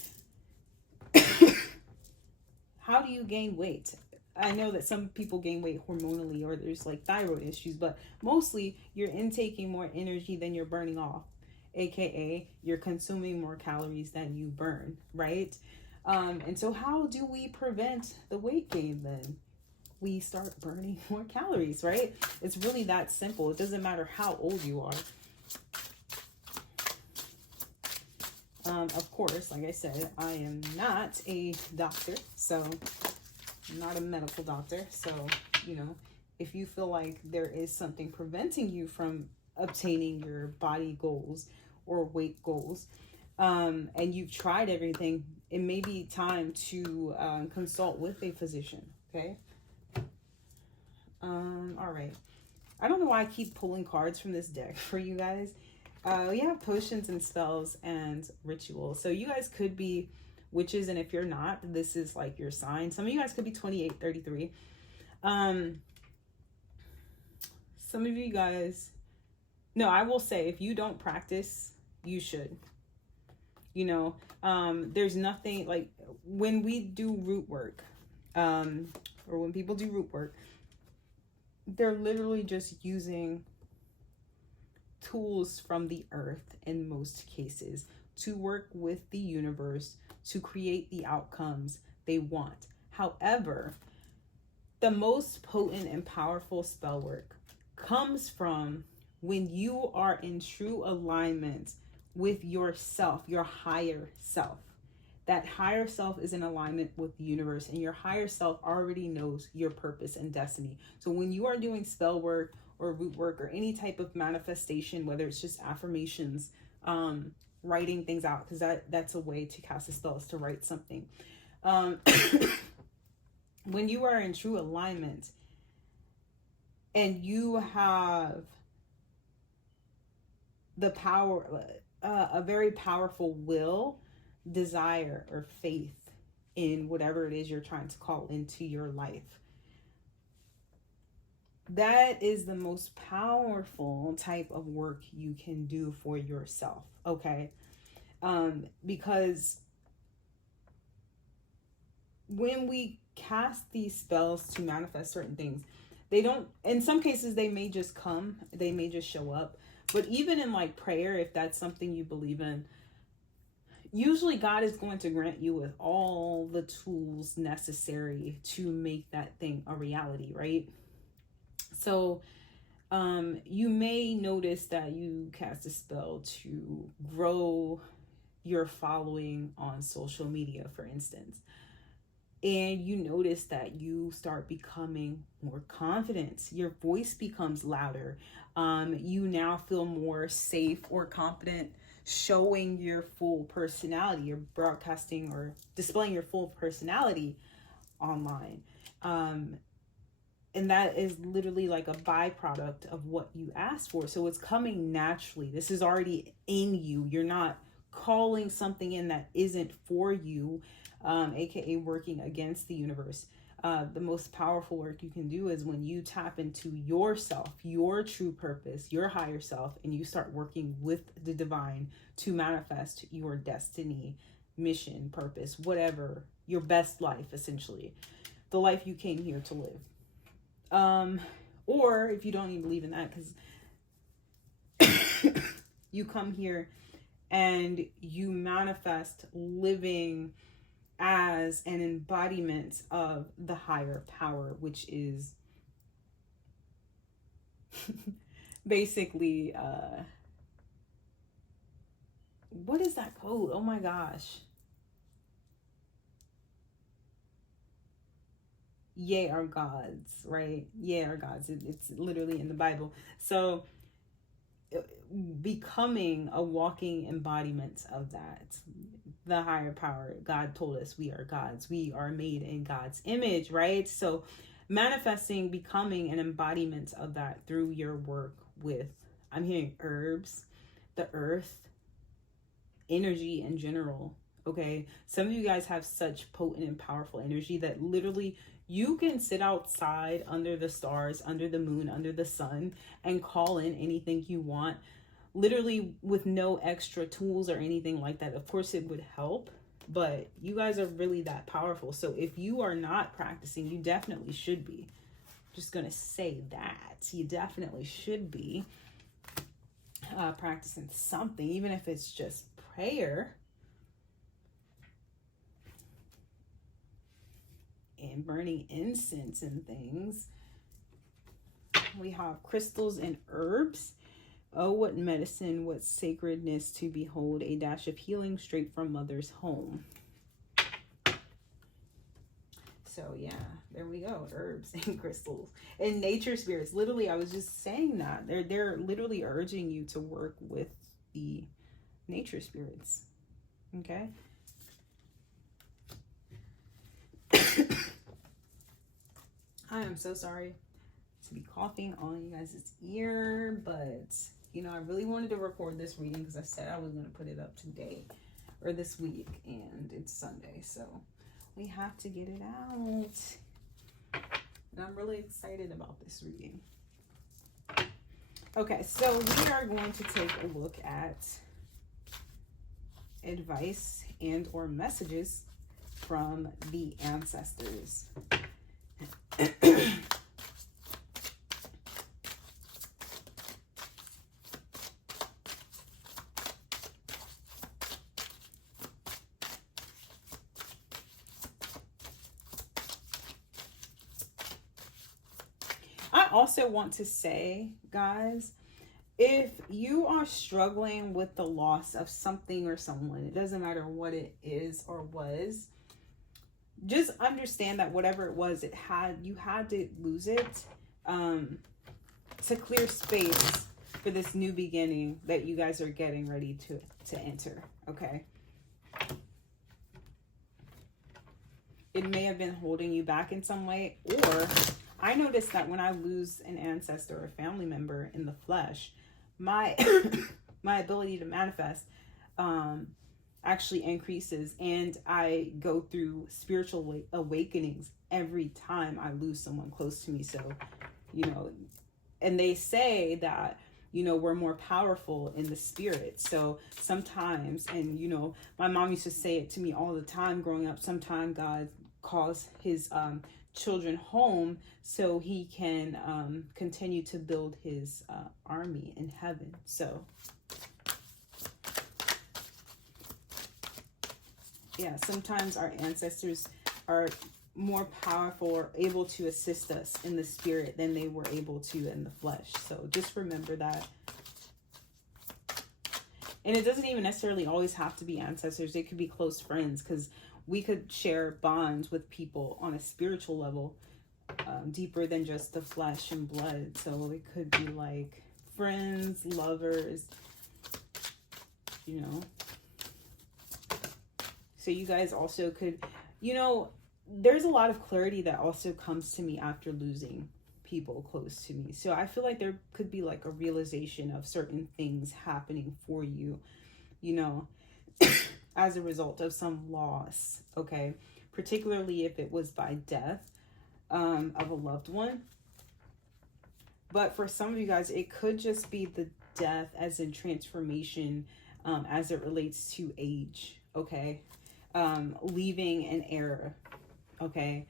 How do you gain weight? I know that some people gain weight hormonally, or there's like thyroid issues, but mostly you're intaking more energy than you're burning off, aka you're consuming more calories than you burn, right? And so how do we prevent the weight gain then? We start burning more calories, right? It's really that simple. It doesn't matter how old you are. Of course, like I said, I am not a doctor, so I'm not a medical doctor. So, you know, if you feel like there is something preventing you from obtaining your body goals or weight goals, and you've tried everything, it may be time to consult with a physician, okay? All right. I don't know why I keep pulling cards from this deck for you guys. We have potions and spells and rituals. So you guys could be witches, and if you're not, this is like your sign. Some of you guys could be 28, 33. Some of you guys, no, I will say, if you don't practice, you should. You know, there's nothing like when we do root work, or when people do root work, they're literally just using tools from the earth in most cases to work with the universe to create the outcomes they want. However, the most potent and powerful spell work comes from when you are in true alignment with yourself, your higher self. That higher self is in alignment with the universe, and your higher self already knows your purpose and destiny. So when you are doing spell work or root work or any type of manifestation, whether it's just affirmations, writing things out, because that's a way to cast a spell, is to write something. When you are in true alignment and you have the power, a very powerful will, desire, or faith in whatever it is you're trying to call into your life, that is the most powerful type of work you can do for yourself, okay? Because when we cast these spells to manifest certain things, they don't, in some cases, they may just come, they may just show up. But even in like prayer, if that's something you believe in, usually God is going to grant you with all the tools necessary to make that thing a reality, right? So you may notice that you cast a spell to grow your following on social media, for instance. And you notice that you start becoming more confident. Your voice becomes louder. You now feel more safe or confident showing your full personality. You're broadcasting or displaying your full personality online. And that is literally like a byproduct of what you asked for. So it's coming naturally. This is already in you. You're not calling something in that isn't for you, aka working against the universe. The most powerful work you can do is when you tap into yourself, your true purpose, your higher self, and you start working with the divine to manifest your destiny, mission, purpose, whatever, your best life, essentially, the life you came here to live. Or if you don't even believe in that, because you come here and you manifest living as an embodiment of the higher power, which is basically, what is that code? Oh my gosh. ye are gods, right? Ye are gods. It's literally in the Bible. So becoming a walking embodiment of that, the higher power. God told us we are gods. We are made in God's image, right? So manifesting, becoming an embodiment of that through your work with, I'm hearing herbs, the earth, energy in general. Okay, some of you guys have such potent and powerful energy that literally you can sit outside under the stars, under the moon, under the sun, and call in anything you want, literally with no extra tools or anything like that. Of course it would help, but you guys are really that powerful. So if you are not practicing, you definitely should be. Just gonna say that you definitely should be practicing something, even if it's just prayer and burning incense and things. We have crystals and herbs. Oh, what medicine, what sacredness to behold, a dash of healing straight from mother's home. So yeah, there we go. Herbs and crystals and nature spirits. Literally, I was just saying that they're literally urging you to work with the nature spirits. Okay. I am so sorry to be coughing on you guys' ear, but you know, I really wanted to record this reading because I said I was going to put it up today or this week, and it's Sunday, so we have to get it out. And I'm really excited about this reading. Okay, so we are going to take a look at advice and or messages from the ancestors. I also want to say, guys, if you are struggling with the loss of something or someone, it doesn't matter what it is or was, just understand that whatever it was, you had to lose it to clear space for this new beginning that you guys are getting ready to enter. Okay. It may have been holding you back in some way, or I noticed that when I lose an ancestor or a family member in the flesh, my my ability to manifest actually increases, and I go through spiritual awakenings every time I lose someone close to me. So, you know, and they say that, you know, we're more powerful in the spirit. So sometimes, and you know, my mom used to say it to me all the time growing up, sometimes God calls his children home so he can continue to build his army in heaven. So yeah, sometimes our ancestors are more powerful or able to assist us in the spirit than they were able to in the flesh. So just remember that. And it doesn't even necessarily always have to be ancestors. It could be close friends, because we could share bonds with people on a spiritual level, deeper than just the flesh and blood. So it could be like friends, lovers, you know. So you guys also could, you know, there's a lot of clarity that also comes to me after losing people close to me. So I feel like there could be like a realization of certain things happening for you, you know, as a result of some loss. Okay. Particularly if it was by death of a loved one. But for some of you guys, it could just be the death as in transformation as it relates to age. Okay. Leaving an era. Okay.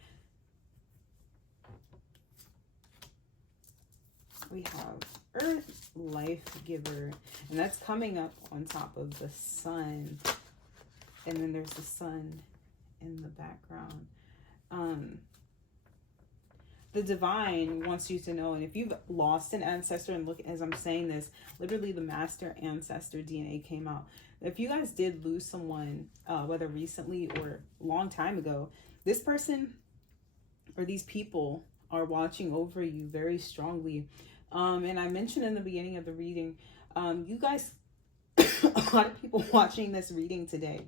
We have Earth, Life Giver, and that's coming up on top of the sun. And then there's the sun in the background. The divine wants you to know, and if you've lost an ancestor, and look, as I'm saying this, literally the master ancestor DNA came out. If you guys did lose someone, whether recently or a long time ago, this person or these people are watching over you very strongly. And I mentioned in the beginning of the reading, you guys, a lot of people watching this reading today,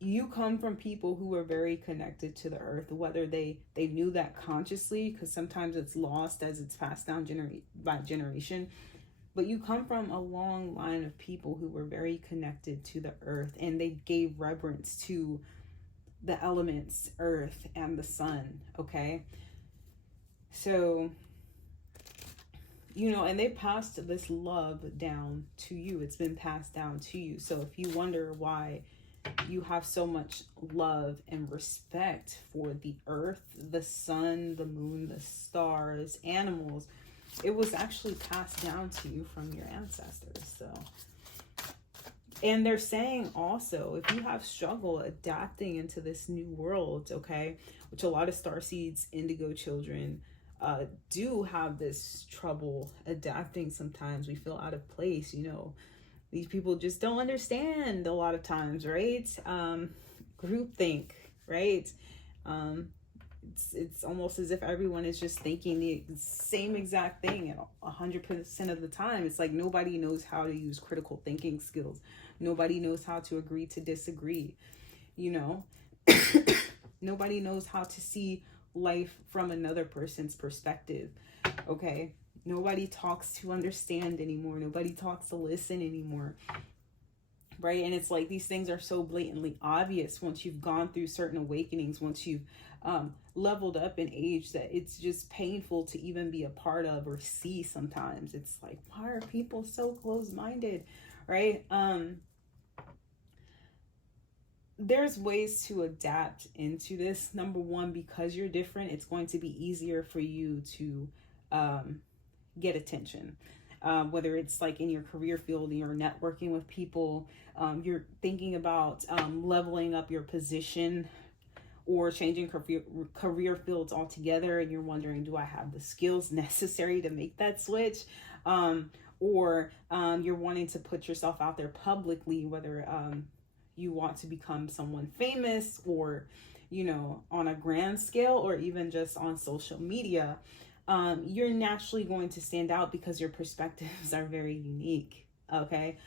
you come from people who are very connected to the earth, whether they knew that consciously, because sometimes it's lost as it's passed down by generation. But you come from a long line of people who were very connected to the earth, and they gave reverence to the elements, earth and the sun, okay? So, you know, and they passed this love down to you. It's been passed down to you. So if you wonder why you have so much love and respect for the earth, the sun, the moon, the stars, animals, it was actually passed down to you from your ancestors. So, and they're saying also, if you have struggle adapting into this new world, okay, which a lot of starseeds, indigo children do have this trouble adapting sometimes. We feel out of place, you know. These people just don't understand a lot of times, right? Groupthink, right? It's almost as if everyone is just thinking the same exact thing at 100% of the time. It's like nobody knows how to use critical thinking skills. Nobody knows how to agree to disagree, you know? Nobody knows how to see life from another person's perspective, okay? Nobody talks to understand anymore. Nobody talks to listen anymore, right? And it's like these things are so blatantly obvious once you've gone through certain awakenings, once you've leveled up in age, that it's just painful to even be a part of or see sometimes. It's like, why are people so close-minded, right? There's ways to adapt into this. Number one, because you're different, it's going to be easier for you to get attention, whether it's like in your career field, you're networking with people, you're thinking about leveling up your position or changing career fields altogether, and you're wondering, do I have the skills necessary to make that switch? Or you're wanting to put yourself out there publicly, whether you want to become someone famous, or, you know, on a grand scale, or even just on social media. You're naturally going to stand out because your perspectives are very unique, okay?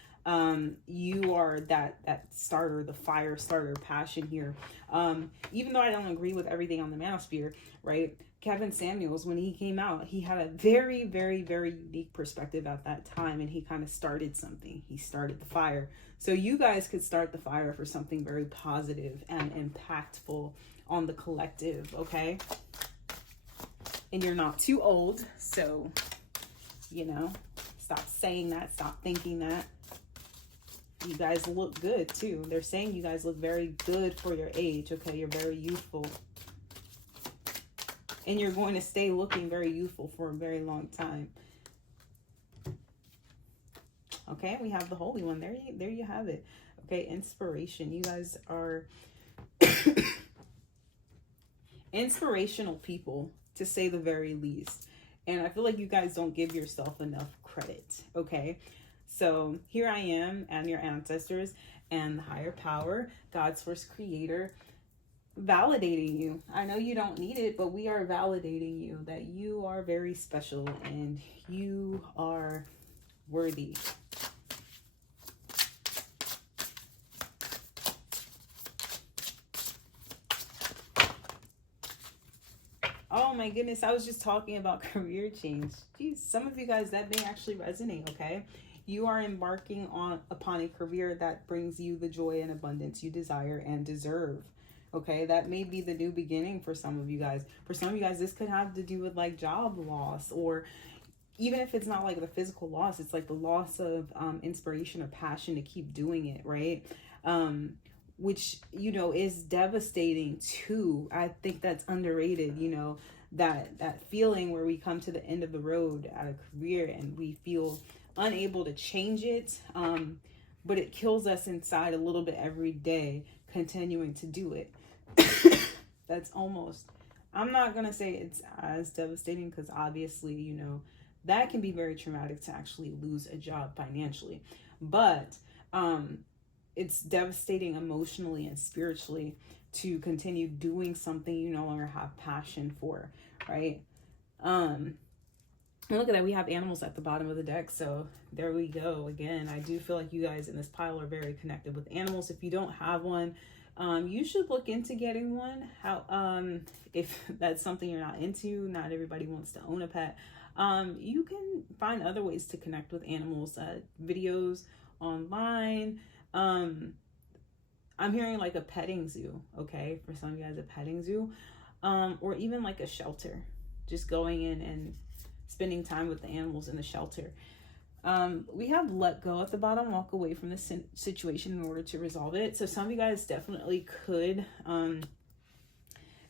You are that starter, the fire starter passion here. Even though I don't agree with everything on the manosphere, right? Kevin Samuels, when he came out, he had a very, very, very unique perspective at that time, and he kind of started something. He started the fire. So you guys could start the fire for something very positive and impactful on the collective, okay? And you're not too old, so, you know, stop saying that, stop thinking that. You guys look good too. They're saying you guys look very good for your age, okay? You're very youthful. And you're going to stay looking very youthful for a very long time. Okay, we have the Holy One. There you have it. Okay, inspiration. You guys are inspirational people, to say the very least. And I feel like you guys don't give yourself enough credit, okay? So here I am, and your ancestors and the higher power, God's first creator, validating you. I know you don't need it, but we are validating you that you are very special and you are worthy. Oh my goodness, I was just talking about career change. Geez, some of you guys, that may actually resonate, okay? You are embarking upon a career that brings you the joy and abundance you desire and deserve. Okay, that may be the new beginning for some of you guys. For some of you guys, this could have to do with like job loss, or even if it's not like the physical loss, it's like the loss of inspiration or passion to keep doing it, right? Which, you know, is devastating too. I think that's underrated, you know, that feeling where we come to the end of the road at a career and we feel unable to change it, but it kills us inside a little bit every day, continuing to do it. That's almost, I'm not gonna say it's as devastating, because obviously, you know, that can be very traumatic to actually lose a job financially, but it's devastating emotionally and spiritually to continue doing something you no longer have passion for, right? And look at that, we have animals at the bottom of the deck, so there we go. Again, I do feel like you guys in this pile are very connected with animals. If you don't have one, you should look into getting one. If that's something you're not into, not everybody wants to own a pet. You can find other ways to connect with animals, videos online. I'm hearing like a petting zoo, okay, for some of you guys, a petting zoo, or even like a shelter, just going in and spending time with the animals in the shelter. We have let go at the bottom, walk away from the situation in order to resolve it. So some of you guys definitely could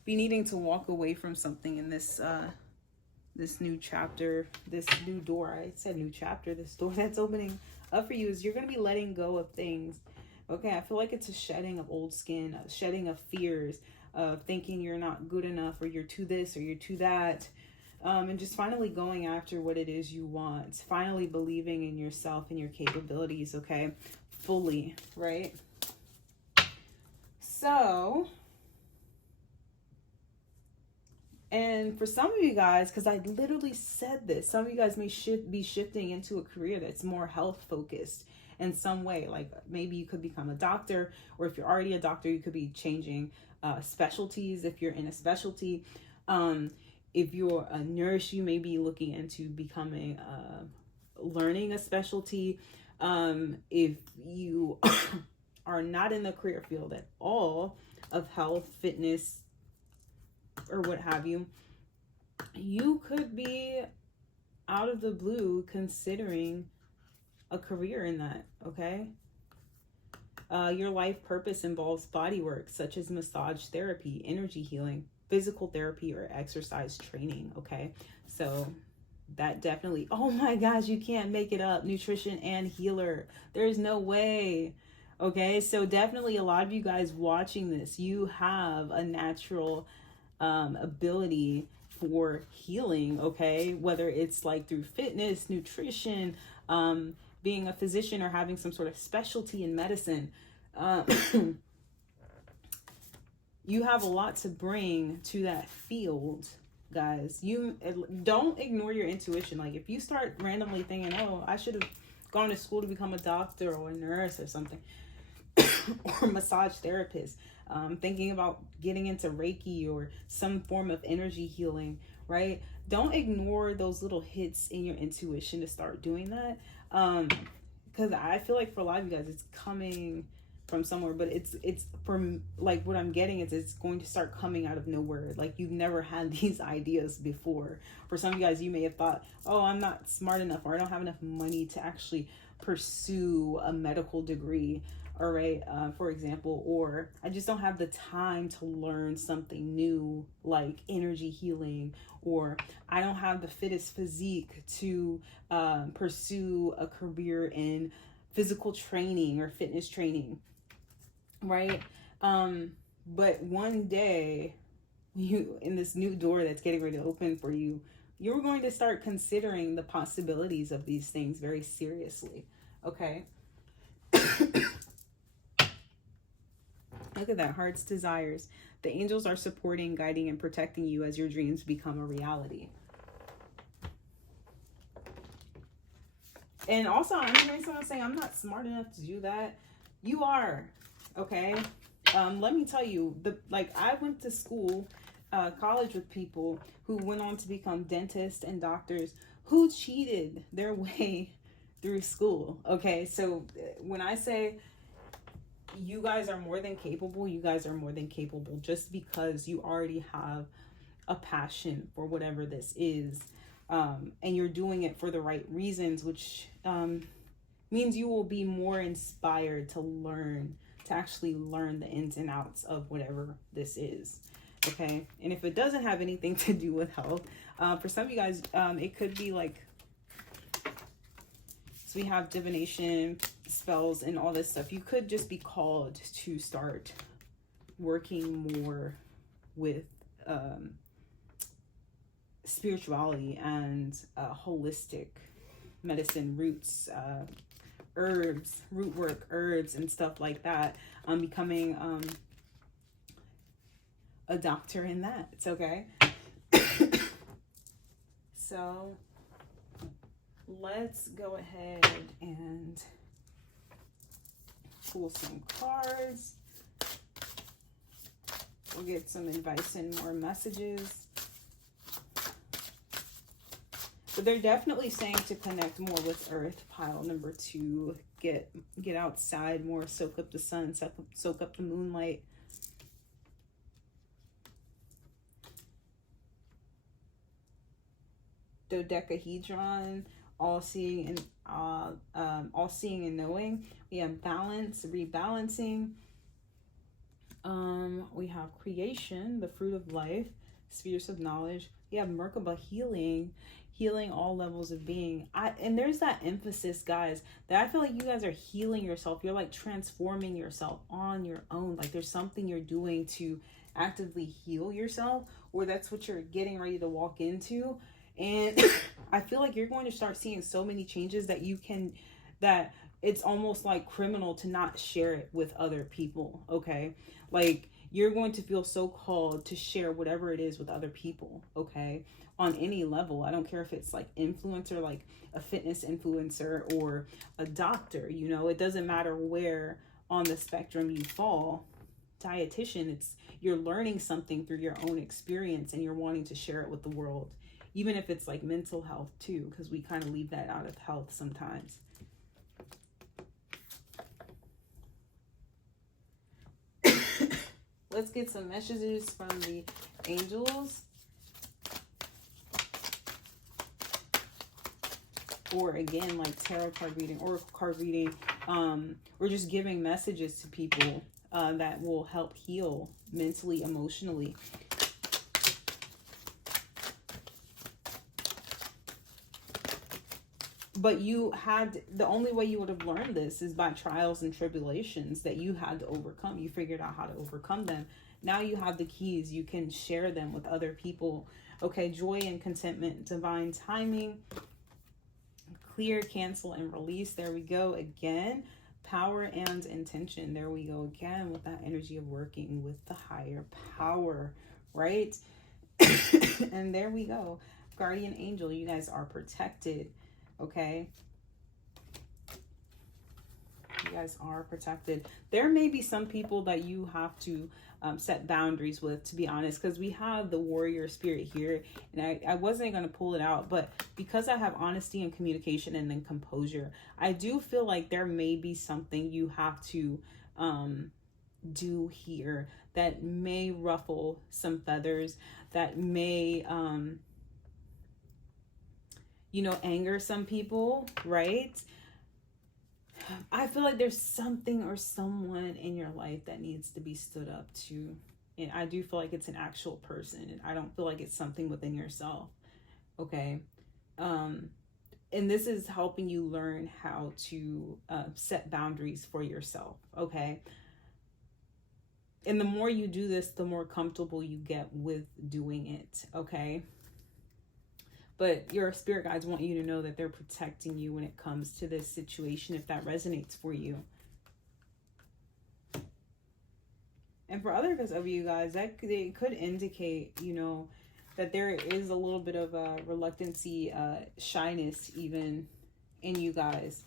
be needing to walk away from something in this this new chapter, this new door. I said new chapter. This door that's opening up for you is you're going to be letting go of things. Okay, I feel like it's a shedding of old skin, a shedding of fears, of thinking you're not good enough, or you're too this or you're too that. And just finally going after what it is you want. Finally believing in yourself and your capabilities, okay? Fully, right? So, and for some of you guys, because I literally said this, some of you guys may be shifting into a career that's more health focused in some way. Like maybe you could become a doctor, or if you're already a doctor, you could be changing specialties if you're in a specialty. If you're a nurse, you may be looking into becoming, learning a specialty. If you are not in the career field at all of health, fitness, or what have you, you could be out of the blue considering a career in that, okay? Your life purpose involves body work, such as massage therapy, energy healing, physical therapy, or exercise training, okay? So that definitely, oh my gosh, you can't make it up. Nutrition and healer. There's no way. Okay, so definitely a lot of you guys watching this, you have a natural ability for healing, okay? Whether it's like through fitness, nutrition, being a physician, or having some sort of specialty in medicine. You have a lot to bring to that field, guys. You don't ignore your intuition. Like if you start randomly thinking, oh, I should have gone to school to become a doctor or a nurse or something, or a massage therapist, thinking about getting into Reiki or some form of energy healing, right? Don't ignore those little hits in your intuition to start doing that. Because I feel like for a lot of you guys, it's coming from somewhere, but it's from, like, what I'm getting is it's going to start coming out of nowhere. Like you've never had these ideas before. For some of you guys, you may have thought, oh, I'm not smart enough, or I don't have enough money to actually pursue a medical degree, all right, for example, or I just don't have the time to learn something new like energy healing, or I don't have the fittest physique to pursue a career in physical training or fitness training, right? But one day, you, in this new door that's getting ready to open for you, you're going to start considering the possibilities of these things very seriously, okay? Look at that, heart's desires. The angels are supporting, guiding, and protecting you as your dreams become a reality. And also, I'm hearing someone say, I'm not smart enough to do that. You are, okay? Let me tell you, I went to school, college with people who went on to become dentists and doctors who cheated their way through school, okay? So when I say you guys are more than capable, you guys are more than capable just because you already have a passion for whatever this is. And you're doing it for the right reasons, which means you will be more inspired to actually learn the ins and outs of whatever this is, okay? And if it doesn't have anything to do with health, for some of you guys, it could be like, so we have divination, spells, and all this stuff. You could just be called to start working more with spirituality and holistic medicine, roots, herbs, root work, herbs, and stuff like that. Becoming a doctor in that. It's okay. So let's go ahead and pull some cards. We'll get some advice and more messages. But they're definitely saying to connect more with Earth, pile number 2. Get outside more, soak up the sun, soak up the moonlight. Dodecahedron, all seeing and knowing. We have balance, rebalancing. We have creation, the fruit of life, spheres of knowledge. We have Merkaba, healing all levels of being. And there's that emphasis, guys, that I feel like you guys are healing yourself. You're like transforming yourself on your own. Like there's something you're doing to actively heal yourself, or that's what you're getting ready to walk into. And I feel like you're going to start seeing so many changes that that it's almost like criminal to not share it with other people. Okay. Like you're going to feel so called to share whatever it is with other people. Okay. On any level. I don't care if it's like influencer, like a fitness influencer or a doctor, you know, it doesn't matter where on the spectrum you fall. Dietitian, you're learning something through your own experience and you're wanting to share it with the world. Even if it's like mental health too, because we kind of leave that out of health sometimes. Let's get some messages from the angels. Or again, like tarot card reading, oracle card reading. We're just giving messages to people that will help heal mentally, emotionally. But the only way you would have learned this is by trials and tribulations that you had to overcome. You figured out how to overcome them. Now you have the keys. You can share them with other people. Okay, joy and contentment, divine timing, clear, cancel, and release. There we go again. Power and intention. There we go again with that energy of working with the higher power, right? And there we go. Guardian angel, you guys are protected. Okay, you guys are protected. There may be some people that you have to set boundaries with, to be honest, because we have the warrior spirit here, and I wasn't going to pull it out, but because I have honesty and communication and then composure, I do feel like there may be something you have to do here that may ruffle some feathers, that may you know, anger some people, right? I feel like there's something or someone in your life that needs to be stood up to. And I do feel like it's an actual person. And I don't feel like it's something within yourself. Okay. And this is helping you learn how to set boundaries for yourself. Okay. And the more you do this, the more comfortable you get with doing it. Okay. But your spirit guides want you to know that they're protecting you when it comes to this situation, if that resonates for you. And for others of you guys, it could indicate, you know, that there is a little bit of a reluctancy, shyness even in you guys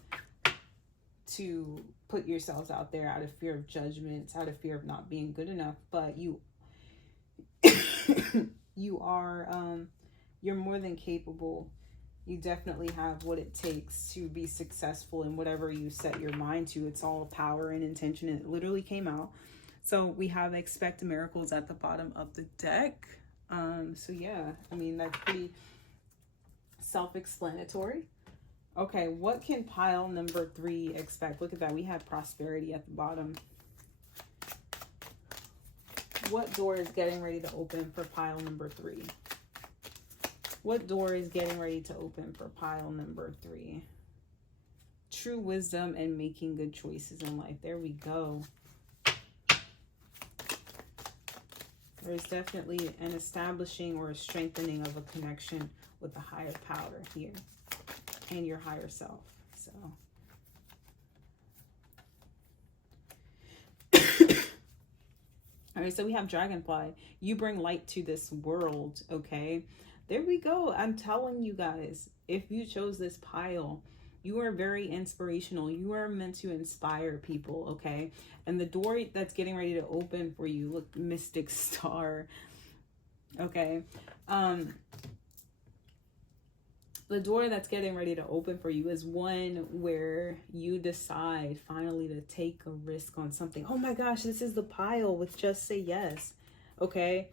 to put yourselves out there out of fear of judgment, out of fear of not being good enough. But you are you're more than capable. You definitely have what it takes to be successful in whatever you set your mind to. It's all power and intention. It literally came out. So we have expect miracles at the bottom of the deck. So yeah, I mean, that's pretty self-explanatory. Okay, what can pile number 3 expect? Look at that. We have prosperity at the bottom. What door is getting ready to open for pile number 3? What door is getting ready to open for pile number 3? True wisdom and making good choices in life. There we go. There's definitely an establishing or a strengthening of a connection with the higher power here and your higher self. So All right, so we have dragonfly. You bring light to this world, okay? There we go. I'm telling you guys, if you chose this pile, you are very inspirational. You are meant to inspire people, okay? And the door that's getting ready to open for you, look, mystic star, okay? The door that's getting ready to open for you is one where you decide finally to take a risk on something. Oh my gosh, this is the pile with just say yes. Okay,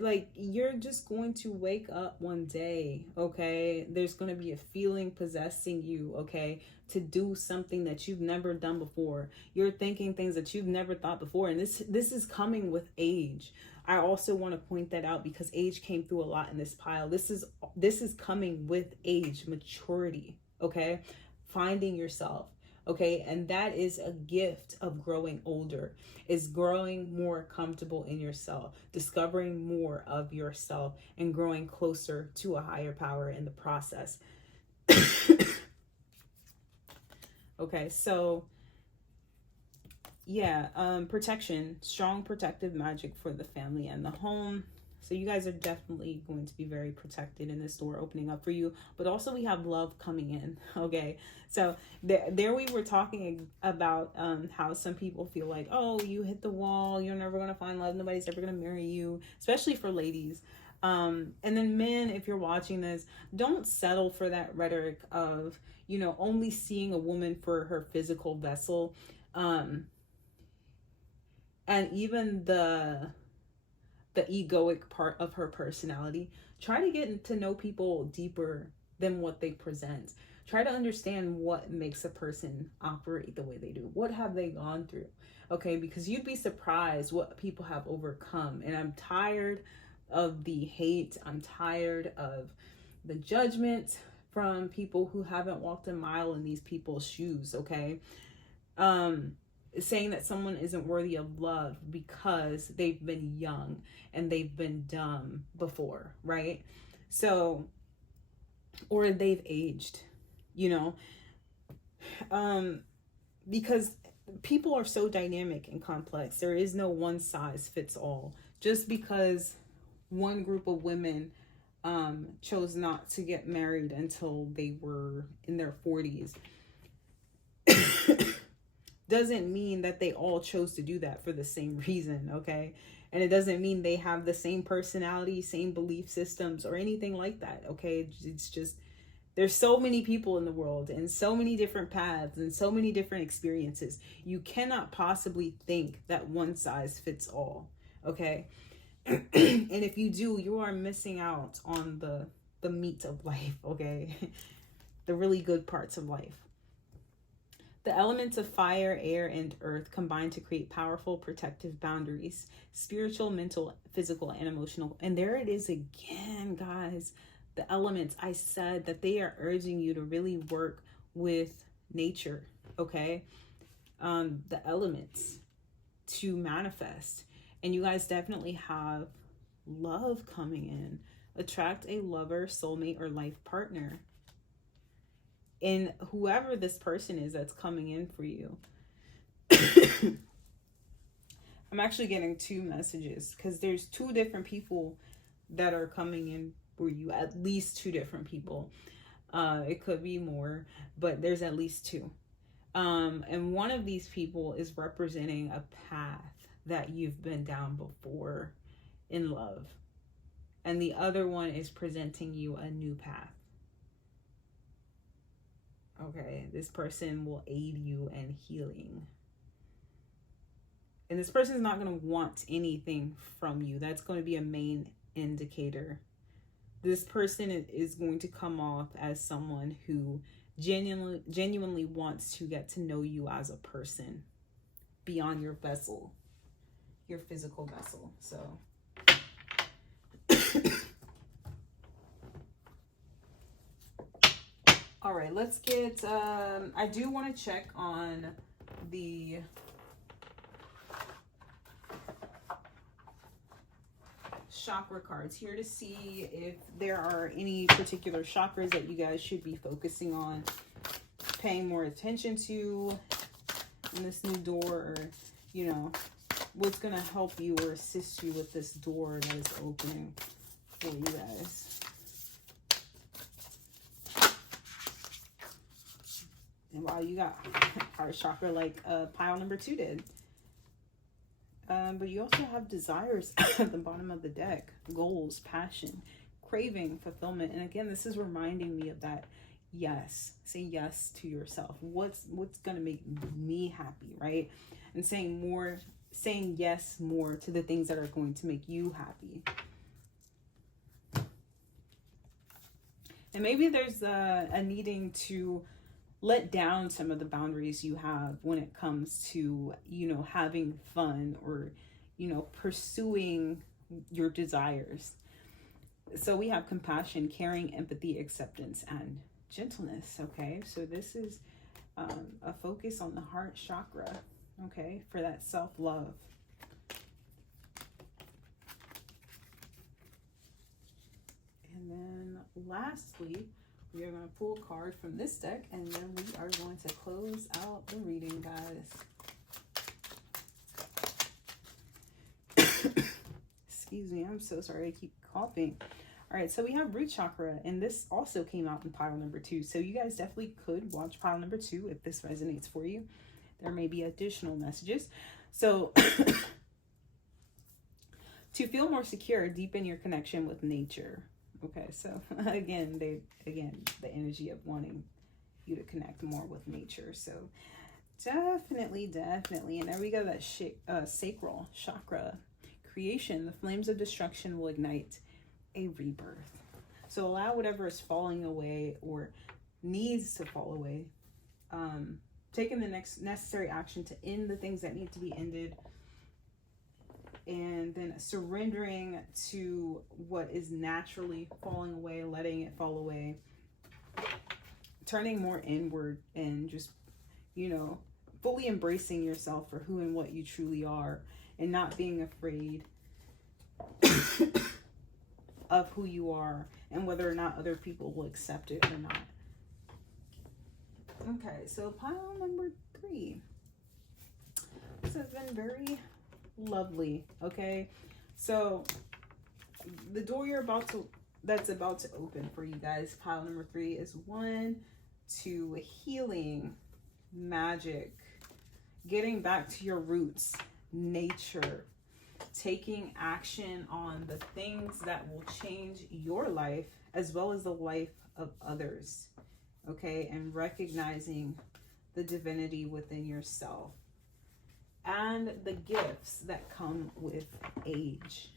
like you're just going to wake up one day, okay? There's going to be a feeling possessing you, okay, to do something that you've never done before. You're thinking things that you've never thought before, and this is coming with age. I also want to point that out because age came through a lot in this pile. This is coming with age, maturity, okay? Finding yourself, okay? And that is a gift of growing older, is growing more comfortable in yourself, discovering more of yourself, and growing closer to a higher power in the process. Okay, so yeah, protection, strong protective magic for the family and the home. So you guys are definitely going to be very protected in this door opening up for you. But also we have love coming in, okay? So there we were talking about how some people feel like, oh, you hit the wall, you're never going to find love, nobody's ever going to marry you, especially for ladies. And then men, if you're watching this, don't settle for that rhetoric of, you know, only seeing a woman for her physical vessel. And even the egoic part of her personality. Try to get to know people deeper than what they present. Try to understand what makes a person operate the way they do. What have they gone through? Okay, because you'd be surprised what people have overcome. And I'm tired of the hate. I'm tired of the judgment from people who haven't walked a mile in these people's shoes, okay? Saying that someone isn't worthy of love because they've been young and they've been dumb before, right? So, or they've aged, you know, because people are so dynamic and complex. There is no one size fits all. Just because one group of women chose not to get married until they were in their 40s doesn't mean that they all chose to do that for the same reason, okay? And it doesn't mean they have the same personality, same belief systems, or anything like that, okay? It's just, there's so many people in the world and so many different paths and so many different experiences. You cannot possibly think that one size fits all, okay? And if you do, you are missing out on the meat of life, okay? The really good parts of life. The elements of fire, air, and earth combine to create powerful protective boundaries, spiritual, mental, physical, and emotional. And there it is again, guys. The elements, I said that they are urging you to really work with nature, okay? The elements to manifest. And you guys definitely have love coming in. Attract a lover, soulmate, or life partner. And whoever this person is that's coming in for you. I'm actually getting two messages because there's two different people that are coming in for you. At least two different people. It could be more, but there's at least two. And one of these people is representing a path that you've been down before in love. And the other one is presenting you a new path. Okay, this person will aid you in healing. And this person is not going to want anything from you. That's going to be a main indicator. This person is going to come off as someone who genuinely wants to get to know you as a person beyond your vessel, your physical vessel. So all right, let's get, I do want to check on the chakra cards here to see if there are any particular chakras that you guys should be focusing on, paying more attention to in this new door, or, you know, what's going to help you or assist you with this door that is opening for you guys. And wow, you got heart chakra like pile number 2 did. But you also have desires at the bottom of the deck. Goals, passion, craving, fulfillment. And again, this is reminding me of that yes. Say yes to yourself. What's going to make me happy, right? And saying yes more to the things that are going to make you happy. And maybe there's a needing to let down some of the boundaries you have when it comes to, you know, having fun or, you know, pursuing your desires. So we have compassion, caring, empathy, acceptance, and gentleness. Okay, so this is a focus on the heart chakra, okay, for that self-love. And then lastly, we are going to pull a card from this deck, and then we are going to close out the reading, guys. Excuse me, I'm so sorry, I keep coughing. All right, so we have root chakra, and this also came out in pile number 2. So you guys definitely could watch pile number 2 if this resonates for you. There may be additional messages. So to feel more secure, deepen your connection with nature. Okay, so again, the energy of wanting you to connect more with nature. So definitely. And there we go, that sacral chakra. Creation, the flames of destruction will ignite a rebirth. So allow whatever is falling away or needs to fall away. Taking the next necessary action to end the things that need to be ended. And then surrendering to what is naturally falling away, letting it fall away. Turning more inward and just, you know, fully embracing yourself for who and what you truly are. And not being afraid of who you are and whether or not other people will accept it or not. Okay, so pile number 3. This has been very lovely. Okay, so the door that's about to open for you guys, pile number 3, is 1 to healing, magic, getting back to your roots, nature, taking action on the things that will change your life as well as the life of others. Okay, and recognizing the divinity within yourself and the gifts that come with age.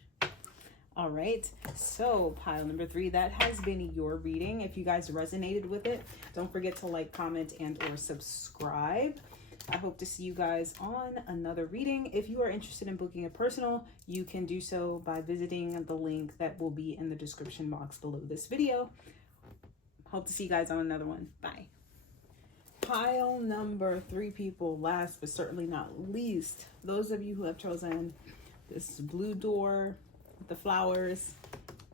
All right, so pile number 3, that has been your reading. If you guys resonated with it, don't forget to like, comment, and or subscribe. I hope to see you guys on another reading. If you are interested in booking a personal, you can do so by visiting the link that will be in the description box below this video. Hope to see you guys on another one. Bye. Pile number 3, people, last but certainly not least, those of you who have chosen this blue door, the flowers,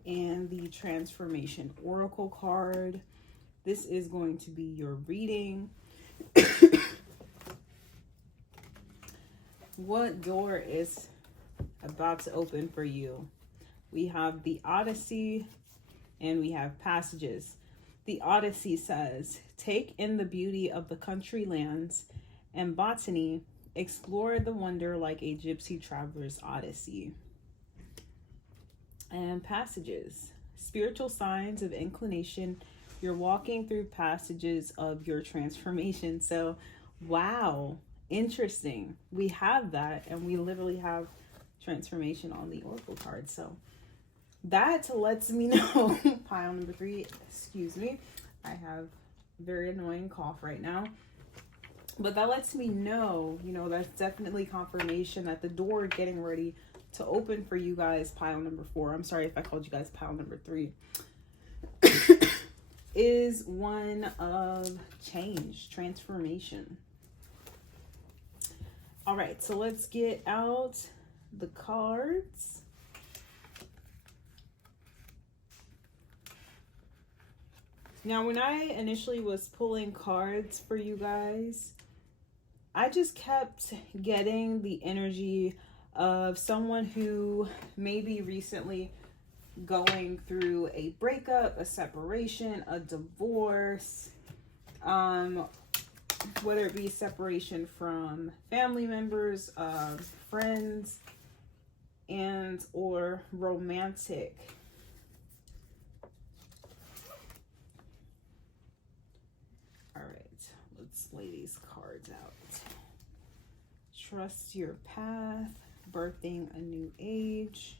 and the transformation oracle card. This is going to be your reading. What door is about to open for you? We have the Odyssey and we have passages. The Odyssey says, take in the beauty of the country lands and botany, explore the wonder like a gypsy traveler's odyssey. And passages, spiritual signs of inclination. You're walking through passages of your transformation. So, wow, interesting. We have that, and we literally have transformation on the oracle card. So that lets me know, pile number 3, excuse me, I have a very annoying cough right now. But that lets me know, you know, that's definitely confirmation that the door getting ready to open for you guys, pile number 4. I'm sorry if I called you guys pile number 3. is one of change, transformation. All right, so let's get out the cards. Now, when I initially was pulling cards for you guys, I just kept getting the energy of someone who may be recently going through a breakup, a separation, a divorce, whether it be separation from family members, friends, and or romantic. All right, let's lay these cards out. Trust your path, birthing a new age.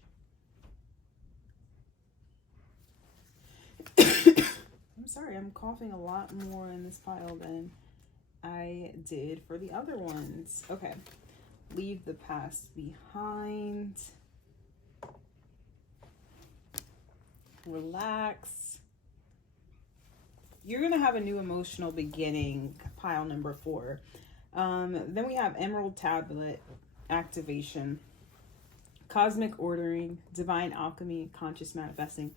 I'm sorry, I'm coughing a lot more in this pile than I did for the other ones. Okay, leave the past behind. Relax. You're going to have a new emotional beginning, pile number 4. Then we have Emerald Tablet activation, cosmic ordering, divine alchemy, conscious manifesting.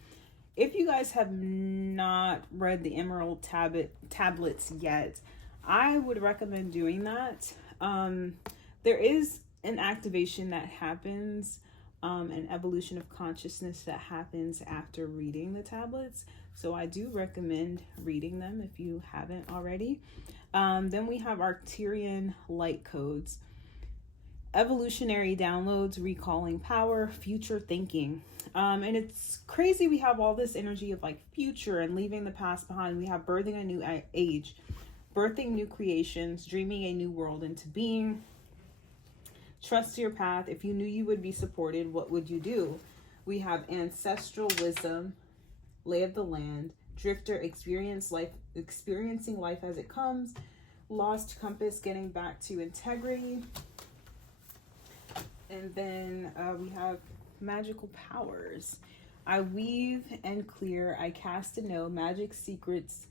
If you guys have not read the Emerald tablets yet, I would recommend doing that. There is an activation that happens, an evolution of consciousness that happens after reading the tablets. So I do recommend reading them if you haven't already. Then we have Arcturian light codes, evolutionary downloads, recalling power, future thinking. And it's crazy. We have all this energy of like future and leaving the past behind. We have birthing a new age, birthing new creations, dreaming a new world into being. Trust your path. If you knew you would be supported, what would you do? We have ancestral wisdom, lay of the land, drifter, experiencing life as it comes, lost compass, getting back to integrity. And then we have magical powers. I weave and clear, I cast and know, magic secrets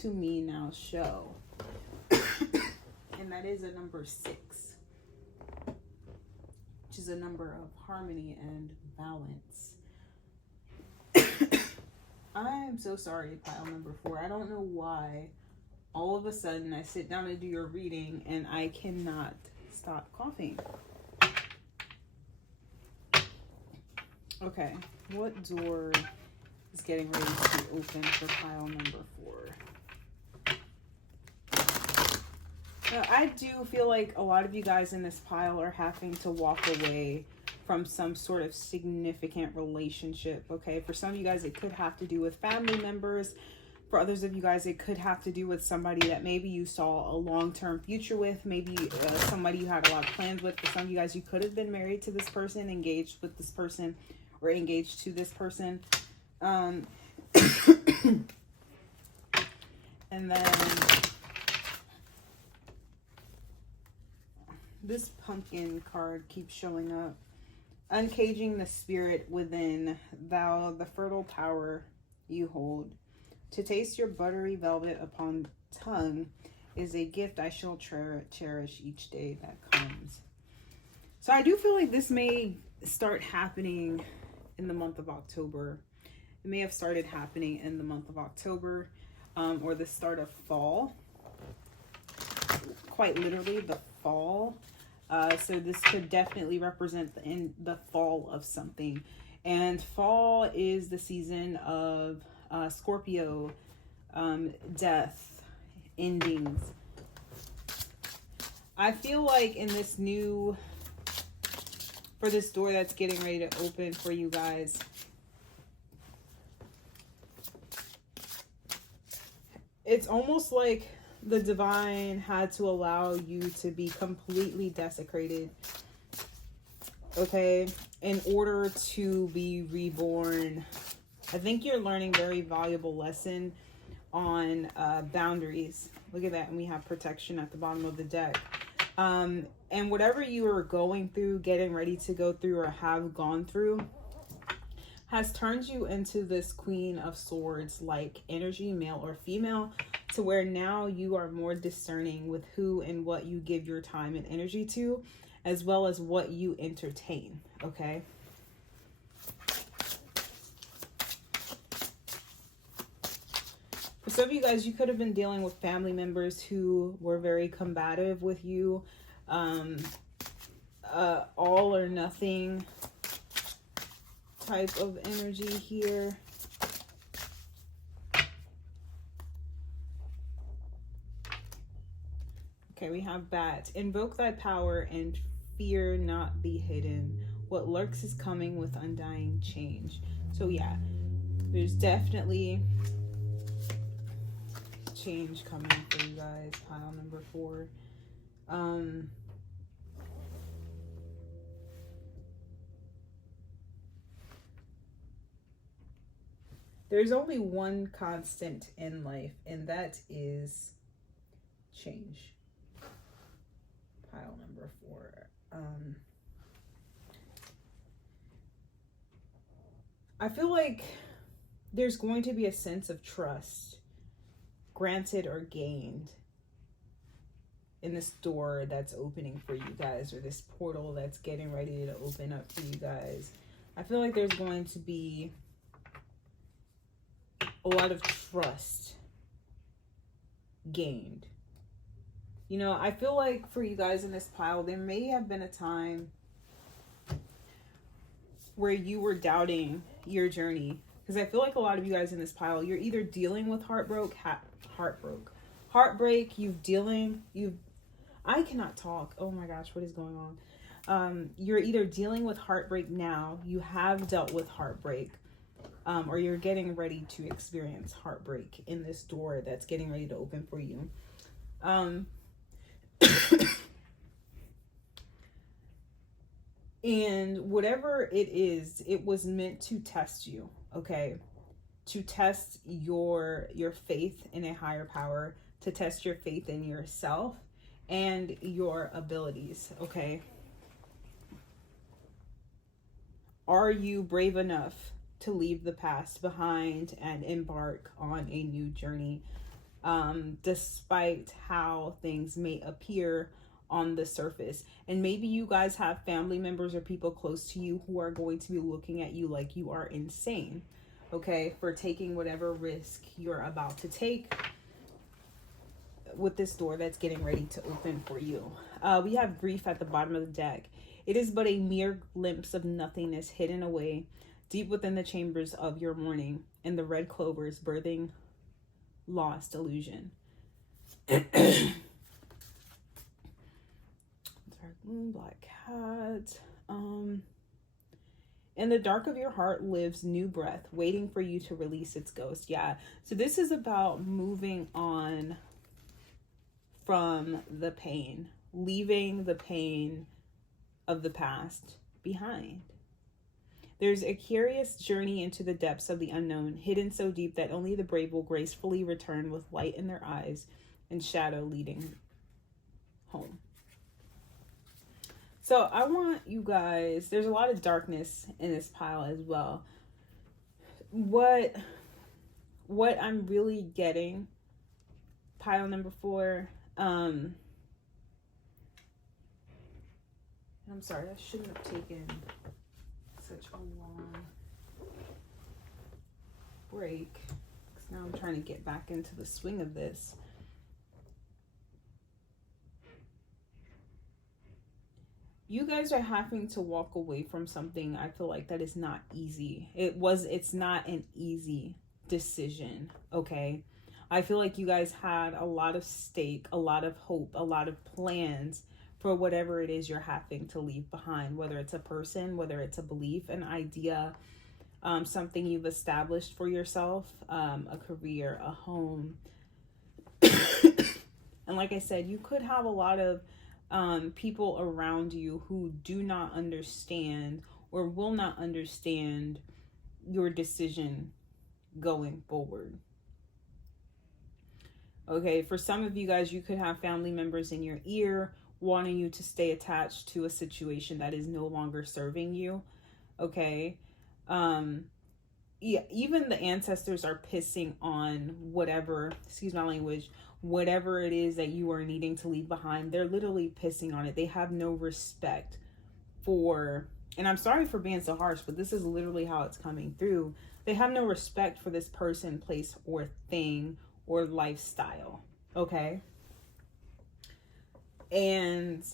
to me now show. And that is a number 6, which is a number of harmony and balance. I am so sorry, pile number 4. I don't know why all of a sudden I sit down to do your reading and I cannot stop coughing. Okay, what door is getting ready to be open for pile number 4? Now, I do feel like a lot of you guys in this pile are having to walk away from some sort of significant relationship, okay? For some of you guys, it could have to do with family members. For others of you guys, it could have to do with somebody that maybe you saw a long-term future with, maybe somebody you had a lot of plans with. For some of you guys, you could have been married to this person, engaged with this person, or engaged to this person. And then this pumpkin card keeps showing up. Uncaging the spirit within, thou the fertile power you hold. To taste your buttery velvet upon tongue is a gift I shall cherish each day that comes. So I do feel like this may start happening in the month of October. It may have started happening in the month of October, or the start of fall. Quite literally, the fall. So this could definitely represent the fall of something. And fall is the season of Scorpio, death, endings. I feel like in this new, for this door that's getting ready to open for you guys, it's almost like the divine had to allow you to be completely desecrated, okay, in order to be reborn. I think you're learning very valuable lesson on boundaries. Look at that. And we have protection at the bottom of the deck. And whatever you are going through, getting ready to go through, or have gone through, has turned you into this Queen of Swords like energy, male or female, to where now you are more discerning with who and what you give your time and energy to, as well as what you entertain, okay? For some of you guys, you could have been dealing with family members who were very combative with you, all or nothing type of energy here. Okay, we have bat. Invoke thy power and fear not be hidden. What lurks is coming with undying change. So yeah, there's definitely change coming for you guys. Pile number 4. There's only one constant in life, and that is change. Pile number 4. I feel like there's going to be a sense of trust, granted or gained, in this door that's opening for you guys, or this portal that's getting ready to open up for you guys. I feel like there's going to be a lot of trust gained. You know, I feel like for you guys in this pile, there may have been a time where you were doubting your journey. Because I feel like a lot of you guys in this pile, you're either dealing with heartbreak, I cannot talk. Oh my gosh, what is going on? You're either dealing with heartbreak now, you have dealt with heartbreak, or you're getting ready to experience heartbreak in this door that's getting ready to open for you. And whatever it is, it was meant to test you, okay? To test your faith in a higher power, to test your faith in yourself and your abilities, okay? Are you brave enough to leave the past behind and embark on a new journey, despite how things may appear on the surface? And maybe you guys have family members or people close to you who are going to be looking at you like you are insane, okay, for taking whatever risk you're about to take with this door that's getting ready to open for you. We have grief at the bottom of the deck. It is but a mere glimpse of nothingness hidden away deep within the chambers of your mourning, and the red clovers birthing lost illusion. Dark moon, black cat. In the dark of your heart lives new breath, waiting for you to release its ghost. Yeah. So this is about moving on from the pain, leaving the pain of the past behind. There's a curious journey into the depths of the unknown, hidden so deep that only the brave will gracefully return with light in their eyes and shadow leading home. So I want you guys, there's a lot of darkness in this pile as well. What I'm really getting, pile number 4, I'm sorry, I shouldn't have taken such a long break, because now I'm trying to get back into the swing of this. You guys are having to walk away from something. I feel like that is not easy. It's not an easy decision, okay? I feel like you guys had a lot of stake, a lot of hope, a lot of plans for whatever it is you're having to leave behind, whether it's a person, whether it's a belief, an idea, something you've established for yourself, a career, a home. And like I said, you could have a lot of people around you who do not understand or will not understand your decision going forward. Okay, for some of you guys, you could have family members in your ear wanting you to stay attached to a situation that is no longer serving you. Okay. Yeah, even the ancestors are pissing on whatever, excuse my language, whatever it is that you are needing to leave behind. They're literally pissing on it. They have no respect for, and I'm sorry for being so harsh, but this is literally how it's coming through. They have no respect for this person, place, or thing, or lifestyle. Okay. And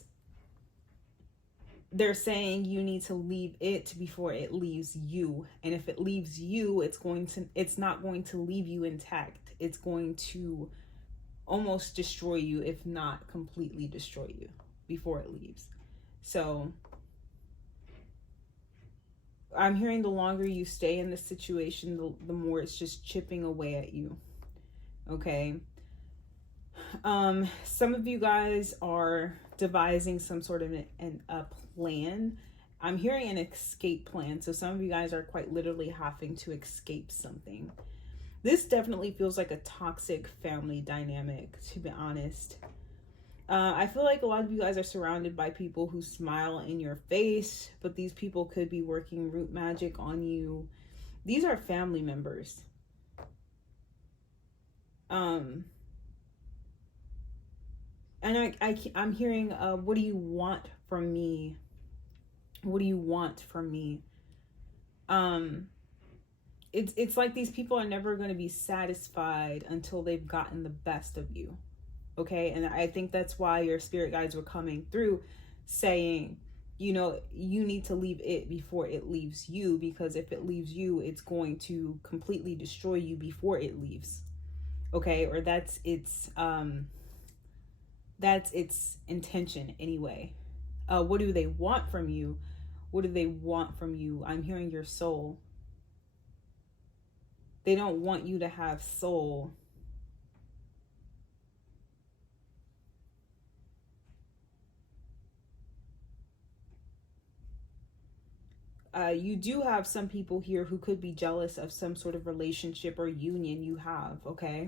they're saying you need to leave it before it leaves you. And if it leaves you, it's not going to leave you intact. It's going to almost destroy you, if not completely destroy you before it leaves. So I'm hearing the longer you stay in this situation, the more it's just chipping away at you. Okay. Some of you guys are devising some sort of a plan. I'm hearing an escape plan. So some of you guys are quite literally having to escape something. This definitely feels like a toxic family dynamic, to be honest. I feel like a lot of you guys are surrounded by people who smile in your face, but these people could be working root magic on you. These are family members. And I'm hearing, what do you want from me? What do you want from me? It's like these people are never going to be satisfied until they've gotten the best of you. Okay. And I think that's why your spirit guides were coming through saying, you know, you need to leave it before it leaves you, because if it leaves you, it's going to completely destroy you before it leaves. Okay. Or that's its intention anyway. What do they want from you? What do they want from you? I'm hearing your soul. They don't want you to have soul. You do have some people here who could be jealous of some sort of relationship or union you have, okay?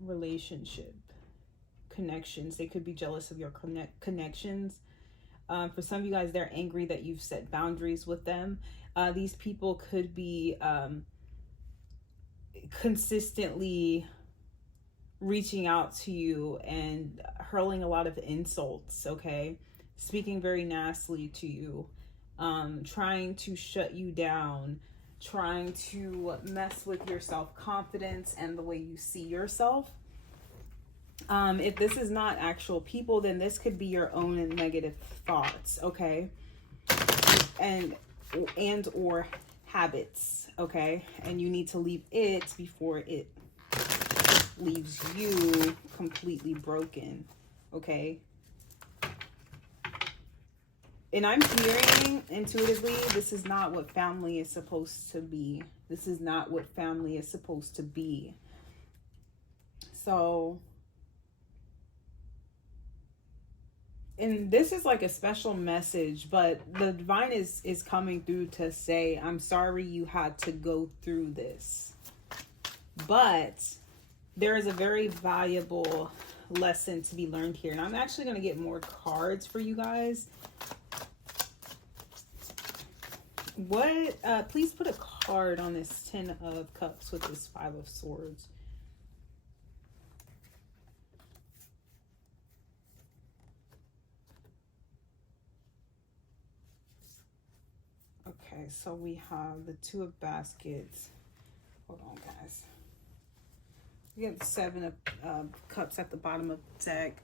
Relationship, connections. They could be jealous of your connections. For some of you guys, they're angry that you've set boundaries with them. These people could be consistently reaching out to you and hurling a lot of insults, okay? Speaking very nastily to you, trying to shut you down, trying to mess with your self-confidence and the way you see yourself. If this is not actual people, then this could be your own negative thoughts, okay? And or habits, okay? And you need to leave it before it leaves you completely broken, okay? And I'm hearing intuitively, this is not what family is supposed to be. This is not what family is supposed to be. So, and this is like a special message, but the divine is coming through to say, I'm sorry you had to go through this. But there is a very valuable lesson to be learned here. And I'm actually going to get more cards for you guys. Please put a card on this 10 of Cups with this 5 of Swords. Okay, so we have the 2 of Baskets. Hold on, guys. We have the 7 of Cups at the bottom of the deck.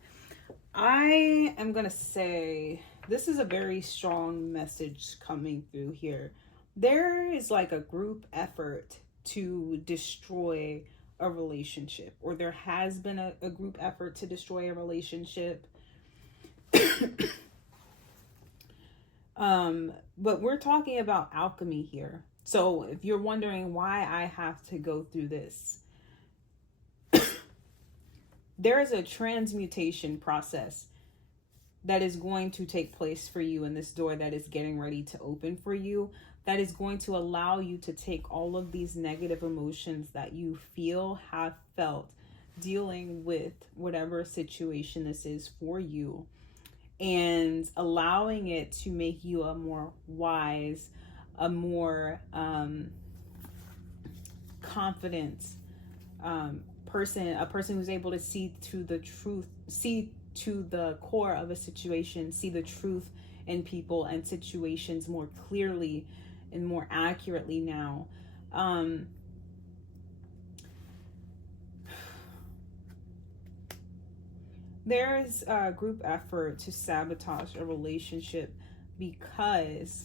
I am going to say this is a very strong message coming through here. There is like a group effort to destroy a relationship, or there has been a group effort to destroy a relationship. But we're talking about alchemy here. So if you're wondering why I have to go through this, there is a transmutation process that is going to take place for you in this door that is getting ready to open for you, that is going to allow you to take all of these negative emotions that you have felt dealing with whatever situation this is for you, and allowing it to make you a more wise, a more confident person, a person who's able to see to the truth, see to the core of a situation, see the truth in people and situations more clearly and more accurately now. There is a group effort to sabotage a relationship because,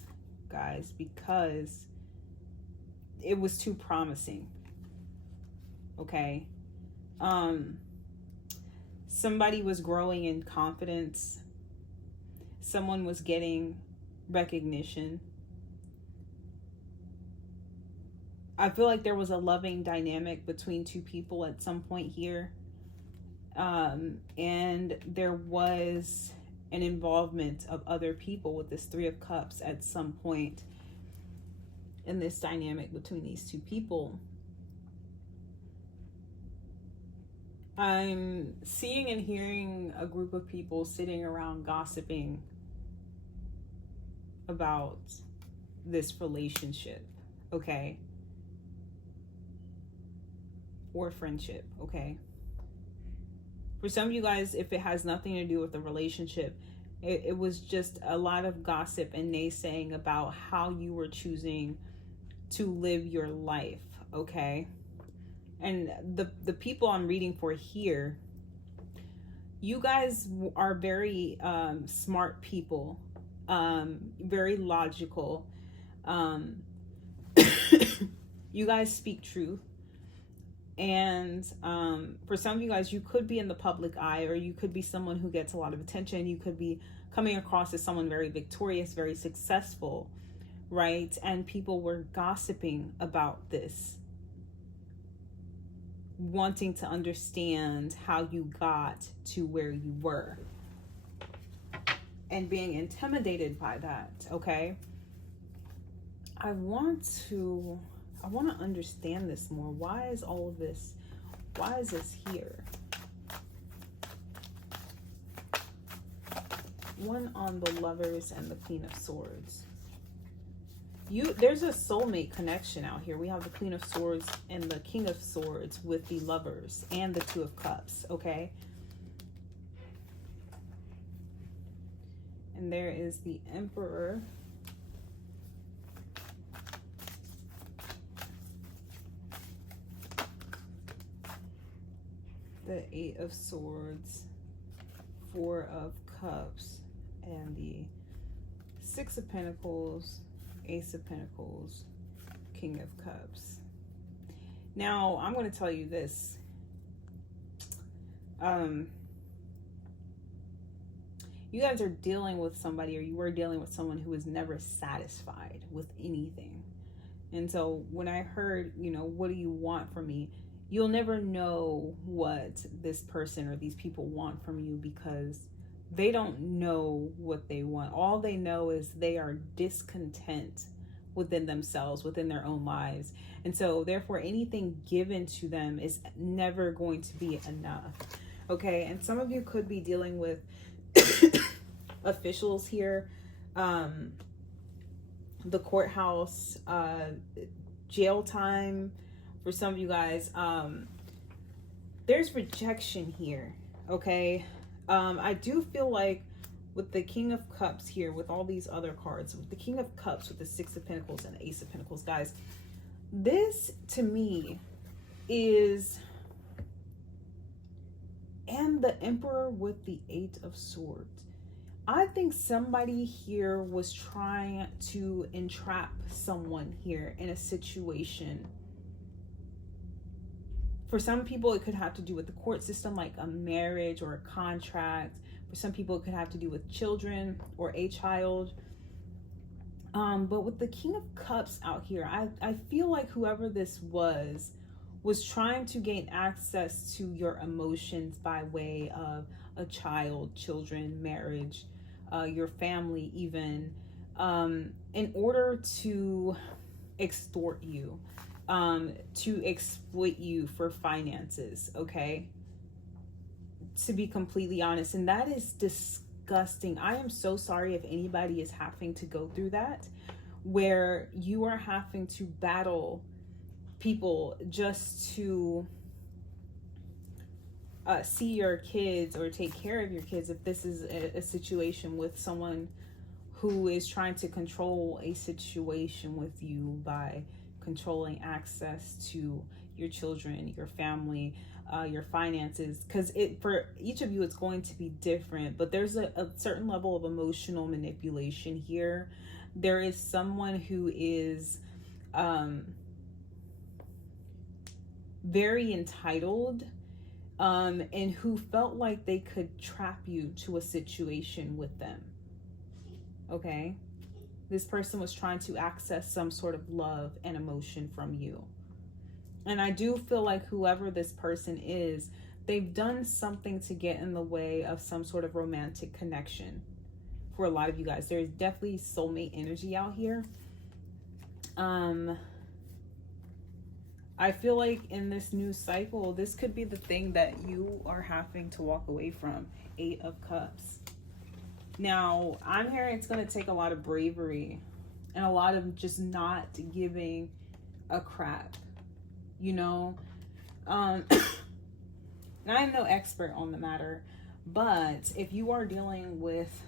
guys, because it was too promising. Okay. Somebody was growing in confidence. Someone was getting recognition. I feel like there was a loving dynamic between two people at some point here. And there was an involvement of other people with this Three of Cups at some point in this dynamic between these two people. I'm seeing and hearing a group of people sitting around gossiping about this relationship, okay? Or friendship, okay? For some of you guys, if it has nothing to do with the relationship, it was just a lot of gossip and naysaying about how you were choosing to live your life, okay? And the people I'm reading for here, you guys are very smart people, very logical. You guys speak truth. And for some of you guys, you could be in the public eye, or you could be someone who gets a lot of attention. You could be coming across as someone very victorious, very successful, right? And people were gossiping about this, wanting to understand how you got to where you were and being intimidated by that, okay? I want to understand this more. Why is all of this, why is this here? One on the Lovers and the Queen of Swords. There's a soulmate connection out here. We have the Queen of Swords and the King of Swords with the Lovers and the Two of Cups, okay? And there is the Emperor. The Eight of Swords, Four of Cups, and the Six of Pentacles, Ace of Pentacles, King of Cups. Now, I'm going to tell you this. You guys are dealing with somebody, or you were dealing with someone who was never satisfied with anything. And so when I heard, what do you want from me? You'll never know what this person or these people want from you, because they don't know what they want. All they know is they are discontent within themselves, within their own lives. And so therefore anything given to them is never going to be enough. Okay, and some of you could be dealing with officials here, the courthouse, jail time. For some of you guys, there's rejection here, okay? I do feel like with the King of Cups here, with all these other cards, with the King of Cups, with the Six of Pentacles and the Ace of Pentacles, guys, this to me is, and the Emperor with the Eight of Swords. I think somebody here was trying to entrap someone here in a situation. For some people, it could have to do with the court system, like a marriage or a contract. For some people, it could have to do with children or a child. But with the King of Cups out here, I feel like whoever this was trying to gain access to your emotions by way of a child, children, marriage, your family even, in order to extort you. To exploit you for finances, okay? To be completely honest, and that is disgusting. I am so sorry if anybody is having to go through that, where you are having to battle people just to see your kids or take care of your kids. If this is a situation with someone who is trying to control a situation with you by controlling access to your children, your family, your finances, because for each of you it's going to be different, but there's a certain level of emotional manipulation here. There is someone who is very entitled, and who felt like they could trap you to a situation with them. Okay, this person was trying to access some sort of love and emotion from you. And I do feel like whoever this person is, they've done something to get in the way of some sort of romantic connection. For a lot of you guys, there's definitely soulmate energy out here. I feel like in this new cycle, this could be the thing that you are having to walk away from. 8 of Cups. Now, I'm hearing it's going to take a lot of bravery and a lot of just not giving a crap, you know. And I'm no expert on the matter, but if you are dealing with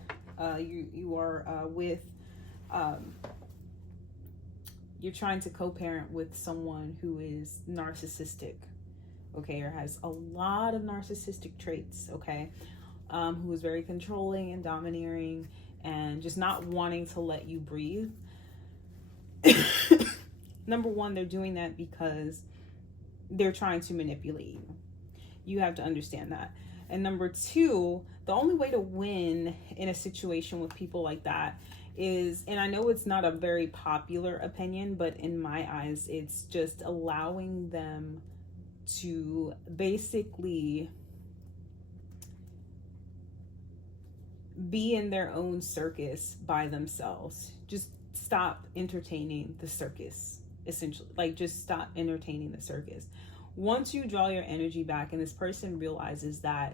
you're trying to co-parent with someone who is narcissistic, okay, or has a lot of narcissistic traits, okay, who is very controlling and domineering and just not wanting to let you breathe. Number one, they're doing that because they're trying to manipulate you. You have to understand that. And number two, the only way to win in a situation with people like that is, and I know it's not a very popular opinion, but in my eyes, it's just allowing them to basically be in their own circus by themselves. Just stop entertaining the circus, essentially. Like, just stop entertaining the circus. Once you draw your energy back and this person realizes that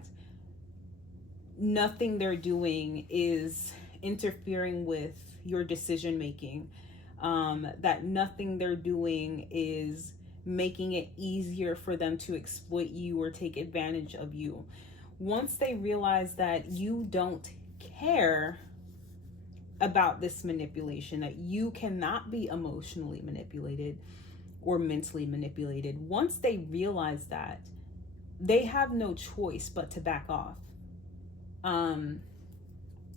nothing they're doing is interfering with your decision making, that nothing they're doing is making it easier for them to exploit you or take advantage of you. Once they realize that you don't care about this manipulation, that you cannot be emotionally manipulated or mentally manipulated, once they realize that, they have no choice but to back off.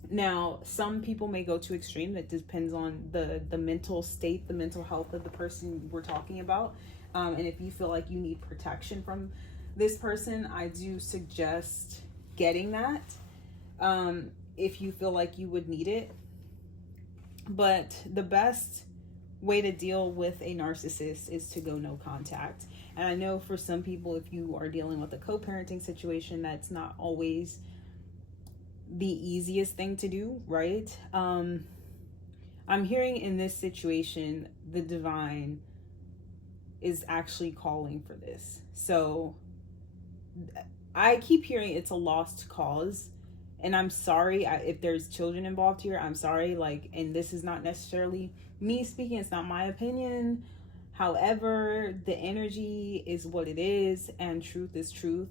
Now, some people may go to extreme. That depends on the mental state, the mental health of the person we're talking about. And if you feel like you need protection from this person, I do suggest getting that, if you feel like you would need it. But the best way to deal with a narcissist is to go no contact. And I know for some people, if you are dealing with a co-parenting situation, that's not always the easiest thing to do, right? I'm hearing in this situation, the divine is actually calling for this. So I keep hearing it's a lost cause. And I'm sorry if there's children involved here. I'm sorry, like, and this is not necessarily me speaking. It's not my opinion. However, the energy is what it is, and truth is truth.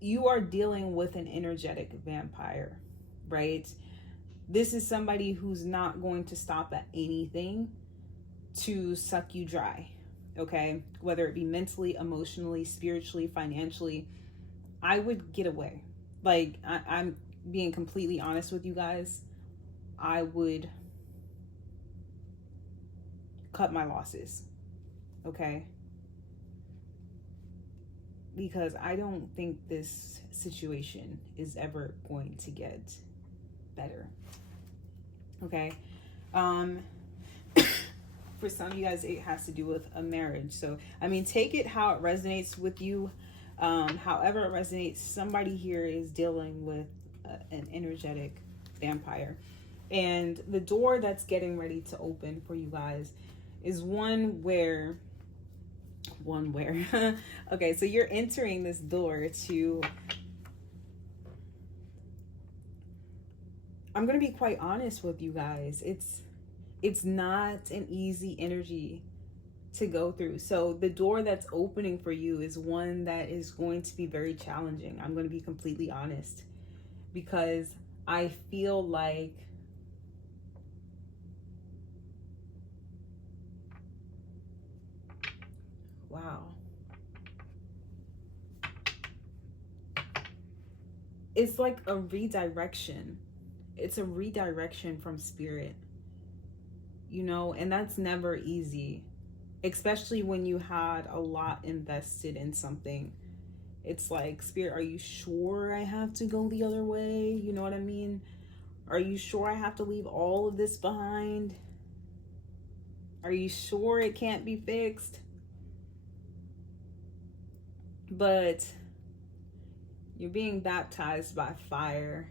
You are dealing with an energetic vampire, right? This is somebody who's not going to stop at anything to suck you dry, okay? Whether it be mentally, emotionally, spiritually, financially, I would get away. Like, I'm being completely honest with you guys. I would cut my losses, okay? Because I don't think this situation is ever going to get better, okay? For some of you guys, it has to do with a marriage. So, I mean, take it how it resonates with you. However it resonates, somebody here is dealing with an energetic vampire. And the door that's getting ready to open for you guys is one where okay, so you're entering this door to, I'm going to be quite honest with you guys. It's not an easy energy to go through. So the door that's opening for you is one that is going to be very challenging. I'm going to be completely honest, because I feel like wow. it's like a redirection. It's a redirection from spirit, you know, and that's never easy, especially when you had a lot invested in something. It's like, spirit, are you sure I have to go the other way? You know what I mean? Are you sure I have to leave all of this behind? Are you sure it can't be fixed? But you're being baptized by fire,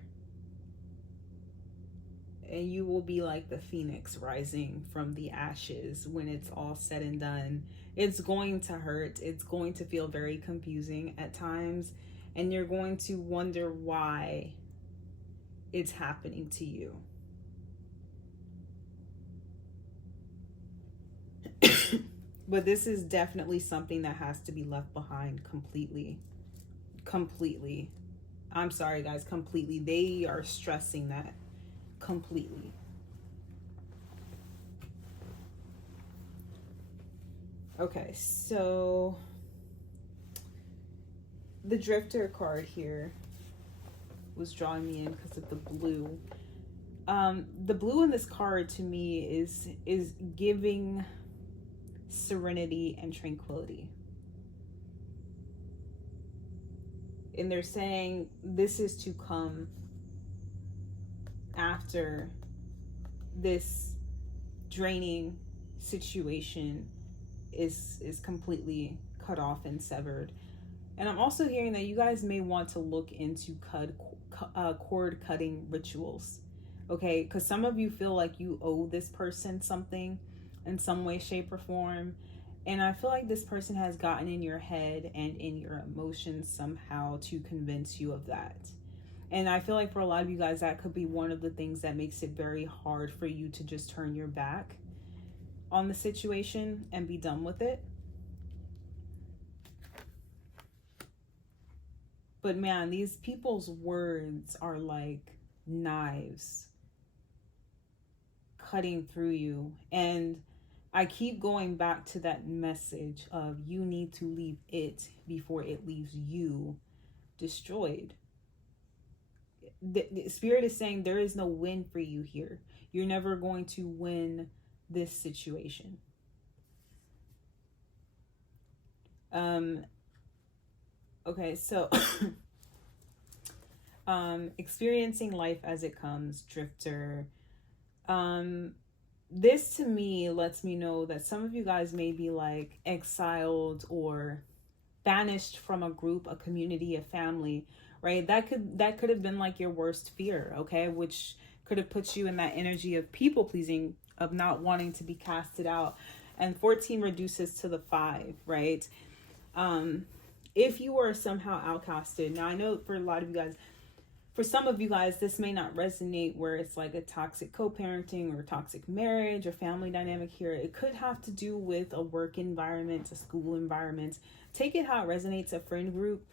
and you will be like the phoenix rising from the ashes when it's all said and done. It's going to hurt. It's going to feel very confusing at times, and you're going to wonder why it's happening to you. But this is definitely something that has to be left behind completely. Completely. I'm sorry, guys, completely. They are stressing that completely. Okay, so the drifter card here was drawing me in because of the blue. The blue in this card to me is giving serenity and tranquility. And they're saying this is to come after this draining situation is completely cut off and severed. And I'm also hearing that you guys may want to look into cord cutting rituals, okay? Because some of you feel like you owe this person something in some way, shape, or form. And I feel like this person has gotten in your head and in your emotions somehow to convince you of that. And I feel like for a lot of you guys, that could be one of the things that makes it very hard for you to just turn your back on the situation and be done with it. But man, these people's words are like knives cutting through you. And I keep going back to that message of you need to leave it before it leaves you destroyed. The spirit is saying there is no win for you here. You're never going to win this situation. Okay, so experiencing life as it comes, drifter. This to me lets me know that some of you guys may be like exiled or banished from a group, a community, a family, right? That could have been like your worst fear, okay? Which could have put you in that energy of people pleasing, of not wanting to be casted out. And 14 reduces to the 5, right? If you are somehow outcasted, now I know for a lot of you guys, for some of you guys, this may not resonate where it's like a toxic co-parenting or toxic marriage or family dynamic here. It could have to do with a work environment, a school environment. Take it how it resonates, a friend group,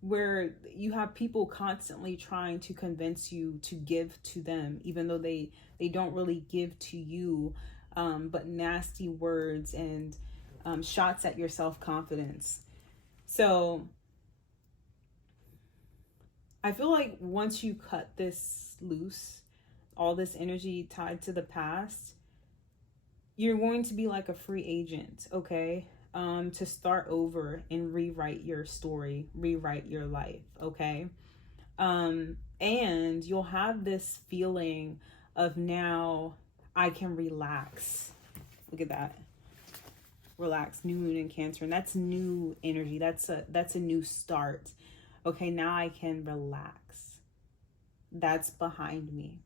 where you have people constantly trying to convince you to give to them, even though they don't really give to you, but nasty words and shots at your self-confidence. So I feel like once you cut this loose, all this energy tied to the past, you're going to be like a free agent, okay? To start over and rewrite your story, rewrite your life, okay? And you'll have this feeling of now I can relax. Look at that. Relax, new moon in Cancer, and that's new energy. That's a new start. Okay, now I can relax. That's behind me.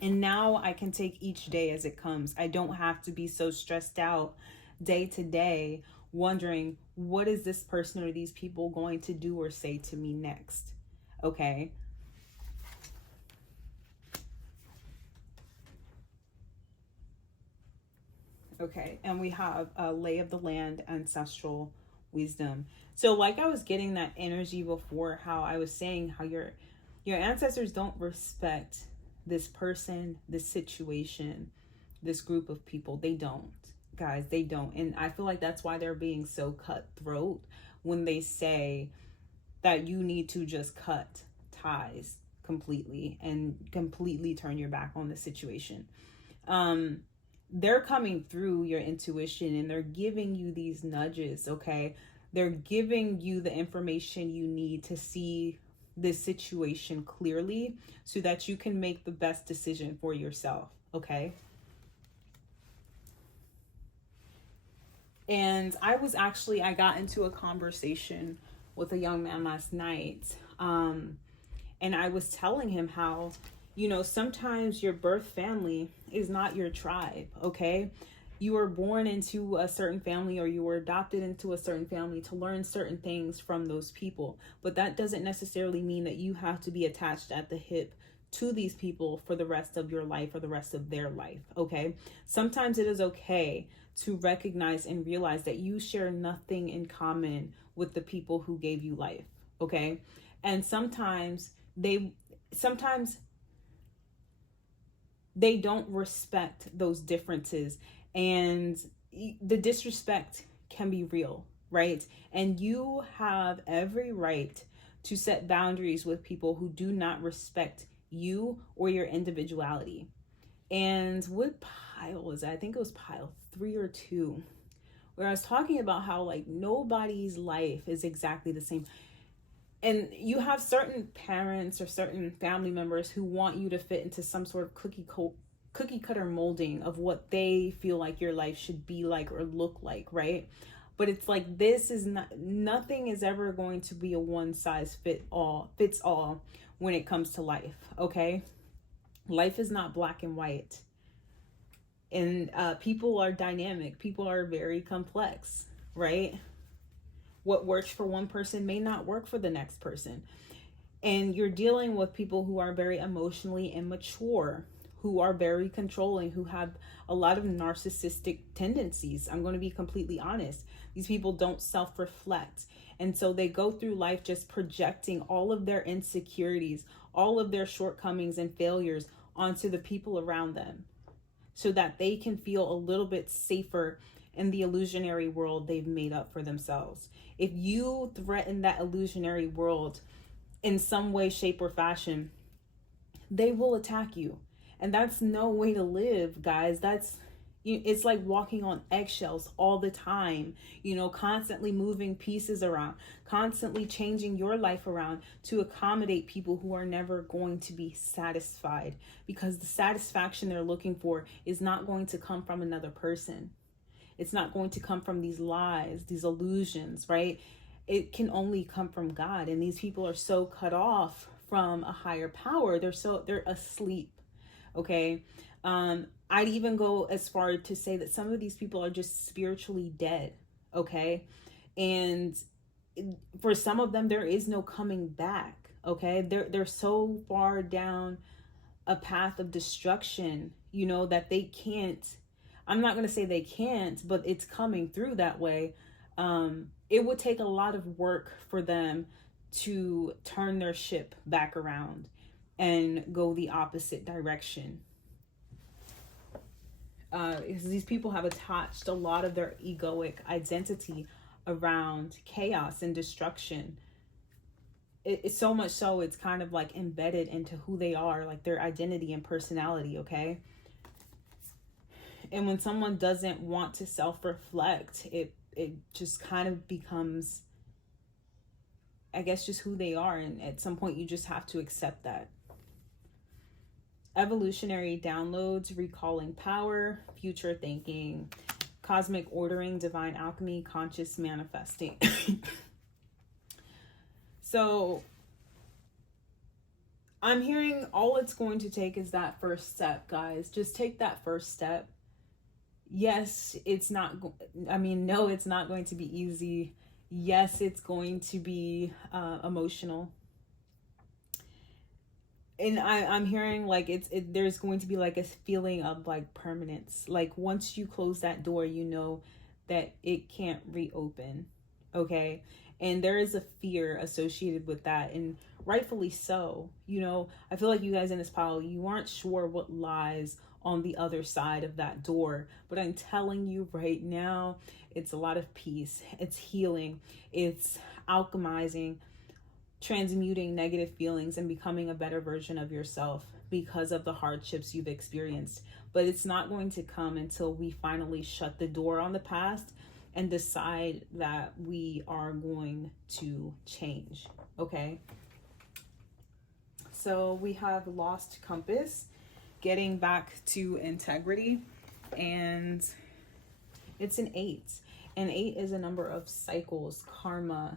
And now I can take each day as it comes. I don't have to be so stressed out day to day, wondering what is this person or these people going to do or say to me next. Okay. Okay, and we have a lay of the land, ancestral wisdom. So like I was getting that energy before, how I was saying how your ancestors don't respect this person, this situation, this group of people. They don't. guys. They don't. And I feel like that's why they're being so cutthroat when they say that you need to just cut ties completely and completely turn your back on the situation. They're coming through your intuition and they're giving you these nudges, okay? They're giving you the information you need to see this situation clearly so that you can make the best decision for yourself, okay? And I got into a conversation with a young man last night. And I was telling him how, sometimes your birth family is not your tribe, okay? You were born into a certain family or you were adopted into a certain family to learn certain things from those people. But that doesn't necessarily mean that you have to be attached at the hip to these people for the rest of your life or the rest of their life, okay? Sometimes it is okay to recognize and realize that you share nothing in common with the people who gave you life, okay? And sometimes they don't respect those differences, and the disrespect can be real, right? And you have every right to set boundaries with people who do not respect you or your individuality. And what pile was that? I think it was pile 3 or 2, where I was talking about how like nobody's life is exactly the same. And you have certain parents or certain family members who want you to fit into some sort of cookie cutter molding of what they feel like your life should be like or look like, right? But it's like, nothing is ever going to be a one size fits all when it comes to life, okay? Life is not black and white. And people are dynamic. People are very complex, right? What works for one person may not work for the next person. And you're dealing with people who are very emotionally immature, who are very controlling, who have a lot of narcissistic tendencies. I'm going to be completely honest. These people don't self-reflect. And so they go through life just projecting all of their insecurities, all of their shortcomings and failures onto the people around them so that they can feel a little bit safer in the illusionary world they've made up for themselves. If you threaten that illusionary world in some way, shape, or fashion, they will attack you. And that's no way to live, guys. It's like walking on eggshells all the time, constantly moving pieces around, constantly changing your life around to accommodate people who are never going to be satisfied, because the satisfaction they're looking for is not going to come from another person. It's not going to come from these lies, these illusions, right? It can only come from God. And these people are so cut off from a higher power. They're asleep. Okay. I'd even go as far to say that some of these people are just spiritually dead. Okay. And for some of them, there is no coming back. Okay. They're so far down a path of destruction, that they can't, I'm not going to say they can't, but it's coming through that way. It would take a lot of work for them to turn their ship back around and go the opposite direction. These people have attached a lot of their egoic identity around chaos and destruction. It's so much so it's kind of like embedded into who they are, like their identity and personality, okay? And when someone doesn't want to self-reflect, it just kind of becomes, I guess, just who they are. And at some point, you just have to accept that. Evolutionary downloads, recalling power, future thinking, cosmic ordering, divine alchemy, conscious manifesting. So I'm hearing all it's going to take is that first step, guys. Just take that first step. Yes, it's not going to be easy. Yes, it's going to be emotional. And I'm hearing like there's going to be like a feeling of like permanence. Like once you close that door, that it can't reopen. okay? And there is a fear associated with that, and rightfully so. You know, I feel like you guys in this pile, you aren't sure what lies on the other side of that door, but I'm telling you right now, it's a lot of peace, it's healing, it's alchemizing, transmuting negative feelings and becoming a better version of yourself because of the hardships you've experienced. But it's not going to come until we finally shut the door on the past and decide that we are going to change. Okay. So we have lost compass, getting back to integrity, and it's an 8. And 8 is a number of cycles, karma.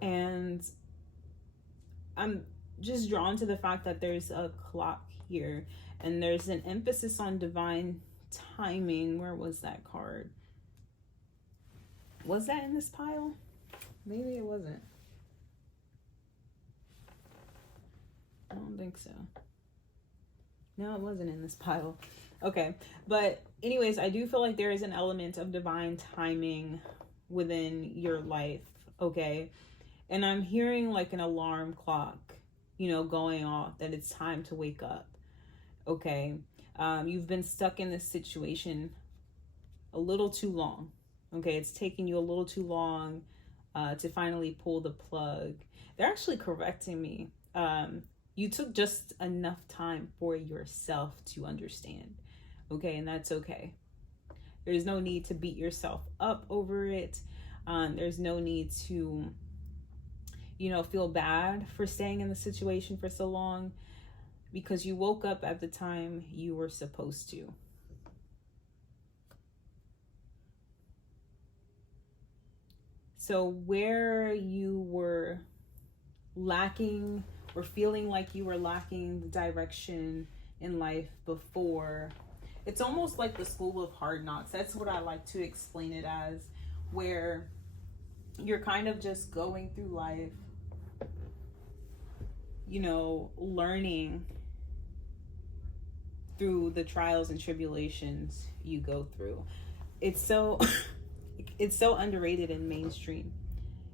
And I'm just drawn to the fact that there's a clock here, and there's an emphasis on divine timing. Where was that card? Was that in this pile? Maybe it wasn't. I don't think so. No, it wasn't in this pile. Okay, but anyways, I do feel like there is an element of divine timing within your life, okay? And I'm hearing like an alarm clock, you know, going off, that it's time to wake up, okay? You've been stuck in this situation a little too long, okay? It's taking you a little too long to finally pull the plug. They're actually correcting me. You took just enough time for yourself to understand, okay? And that's okay. There's no need to beat yourself up over it. There's no need to, you know, feel bad for staying in the situation for so long, because you woke up at the time you were supposed to. So where you were lacking or feeling like you were lacking the direction in life before, it's almost like the school of hard knocks. That's what I like to explain it as, where you're kind of just going through life, you know, learning through the trials and tribulations you go through. It's so it's so underrated in mainstream,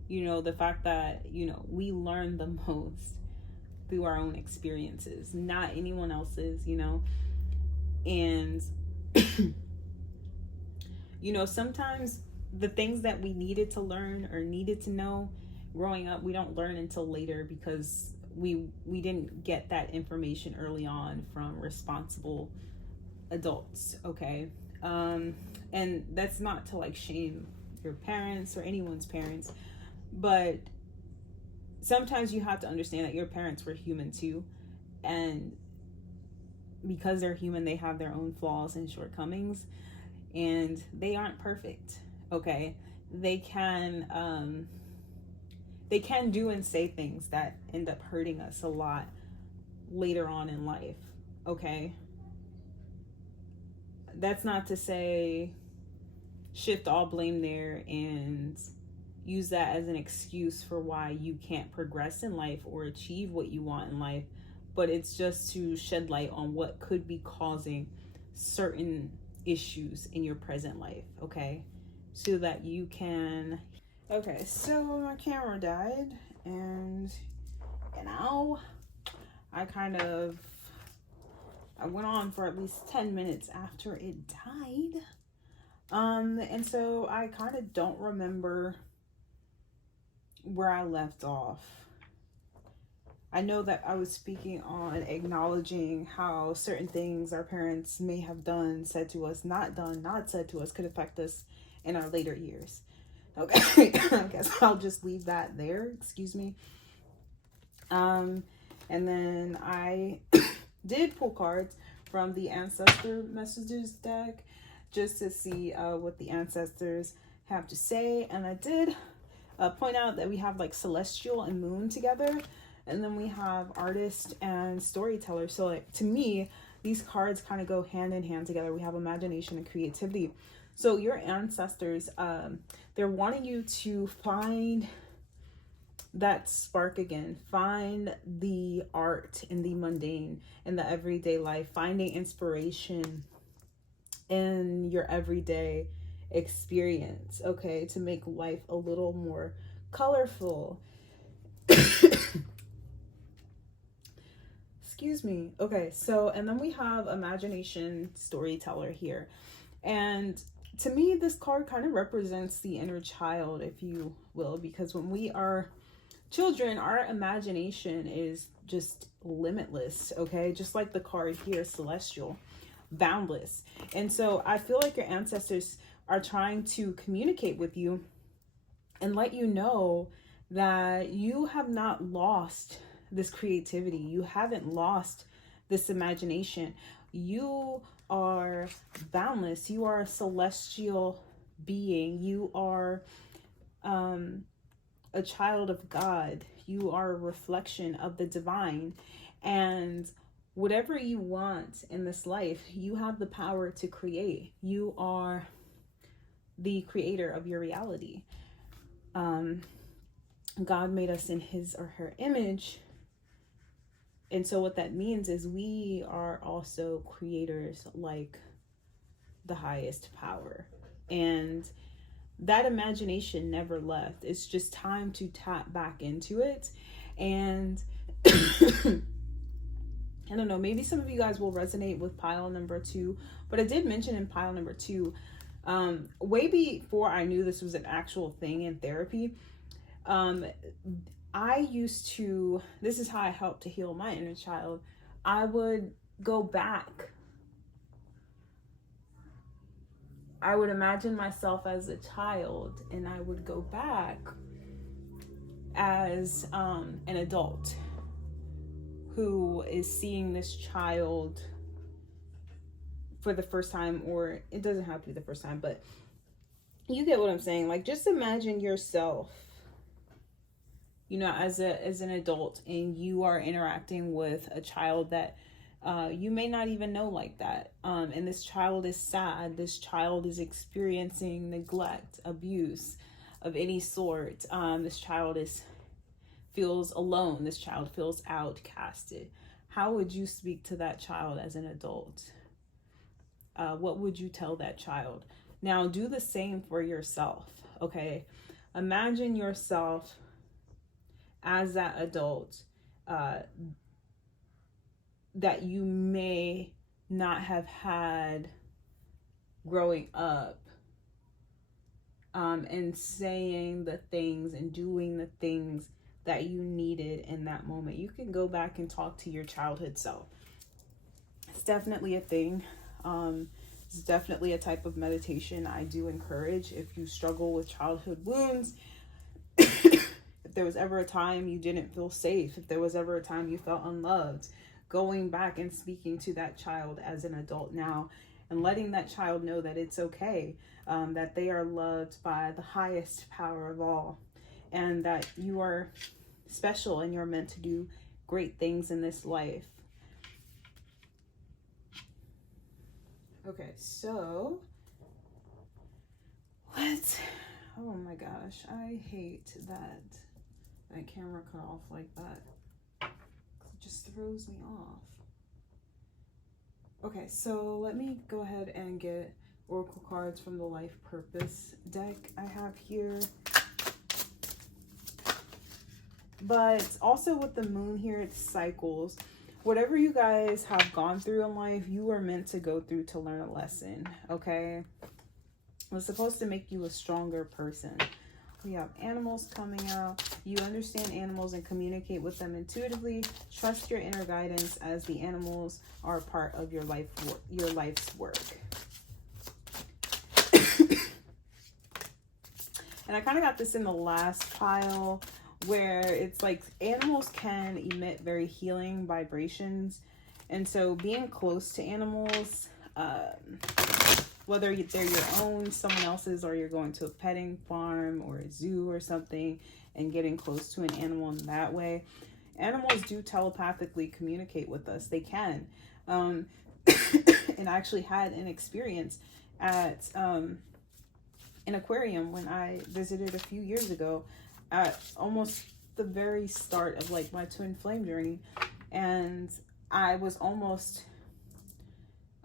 you know, the fact that, you know, we learn the most through our own experiences, not anyone else's, you know. And you know, sometimes the things that we needed to learn or needed to know growing up, we don't learn until later, because we didn't get that information early on from responsible adults, okay? And that's not to like shame your parents or anyone's parents, but sometimes you have to understand that your parents were human too, and because they're human, they have their own flaws and shortcomings, and they aren't perfect, okay? They can do and say things that end up hurting us a lot later on in life, okay? That's not to say shift all blame there and use that as an excuse for why you can't progress in life or achieve what you want in life, but it's just to shed light on what could be causing certain issues in your present life, okay? So that you can... Okay, so my camera died, and you know, I went on for at least 10 minutes after it died. And so I kind of don't remember where I left off. I know that I was speaking on acknowledging how certain things our parents may have done, said to us, not done, not said to us, could affect us in our later years. Okay, I guess I'll just leave that there. Excuse me. And then I did pull cards from the Ancestor Messages deck just to see what the ancestors have to say. And I did point out that we have like Celestial and Moon together. And then we have Artist and Storyteller. So like, to me, these cards kind of go hand in hand together. We have imagination and creativity. So your ancestors, they're wanting you to find that spark again, find the art in the mundane, in the everyday life, finding inspiration in your everyday experience, okay, to make life a little more colorful. Excuse me. Okay, so, and then we have imagination storyteller here. And to me, this card kind of represents the inner child, if you will, because when we are children, our imagination is just limitless, okay? Just like the card here, celestial, boundless. And so I feel like your ancestors are trying to communicate with you and let you know that you have not lost this creativity. You haven't lost this imagination. You are boundless. You are a celestial being. You are a child of God. You are a reflection of the divine. And whatever you want in this life, you have the power to create. You are the creator of your reality. God made us in his or her image. And so what that means is we are also creators like the highest power. And that imagination never left. It's just time to tap back into it. And I don't know, maybe some of you guys will resonate with pile number 2, but I did mention in pile number 2, way before I knew this was an actual thing in therapy, I used to, this is how I helped to heal my inner child. I would go back. I would imagine myself as a child, and I would go back as an adult who is seeing this child for the first time, or it doesn't have to be the first time, but you get what I'm saying. Like, just imagine yourself, you know, as an adult, and you are interacting with a child that you may not even know like that. And this child is sad. This child is experiencing neglect, abuse of any sort. This child feels alone. This child feels outcasted. How would you speak to that child as an adult? What would you tell that child? Now do the same for yourself, okay? Imagine yourself as that adult that you may not have had growing up, and saying the things and doing the things that you needed in that moment. You can go back and talk to your childhood self. It's definitely a thing. It's definitely a type of meditation I do encourage if you struggle with childhood wounds. If there was ever a time you didn't feel safe, if there was ever a time you felt unloved, going back and speaking to that child as an adult now and letting that child know that it's okay, that they are loved by the highest power of all, and that you are special and you're meant to do great things in this life. Okay, so oh my gosh, I hate that camera cut off like that. It just throws me off. Okay, so let me go ahead and get oracle cards from the Life Purpose deck I have here. But also with the moon here, it's cycles. Whatever you guys have gone through in life, you are meant to go through to learn a lesson, okay? It's supposed to make you a stronger person. We have animals coming out. You understand animals and communicate with them intuitively. Trust your inner guidance, as the animals are part of your life's work. And I kind of got this in the last pile, where it's like animals can emit very healing vibrations. And so being close to animals, whether they're your own, someone else's, or you're going to a petting farm or a zoo or something and getting close to an animal in that way, animals do telepathically communicate with us. They can. And I actually had an experience at an aquarium when I visited a few years ago, at almost the very start of like my twin flame journey. And I was almost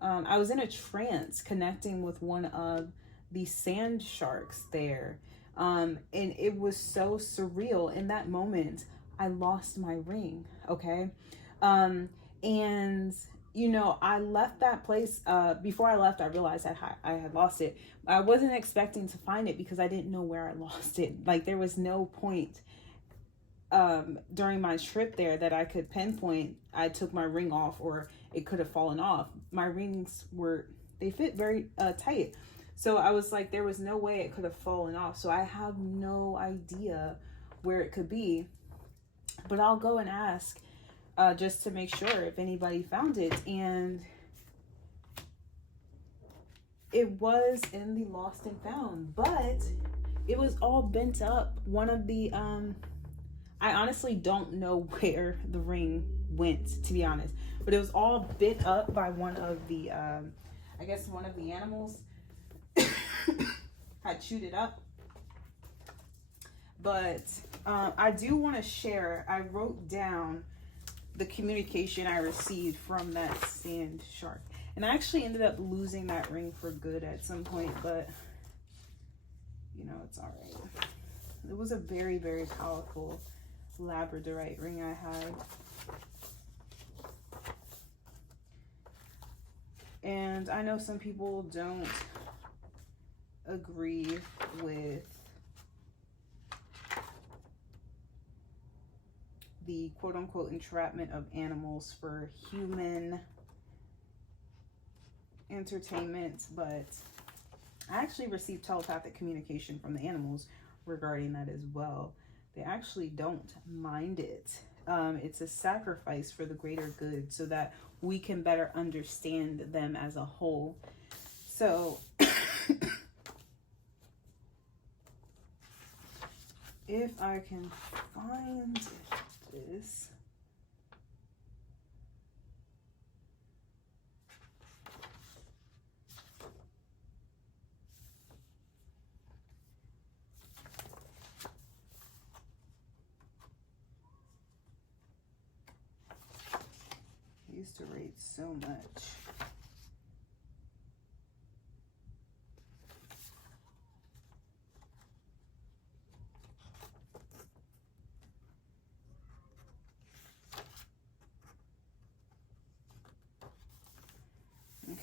I was in a trance connecting with one of the sand sharks there. And it was so surreal. In that moment, I lost my ring. Okay. And I left that place. Before I left, I realized I had lost it. I wasn't expecting to find it because I didn't know where I lost it. Like, there was no point during my trip there that I could pinpoint I took my ring off or it could have fallen off. My rings they fit very tight. So I was like, there was no way it could have fallen off. So I have no idea where it could be. But I'll go and ask just to make sure if anybody found it. And it was in the lost and found. But it was all bent up. One of the... I honestly don't know where the ring went, to be honest. But it was all bit up by one of the... I guess one of the animals had chewed it up. But I do want to share, I wrote down the communication I received from that sand shark. And I actually ended up losing that ring for good at some point, but it's all right. It was a very, very powerful labradorite ring I had. And I know some people don't agree with the quote-unquote entrapment of animals for human entertainment, but I actually received telepathic communication from the animals regarding that as well. They actually don't mind it. It's a sacrifice for the greater good so that we can better understand them as a whole. So if I can find this. I used to rate so much.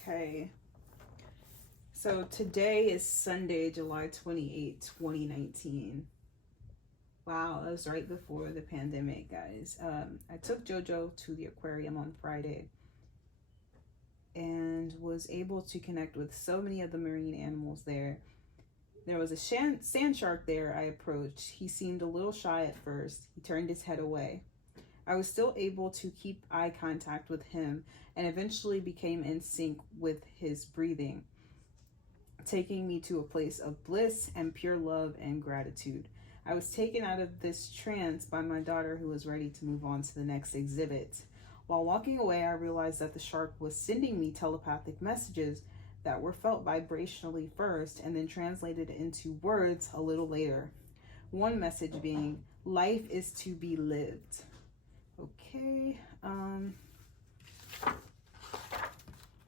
Okay, so today is Sunday, July 28, 2019. Wow, that was right before the pandemic, guys. I took JoJo to the aquarium on Friday and was able to connect with so many of the marine animals there. There was a sand shark there I approached. He seemed a little shy at first. He turned his head away. I was still able to keep eye contact with him and eventually became in sync with his breathing, taking me to a place of bliss and pure love and gratitude. I was taken out of this trance by my daughter, who was ready to move on to the next exhibit. While walking away, I realized that the shark was sending me telepathic messages that were felt vibrationally first and then translated into words a little later. One message being, life is to be lived. Okay,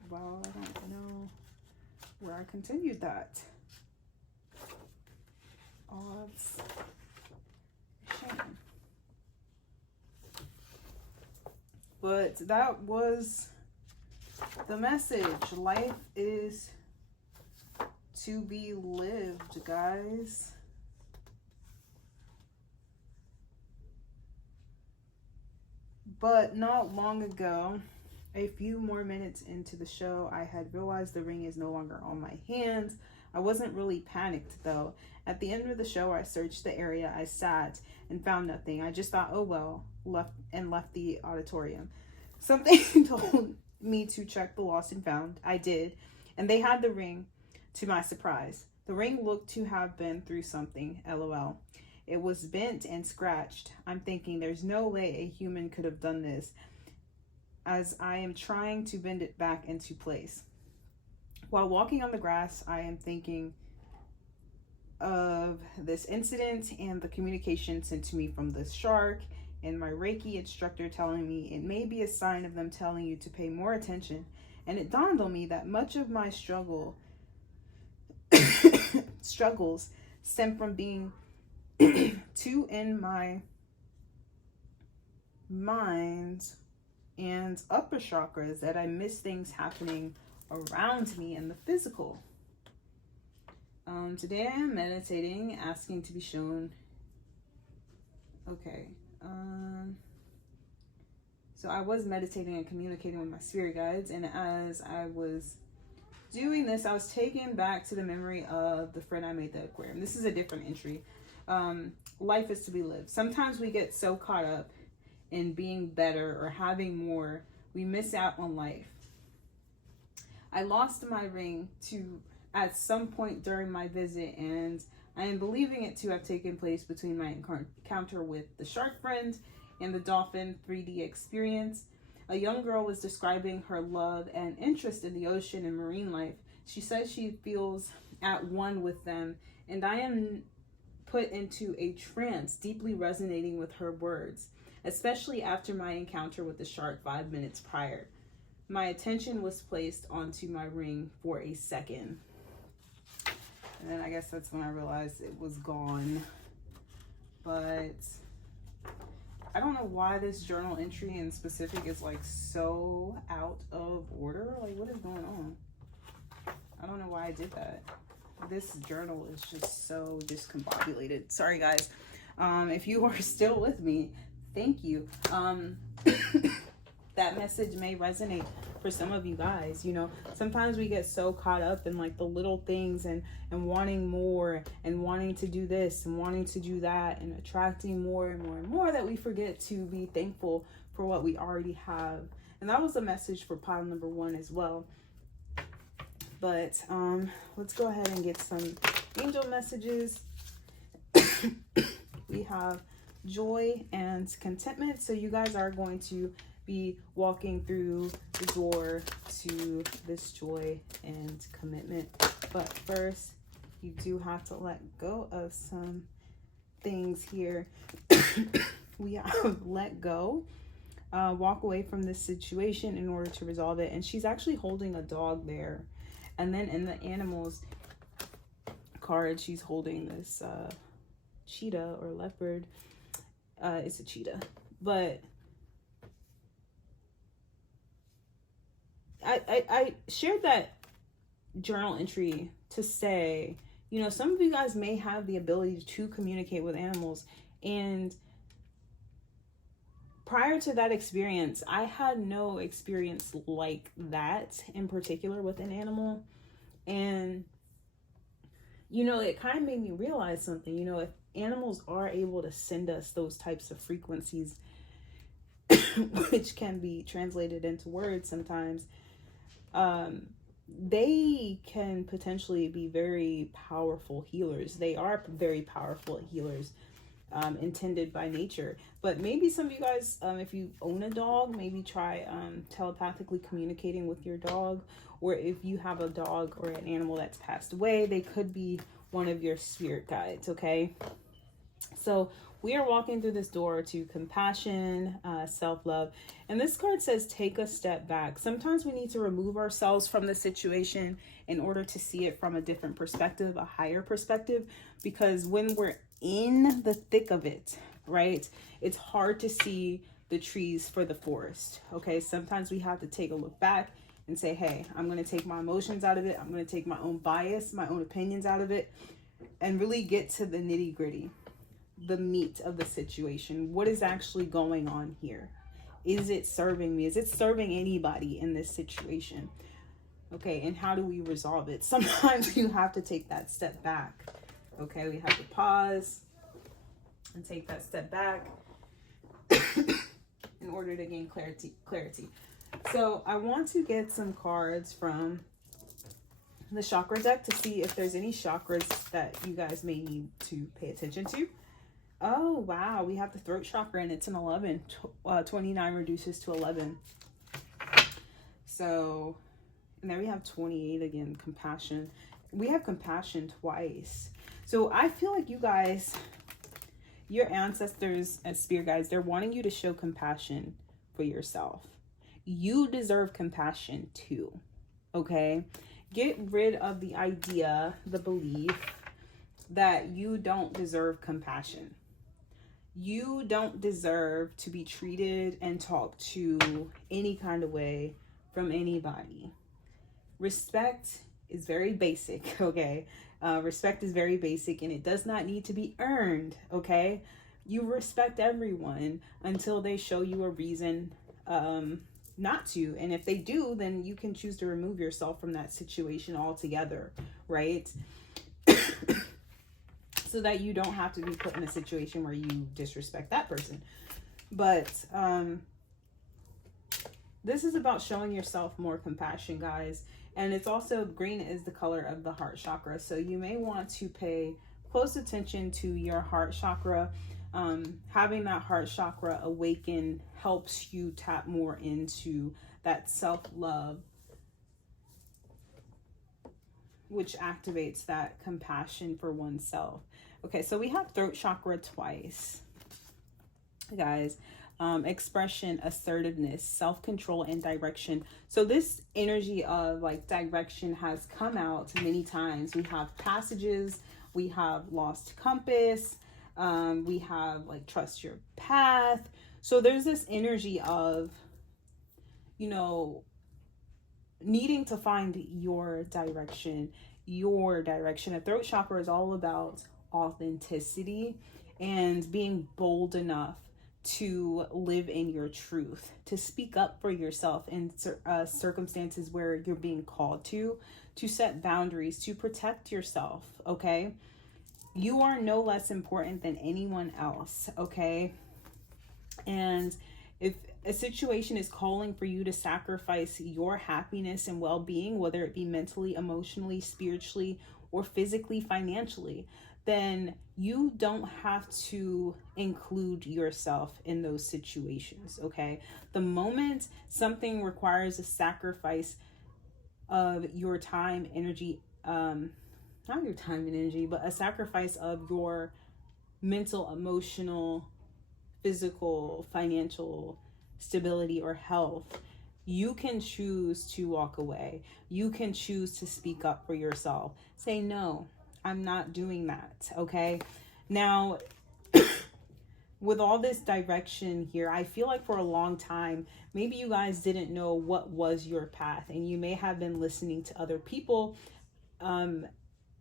well, I don't know where I continued that. Oh, that's a shame. But that was the message. Life is to be lived, guys. But not long ago, a few more minutes into the show, I had realized the ring is no longer on my hands. I wasn't really panicked though. At the end of the show, I searched the area I sat and found nothing. I just thought, oh well, left the auditorium. Something told me to check the lost and found. I did, and they had the ring, to my surprise. The ring looked to have been through something, LOL. It was bent and scratched. I'm thinking there's no way a human could have done this, as I am trying to bend it back into place. While walking on the grass, I am thinking of this incident and the communication sent to me from the shark and my Reiki instructor telling me it may be a sign of them telling you to pay more attention And it dawned on me that much of my struggles stem from being too in my mind and upper chakras, that I miss things happening around me in the physical. Today I am meditating, asking to be shown. Okay. So I was meditating and communicating with my spirit guides, and as I was doing this, I was taken back to the memory of the friend I made the aquarium. This is a different entry. Life is to be lived. Sometimes we get so caught up in being better or having more, we miss out on life. I lost my ring at some point during my visit, and I am believing it to have taken place between my encounter with the shark friend and the dolphin 3D experience. A young girl was describing her love and interest in the ocean and marine life. She says she feels at one with them, and I am put into a trance, deeply resonating with her words, especially after my encounter with the shark 5 minutes prior. My attention was placed onto my ring for a second. And then I guess that's when I realized it was gone. But I don't know why this journal entry in specific is like so out of order. Like, what is going on? I don't know why I did that. This journal is just so discombobulated. Sorry, guys. If you are still with me, thank you. That message may resonate for some of you guys. You know, sometimes we get so caught up in like the little things and wanting more and wanting to do this and wanting to do that and attracting more and more and more that we forget to be thankful for what we already have. And that was a message for pile number 1 as well. But let's go ahead and get some angel messages. We have joy and contentment. So you guys are going to be walking through the door to this joy and commitment. But first, you do have to let go of some things here. We have let go. Walk away from this situation in order to resolve it. And she's actually holding a dog there. And then in the animals card, she's holding this cheetah or leopard. It's a cheetah. But I shared that journal entry to say, you know, some of you guys may have the ability to communicate with animals. And prior to that experience, I had no experience like that in particular with an animal. And, you know, it kind of made me realize something. You know, if animals are able to send us those types of frequencies, which can be translated into words sometimes, they can potentially be very powerful healers. They are very powerful healers, intended by nature. But maybe some of you guys, if you own a dog, maybe try telepathically communicating with your dog. Or if you have a dog or an animal that's passed away, they could be one of your spirit guides, okay? So we are walking through this door to compassion, self-love. And this card says, take a step back. Sometimes we need to remove ourselves from the situation in order to see it from a different perspective, a higher perspective. Because when we're in the thick of it, right, it's hard to see the trees for the forest, okay? Sometimes we have to take a look back and say, hey, I'm going to take my emotions out of it. I'm going to take my own bias, my own opinions out of it, and really get to the nitty gritty, the meat of the situation. What is actually going on here? Is it serving me? Is it serving anybody in this situation? Okay, and how do we resolve it? Sometimes you have to take that step back. Okay, we have to pause and take that step back in order to gain clarity. So I want to get some cards from the chakra deck to see if there's any chakras that you guys may need to pay attention to. Oh, wow. We have the throat chakra and it's an 11. 29 reduces to 11. So, and then we have 28 again, compassion. We have compassion twice. So I feel like you guys, your ancestors and spirit guides, they're wanting you to show compassion for yourself. you deserve compassion too. Okay? Get rid of the idea, the belief that you don't deserve compassion. You don't deserve to be treated and talked to any kind of way from anybody. Respect is very basic, okay? Respect is very basic, and it does not need to be earned, okay? You respect everyone until they show you a reason not to. And if they do, then you can choose to remove yourself from that situation altogether, right? So that you don't have to be put in a situation where you disrespect that person. But this is about showing yourself more compassion, guys. And it's also, green is the color of the heart chakra. So you may want to pay close attention to your heart chakra. Having that heart chakra awaken helps you tap more into that self-love, which activates that compassion for oneself. Okay, so we have throat chakra twice, guys. Expression, assertiveness, self-control, and direction. So this energy of like direction has come out many times. We have passages, we have lost compass, we have like trust your path. So there's this energy of, you know, needing to find your direction. A throat chakra is all about authenticity and being bold enough to live in your truth, to speak up for yourself in circumstances where you're being called to set boundaries, to protect yourself, okay? You are no less important than anyone else, okay? And if a situation is calling for you to sacrifice your happiness and well-being, whether it be mentally, emotionally, spiritually, or physically, financially, then you don't have to include yourself in those situations, okay? The moment something requires a sacrifice of your time, energy, not your time and energy, but a sacrifice of your mental, emotional, physical, financial stability or health, you can choose to walk away. You can choose to speak up for yourself. Say, no, I'm not doing that, okay? Now, with all this direction here, I feel like for a long time, maybe you guys didn't know what was your path, and you may have been listening to other people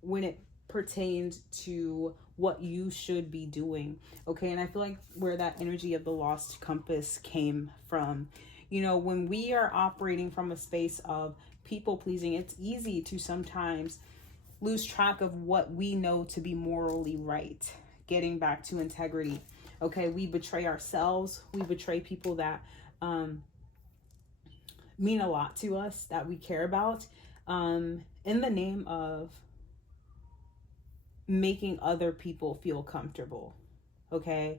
when it pertained to what you should be doing, okay? And I feel like where that energy of the lost compass came from, you know, when we are operating from a space of people pleasing, it's easy to sometimes lose track of what we know to be morally right. Getting back to integrity, okay? We betray ourselves. We betray people that mean a lot to us, that we care about, in the name of making other people feel comfortable, okay?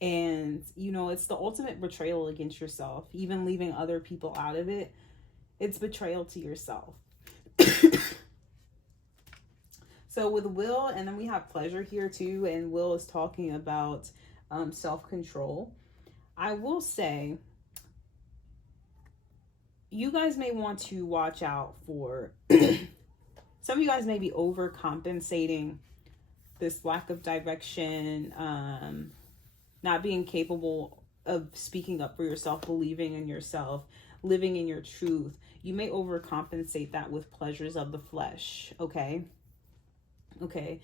And, you know, it's the ultimate betrayal against yourself. Even leaving other people out of it, it's betrayal to yourself. So with will, and then we have pleasure here too, and will is talking about self-control. I will say, you guys may want to watch out for, some of you guys may be overcompensating this lack of direction, not being capable of speaking up for yourself, believing in yourself, living in your truth. You may overcompensate that with pleasures of the flesh, okay? Okay.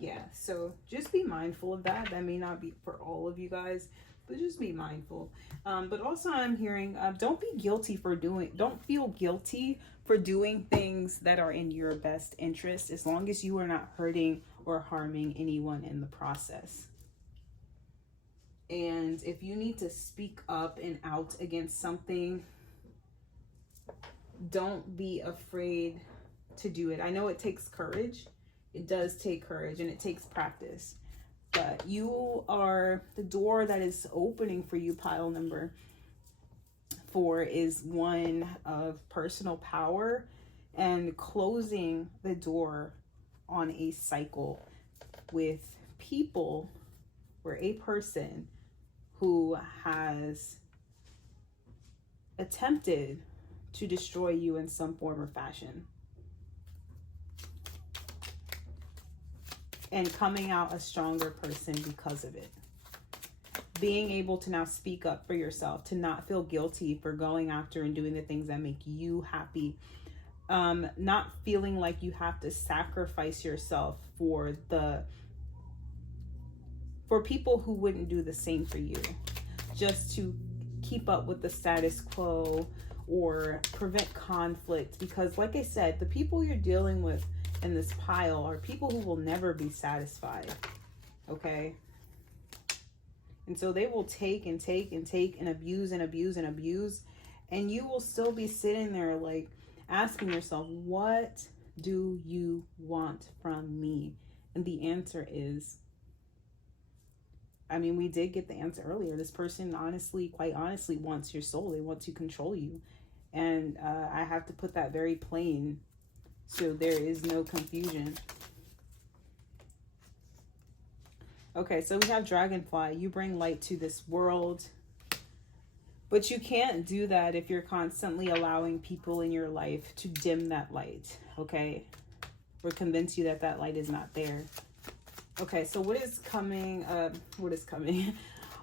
Yeah, so just be mindful of that. That may not be for all of you guys, but just be mindful. But also I'm hearing, don't feel guilty for doing things that are in your best interest, as long as you are not hurting or harming anyone in the process. And if you need to speak up and out against something, don't be afraid to do it. I know it takes courage. It does take courage, and it takes practice. But you are, the door that is opening for you, pile number 4, is one of personal power and closing the door on a cycle with people or a person who has attempted to destroy you in some form or fashion. And coming out a stronger person because of it. Being able to now speak up for yourself, to not feel guilty for going after and doing the things that make you happy. Not feeling like you have to sacrifice yourself for people who wouldn't do the same for you, just to keep up with the status quo or prevent conflict. Because like I said, the people you're dealing with in this pile are people who will never be satisfied. Okay? And so they will take and take and take and abuse and abuse and abuse. And you will still be sitting there like asking yourself, what do you want from me? And the answer is, I mean, we did get the answer earlier. This person quite honestly wants your soul. They want to control you. And I have to put that very plain so there is no confusion. Okay, so we have Dragonfly. You bring light to this world. But you can't do that if you're constantly allowing people in your life to dim that light, okay? Or convince you that that light is not there. Okay, so what is coming?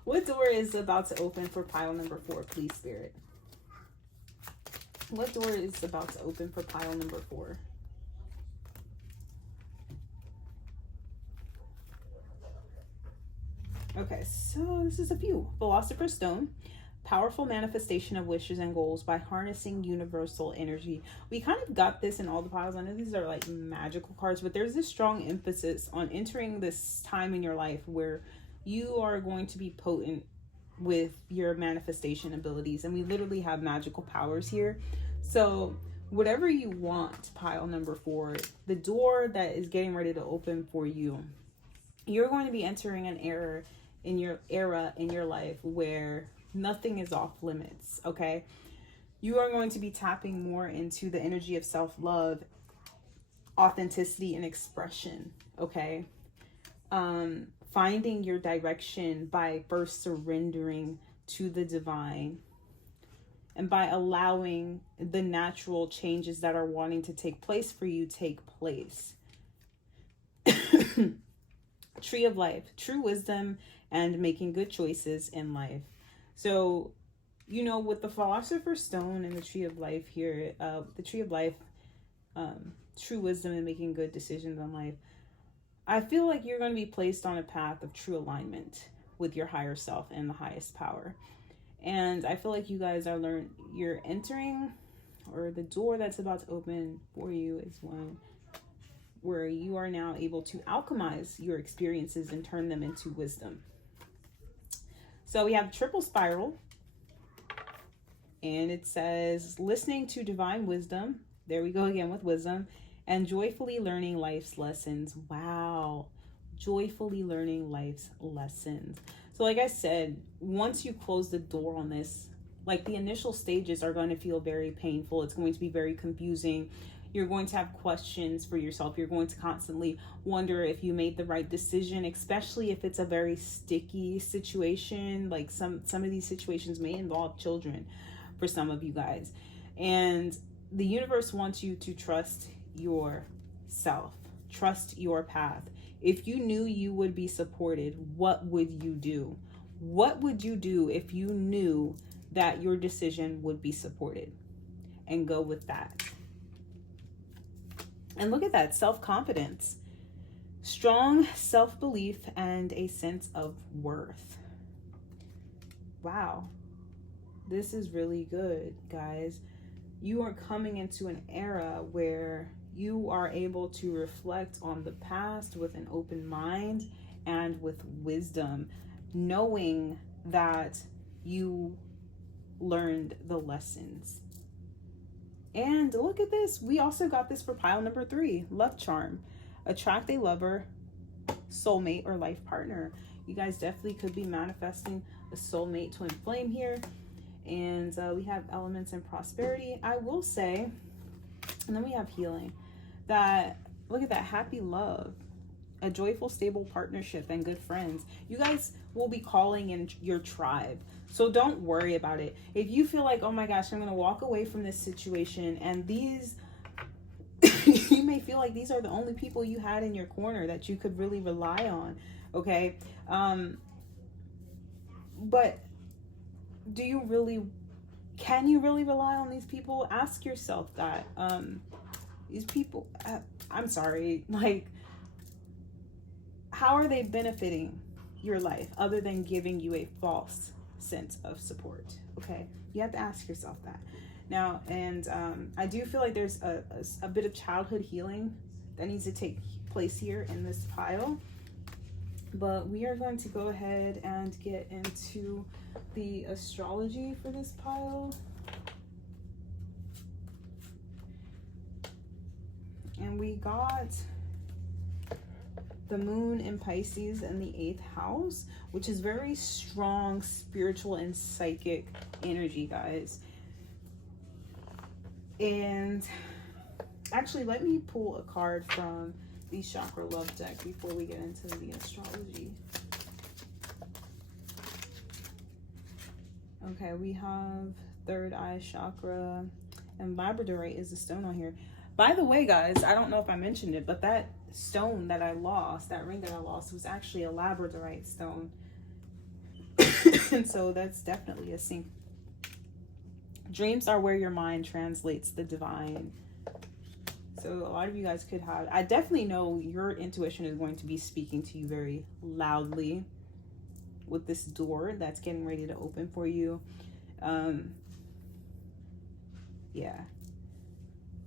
What door is about to open for pile number 4, please, Spirit? What door is about to open for pile number 4? Okay, so this is a few. Philosopher's Stone. Powerful manifestation of wishes and goals by harnessing universal energy. We kind of got this in all the piles. I know these are like magical cards, but there's this strong emphasis on entering this time in your life where you are going to be potent with your manifestation abilities. And we literally have magical powers here. So whatever you want, pile number 4, the door that is getting ready to open for you, you're going to be entering an era in your life where nothing is off limits, okay? You are going to be tapping more into the energy of self-love, authenticity, and expression, okay? Finding your direction by first surrendering to the divine and by allowing the natural changes that are wanting to take place for you take place. Tree of Life, true wisdom and making good choices in life. So, you know, with the Philosopher's Stone and the Tree of Life here, the Tree of Life, true wisdom and making good decisions in life, I feel like you're going to be placed on a path of true alignment with your higher self and the highest power. And I feel like you guys you're entering, or the door that's about to open for you is one where you are now able to alchemize your experiences and turn them into wisdom. So we have Triple Spiral, and it says listening to divine wisdom. There we go again with wisdom, and joyfully learning life's lessons. Wow. Joyfully learning life's lessons. So like I said, once you close the door on this, like the initial stages are going to feel very painful. It's going to be very confusing. You're going to have questions for yourself. You're going to constantly wonder if you made the right decision, especially if it's a very sticky situation. Like some of these situations may involve children for some of you guys. And the universe wants you to trust yourself, trust your path. If you knew you would be supported, what would you do? What would you do if you knew that your decision would be supported? And go with that. And look at that, self-confidence, strong self-belief, and a sense of worth. Wow. This is really good, guys. You are coming into an era where you are able to reflect on the past with an open mind and with wisdom, knowing that you learned the lessons. And look at this. We also got this for pile number 3, Love Charm. Attract a lover, soulmate, or life partner. You guys definitely could be manifesting a soulmate twin flame here. And we have elements and prosperity. I will say, and then we have healing, that look at that, happy love. a joyful, stable partnership and good friends. You guys will be calling in your tribe. So don't worry about it. If you feel like, oh my gosh, I'm going to walk away from this situation, and these, you may feel like these are the only people you had in your corner that you could really rely on. Okay. But can you really rely on these people? Ask yourself that. These people, I'm sorry, like, how are they benefiting your life other than giving you a false sense of support? Okay, you have to ask yourself that. Now, and I do feel like there's a bit of childhood healing that needs to take place here in this pile. But we are going to go ahead and get into the astrology for this pile. And we got the moon in Pisces in the 8th house, which is very strong spiritual and psychic energy, guys. And actually, let me pull a card from the chakra love deck before we get into the astrology. Okay, we have third eye chakra, and labradorite is the stone on here. By the way, guys, I don't know if I mentioned it, but that stone that I lost, that ring that I lost, was actually a labradorite stone. And so that's definitely a sync. Dreams are where your mind translates the divine. So a lot of you guys could have, I definitely know your intuition is going to be speaking to you very loudly with this door that's getting ready to open for you. Yeah,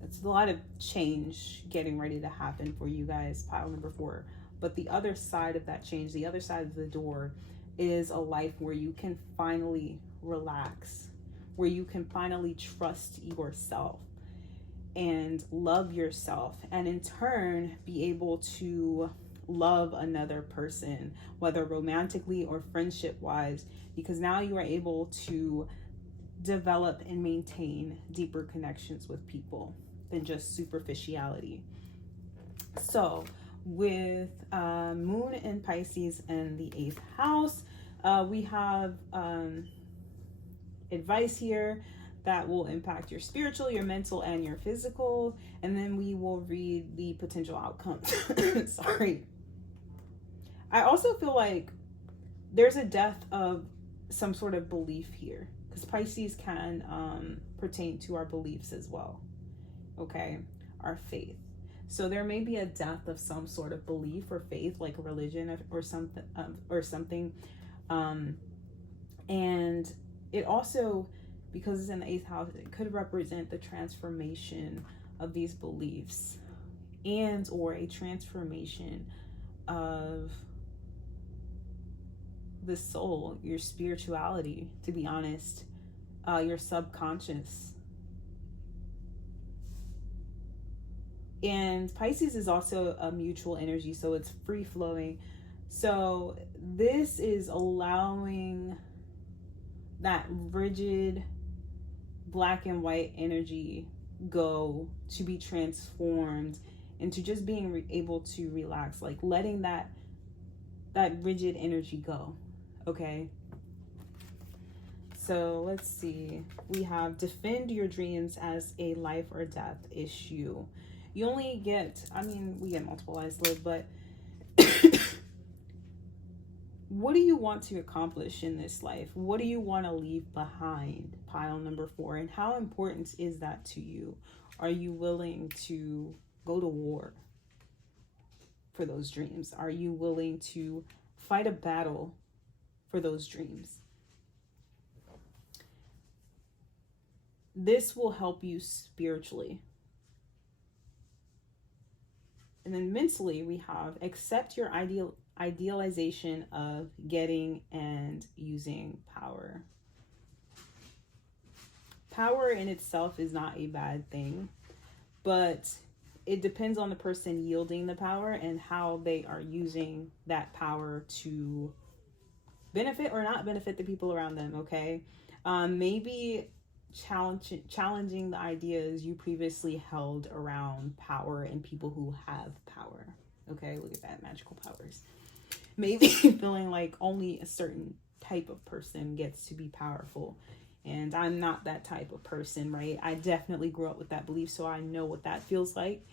it's a lot of change getting ready to happen for you guys, pile number 4. But the other side of that change, the other side of the door, is a life where you can finally relax, where you can finally trust yourself and love yourself, and in turn be able to love another person, whether romantically or friendship wise, because now you are able to develop and maintain deeper connections with people than just superficiality. So with moon in Pisces and the 8th house, we have advice here that will impact your spiritual, your mental, and your physical. And then we will read the potential outcomes. Sorry. I also feel like there's a death of some sort of belief here, because Pisces can pertain to our beliefs as well. Okay, our faith. So there may be a death of some sort of belief or faith, like a religion or something. And it also, because it's in the 8th house, it could represent the transformation of these beliefs, and or a transformation of the soul, your spirituality, to be honest, your subconscious. And Pisces is also a mutual energy, so it's free flowing. So this is allowing that rigid black and white energy go to be transformed into just being able to relax, like letting that rigid energy go. Okay, so let's see. We have defend your dreams as a life or death issue. You only get, I mean, we get multiple lives to live, but what do you want to accomplish in this life? What do you want to leave behind, pile number 4? And how important is that to you? Are you willing to go to war for those dreams? Are you willing to fight a battle for those dreams? This will help you spiritually. And then mentally, we have accept your idealization of getting and using power. Power in itself is not a bad thing, but it depends on the person yielding the power and how they are using that power to benefit or not benefit the people around them. Okay, maybe challenging the ideas you previously held around power and people who have power. Okay, look at that, magical powers. Maybe feeling like only a certain type of person gets to be powerful. And I'm not that type of person, right? I definitely grew up with that belief, so I know what that feels like.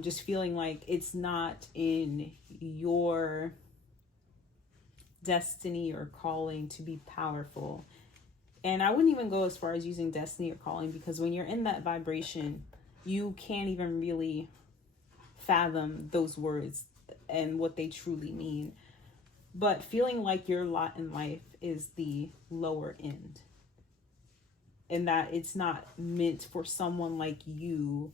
Just feeling like it's not in your destiny or calling to be powerful. And I wouldn't even go as far as using destiny or calling, because when you're in that vibration, you can't even really fathom those words and what they truly mean. But feeling like your lot in life is the lower end, and that it's not meant for someone like you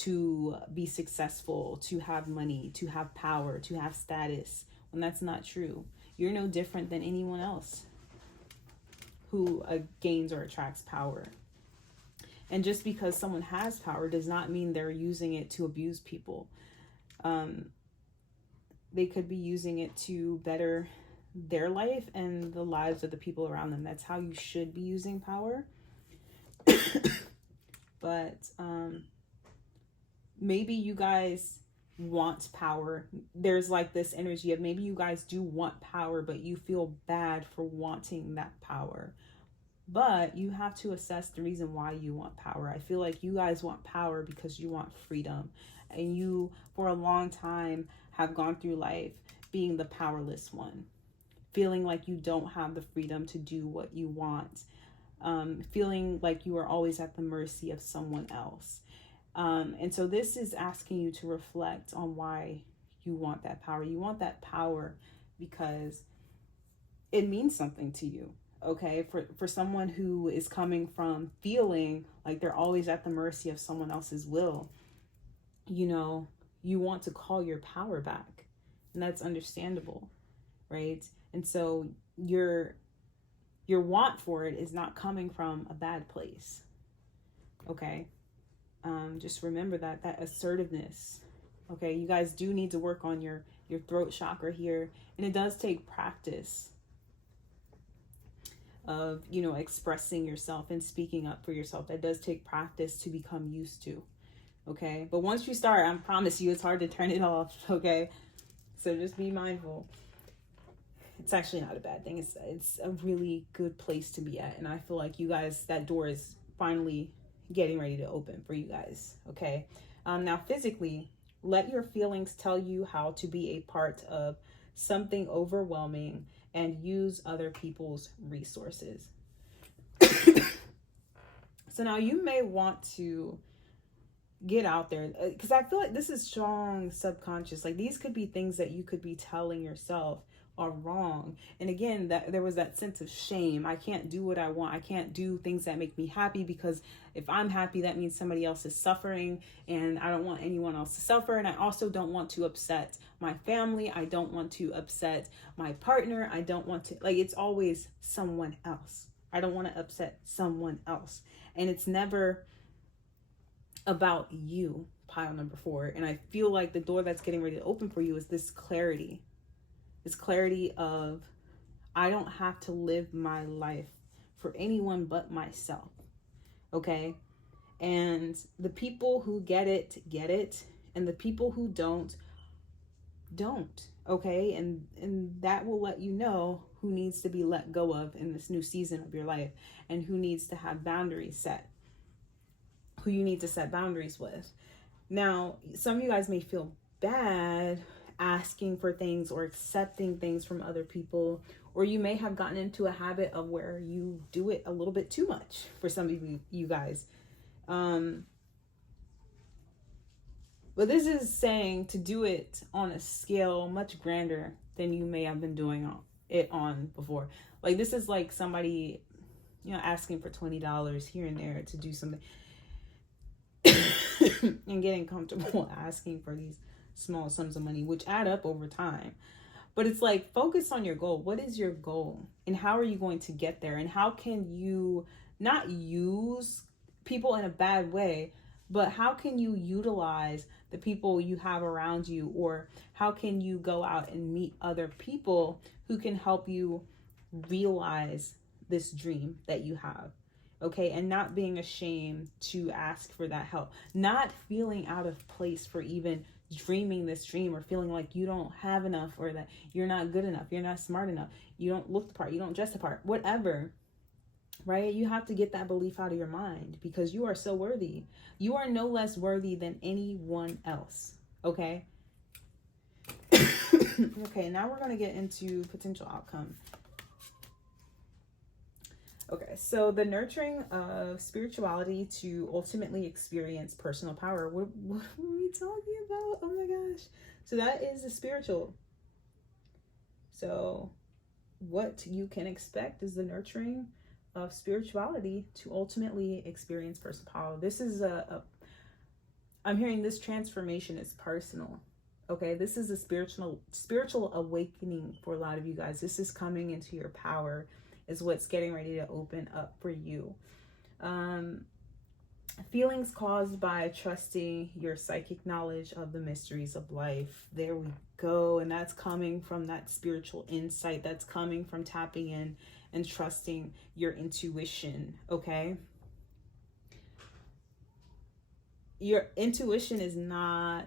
to be successful, to have money, to have power, to have status, when that's not true. You're no different than anyone else who gains or attracts power. And just because someone has power does not mean they're using it to abuse people. They could be using it to better their life and the lives of the people around them. That's how you should be using power. But maybe you guys want power. There's like this energy of maybe you guys do want power, but you feel bad for wanting that power. But you have to assess the reason why you want power. I feel like you guys want power because you want freedom. And you, for a long time, have gone through life being the powerless one. Feeling like you don't have the freedom to do what you want. Feeling like you are always at the mercy of someone else. And so this is asking you to reflect on why you want that power. You want that power because it means something to you. Okay, for someone who is coming from feeling like they're always at the mercy of someone else's will, you know, you want to call your power back, and that's understandable, right? And so your want for it is not coming from a bad place. Okay, just remember that assertiveness. Okay, you guys do need to work on your throat chakra here, and it does take practice of, you know, expressing yourself and speaking up for yourself. That does take practice to become used to. Okay, but once you start, I promise you it's hard to turn it off. Okay, so just be mindful. It's actually not a bad thing. It's a really good place to be at, and I feel like you guys, that door is finally getting ready to open for you guys. Okay, now physically, let your feelings tell you how to be a part of something overwhelming and use other people's resources. So now you may want to get out there, because I feel like this is strong subconscious. Like these could be things that you could be telling yourself are wrong. And again, that there was that sense of shame. I can't do what I want. I can't do things that make me happy, because if I'm happy, that means somebody else is suffering, and I don't want anyone else to suffer. And I also don't want to upset my family. I don't want to upset my partner. I don't want to, like, it's always someone else. I don't want to upset someone else. And it's never about you, pile number 4. And I feel like the door that's getting ready to open for you is this clarity. This clarity of, I don't have to live my life for anyone but myself. Okay? And the people who get it, and the people who don't. Okay? And that will let you know who needs to be let go of in this new season of your life, and who needs to have boundaries set. Who you need to set boundaries with. Now, some of you guys may feel bad asking for things or accepting things from other people, or you may have gotten into a habit of where you do it a little bit too much for some of you guys. But this is saying to do it on a scale much grander than you may have been doing it on before. Like this is like somebody, you know, asking for $20 here and there to do something. And getting comfortable asking for these small sums of money, which add up over time. But it's like, focus on your goal. What is your goal? And how are you going to get there? And how can you not use people in a bad way, but how can you utilize the people you have around you? Or how can you go out and meet other people who can help you realize this dream that you have? Okay, and not being ashamed to ask for that help, not feeling out of place for even dreaming this dream, or feeling like you don't have enough, or that you're not good enough, you're not smart enough, you don't look the part, you don't dress the part, whatever, right? You have to get that belief out of your mind, because you are so worthy. You are no less worthy than anyone else. Okay. Okay, now we're going to get into potential outcome. Okay, so the nurturing of spirituality to ultimately experience personal power. What are we talking about? Oh my gosh. So that is the spiritual. So what you can expect is the nurturing of spirituality to ultimately experience personal power. This is I'm hearing this transformation is personal. Okay, this is a spiritual awakening for a lot of you guys. This is coming into your power, is what's getting ready to open up for you. Feelings caused by trusting your psychic knowledge of the mysteries of life. There we go. And that's coming from that spiritual insight. That's coming from tapping in and trusting your intuition. Okay. Your intuition is not,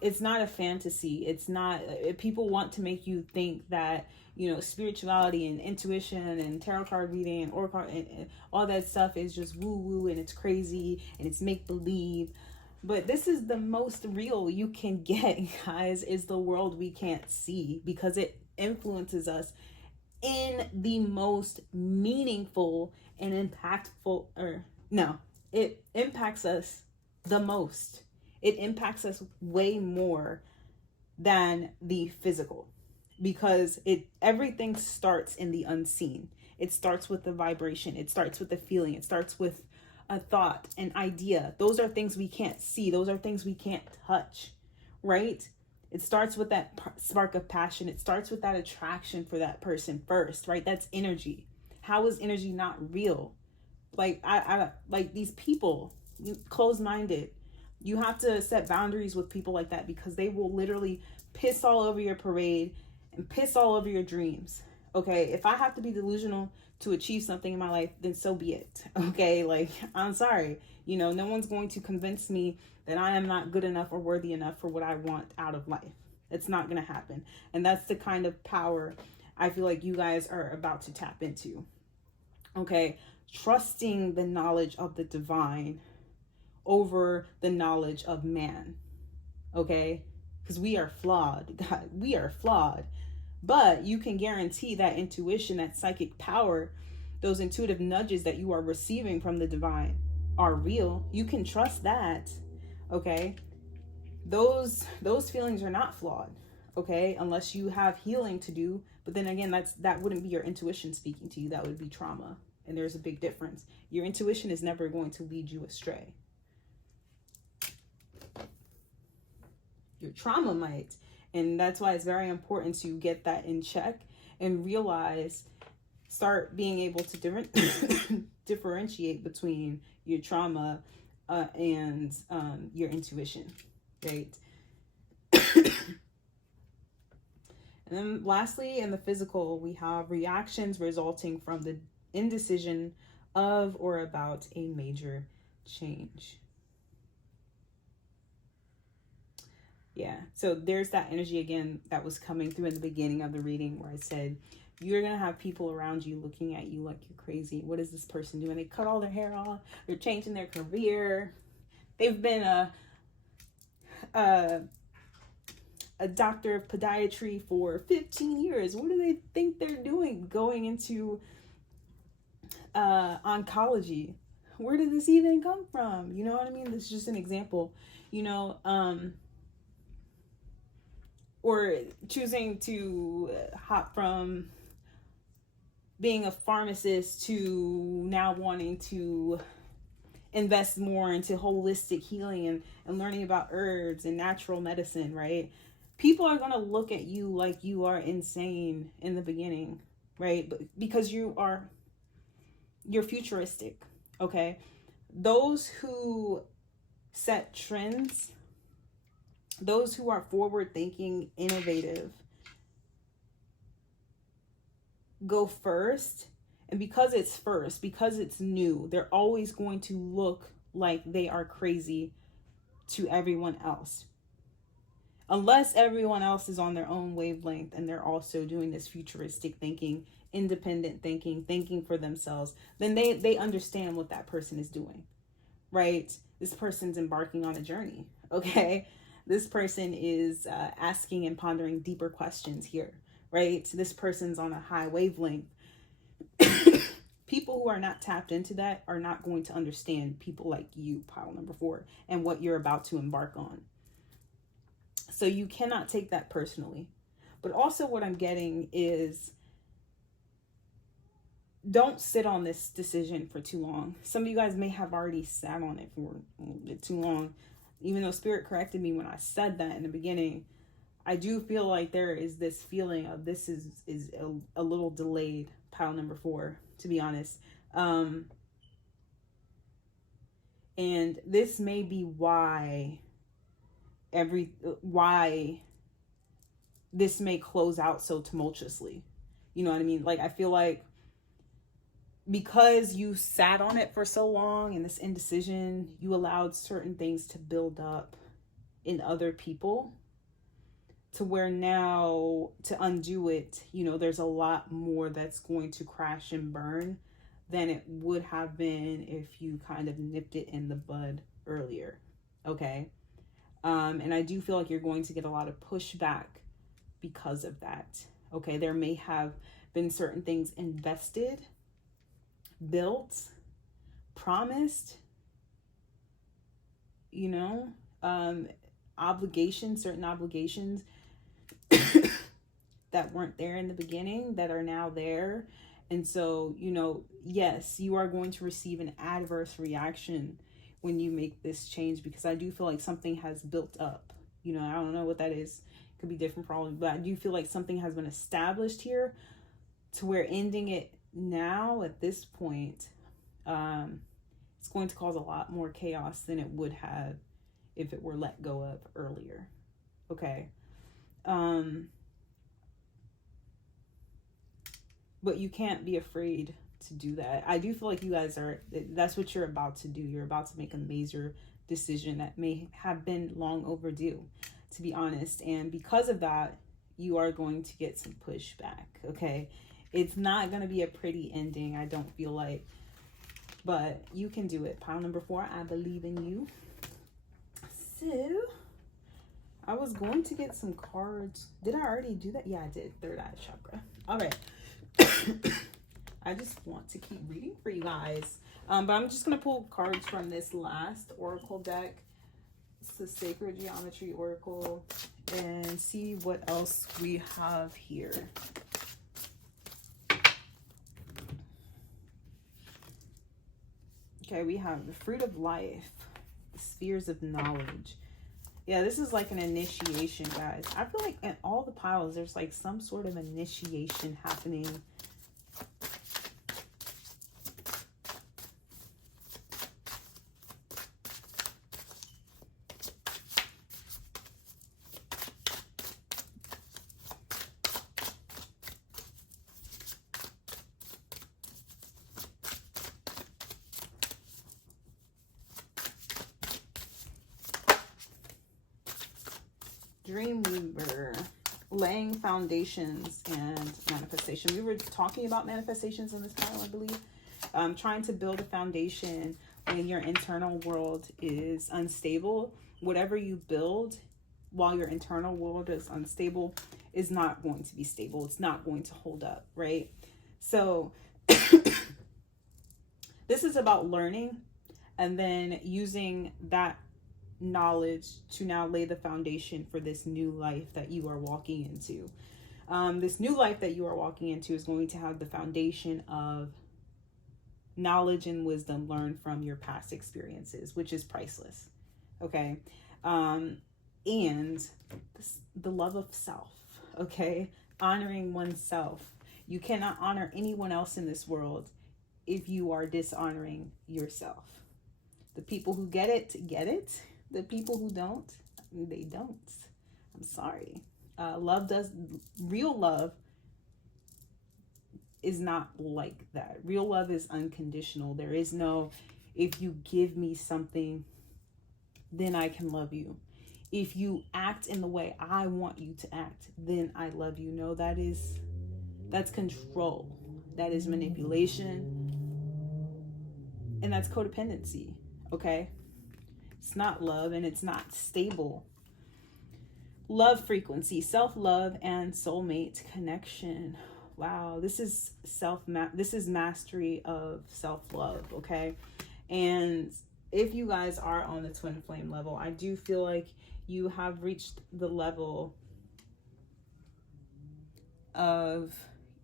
it's not a fantasy. It's not, people want to make you think that, you know, spirituality and intuition and tarot card reading and oracle and all that stuff is just woo woo and it's crazy and it's make believe. But this is the most real you can get, guys, is the world we can't see, because it influences us in the most meaningful and impactful, or no, it impacts us the most. It impacts us way more than the physical, because everything starts in the unseen. It starts with the vibration. It starts with the feeling. It starts with a thought, an idea. Those are things we can't see. Those are things we can't touch, right? It starts with that spark of passion. It starts with that attraction for that person first, right? That's energy. How is energy not real? Like I like these people, closed-minded. You have to set boundaries with people like that, because they will literally piss all over your parade and piss all over your dreams. Okay, if I have to be delusional to achieve something in my life, then so be it. Okay, like, I'm sorry. You know, no one's going to convince me that I am not good enough or worthy enough for what I want out of life. It's not going to happen. And that's the kind of power I feel like you guys are about to tap into. Okay, trusting the knowledge of the divine over the knowledge of man. Okay, because we are flawed. God, we are flawed. But you can guarantee that intuition, that psychic power, those intuitive nudges that you are receiving from the divine are real. You can trust that. Okay, those feelings are not flawed. Okay, unless you have healing to do. But then again, that wouldn't be your intuition speaking to you. That would be trauma. And there's a big difference. Your intuition is never going to lead you astray. Your trauma might. And that's why it's very important to get that in check and realize, start being able to differentiate between your trauma and your intuition, right? And then lastly, in the physical, we have reactions resulting from the indecision of or about a major change. Yeah, so there's that energy again that was coming through in the beginning of the reading, where I said, you're going to have people around you looking at you like you're crazy. What is this person doing? They cut all their hair off. They're changing their career. They've been a doctor of podiatry for 15 years. What do they think they're doing going into oncology? Where did this even come from? You know what I mean? This is just an example, you know, or choosing to hop from being a pharmacist to now wanting to invest more into holistic healing and learning about herbs and natural medicine, right? People are going to look at you like you are insane in the beginning, right? But because you're futuristic, okay? Those who set trends, those who are forward thinking, innovative, go first. And because it's first, because it's new, they're always going to look like they are crazy to everyone else. Unless everyone else is on their own wavelength and they're also doing this futuristic thinking, independent thinking, thinking for themselves, then they understand what that person is doing, right? This person's embarking on a journey, okay? This person is asking and pondering deeper questions here, right? This person's on a high wavelength. People who are not tapped into that are not going to understand people like you, pile number 4, and what you're about to embark on. So you cannot take that personally. But also what I'm getting is, don't sit on this decision for too long. Some of you guys may have already sat on it for a little bit too long. Even though Spirit corrected me when I said that in the beginning, I do feel like there is this feeling of this is a little delayed, pile number 4, to be honest. And this may be why this may close out so tumultuously. You know what I mean? Like, I feel like because you sat on it for so long and this indecision, you allowed certain things to build up in other people to where now to undo it, you know, there's a lot more that's going to crash and burn than it would have been if you kind of nipped it in the bud earlier. Okay. And I do feel like you're going to get a lot of pushback because of that. Okay. There may have been certain things invested, built, promised, you know, certain obligations that weren't there in the beginning that are now there. And so, you know, yes, you are going to receive an adverse reaction when you make this change, because I do feel like something has built up. You know, I don't know what that is. It could be different problems, but I do feel like something has been established here to where ending it now at this point, it's going to cause a lot more chaos than it would have if it were let go of earlier. Okay. But you can't be afraid to do that. I do feel like you guys that's what you're about to do. You're about to make a major decision that may have been long overdue, to be honest. And because of that, you are going to get some pushback. Okay. It's not going to be a pretty ending, I don't feel like, but you can do it. Pile number 4, I believe in you. So I was going to get some cards. Did I already do that? Yeah, I did. Third eye chakra. All right. I just want to keep reading for you guys. But I'm just going to pull cards from this last oracle deck. It's the Sacred Geometry Oracle, and see what else we have here. Okay, we have the Fruit of Life, the Spheres of Knowledge. Yeah, this is like an initiation, guys. I feel like in all the piles, there's like some sort of initiation happening. Dreamweaver, laying foundations and manifestation. We were talking about manifestations in this pile, I believe. Trying to build a foundation when your internal world is unstable. Whatever you build while your internal world is unstable is not going to be stable. It's not going to hold up, right? So this is about learning and then using that knowledge to now lay the foundation for this new life that you are walking into. This new life that you are walking into is going to have the foundation of knowledge and wisdom learned from your past experiences, which is priceless. Okay. And the love of self. Okay. Honoring oneself. You cannot honor anyone else in this world if you are dishonoring yourself. The people who get it, get it. The people who don't, they don't. I'm sorry. Real love is not like that. Real love is unconditional. There is no, if you give me something, then I can love you. If you act in the way I want you to act, then I love you. No, that's control. That is manipulation. And that's codependency. Okay? It's not love, and it's not stable. Love frequency, self-love, and soulmate connection. Wow, this is mastery of self-love, okay? And if you guys are on the twin flame level, I do feel like you have reached the level of,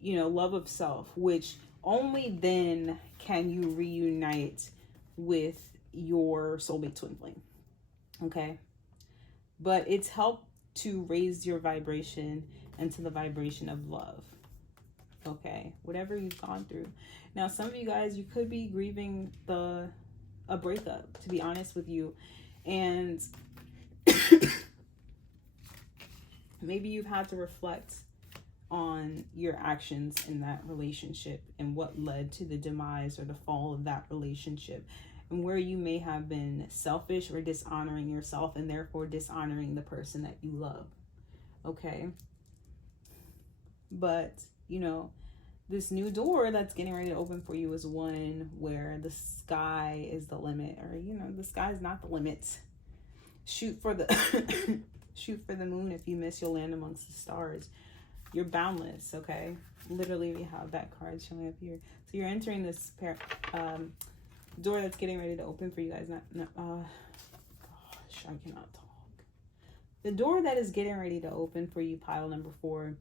love of self, which only then can you reunite with your soulmate twin flame, okay? But it's helped to raise your vibration into the vibration of love, okay? Whatever you've gone through. Now, some of you guys, you could be grieving a breakup, to be honest with you, and maybe you've had to reflect on your actions in that relationship and what led to the demise or the fall of that relationship, and where you may have been selfish or dishonoring yourself and therefore dishonoring the person that you love, okay? But, this new door that's getting ready to open for you is one where the sky is the limit, or, the sky is not the limit. Shoot for the shoot for the moon. If you miss, you'll land amongst the stars. You're boundless, okay? Literally, we have that card showing up here. So you're entering this door that's getting ready to open for you guys. Gosh, I cannot talk. The door that is getting ready to open for you, pile number 4,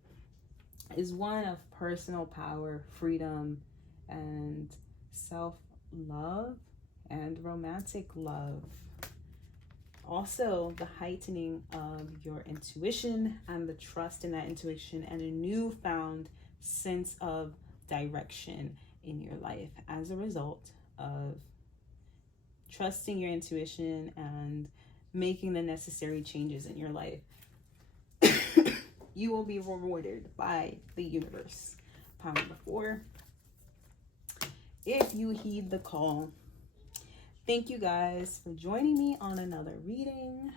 is one of personal power, freedom, and self-love and romantic love. Also, the heightening of your intuition and the trust in that intuition, and a newfound sense of direction in your life as a result of trusting your intuition and making the necessary changes in your life. You will be rewarded by the universe. Pile number 4. If you heed the call. Thank you guys for joining me on another reading.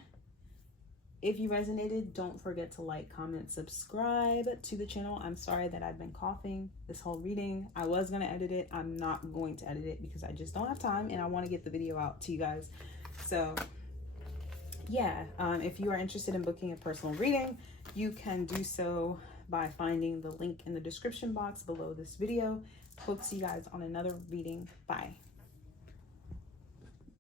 If you resonated, don't forget to like, comment, subscribe to the channel. I'm sorry that I've been coughing this whole reading. I was going to edit it. I'm not going to edit it because I just don't have time, and I want to get the video out to you guys. So yeah, if you are interested in booking a personal reading, you can do so by finding the link in the description box below this video. Hope to see you guys on another reading. Bye.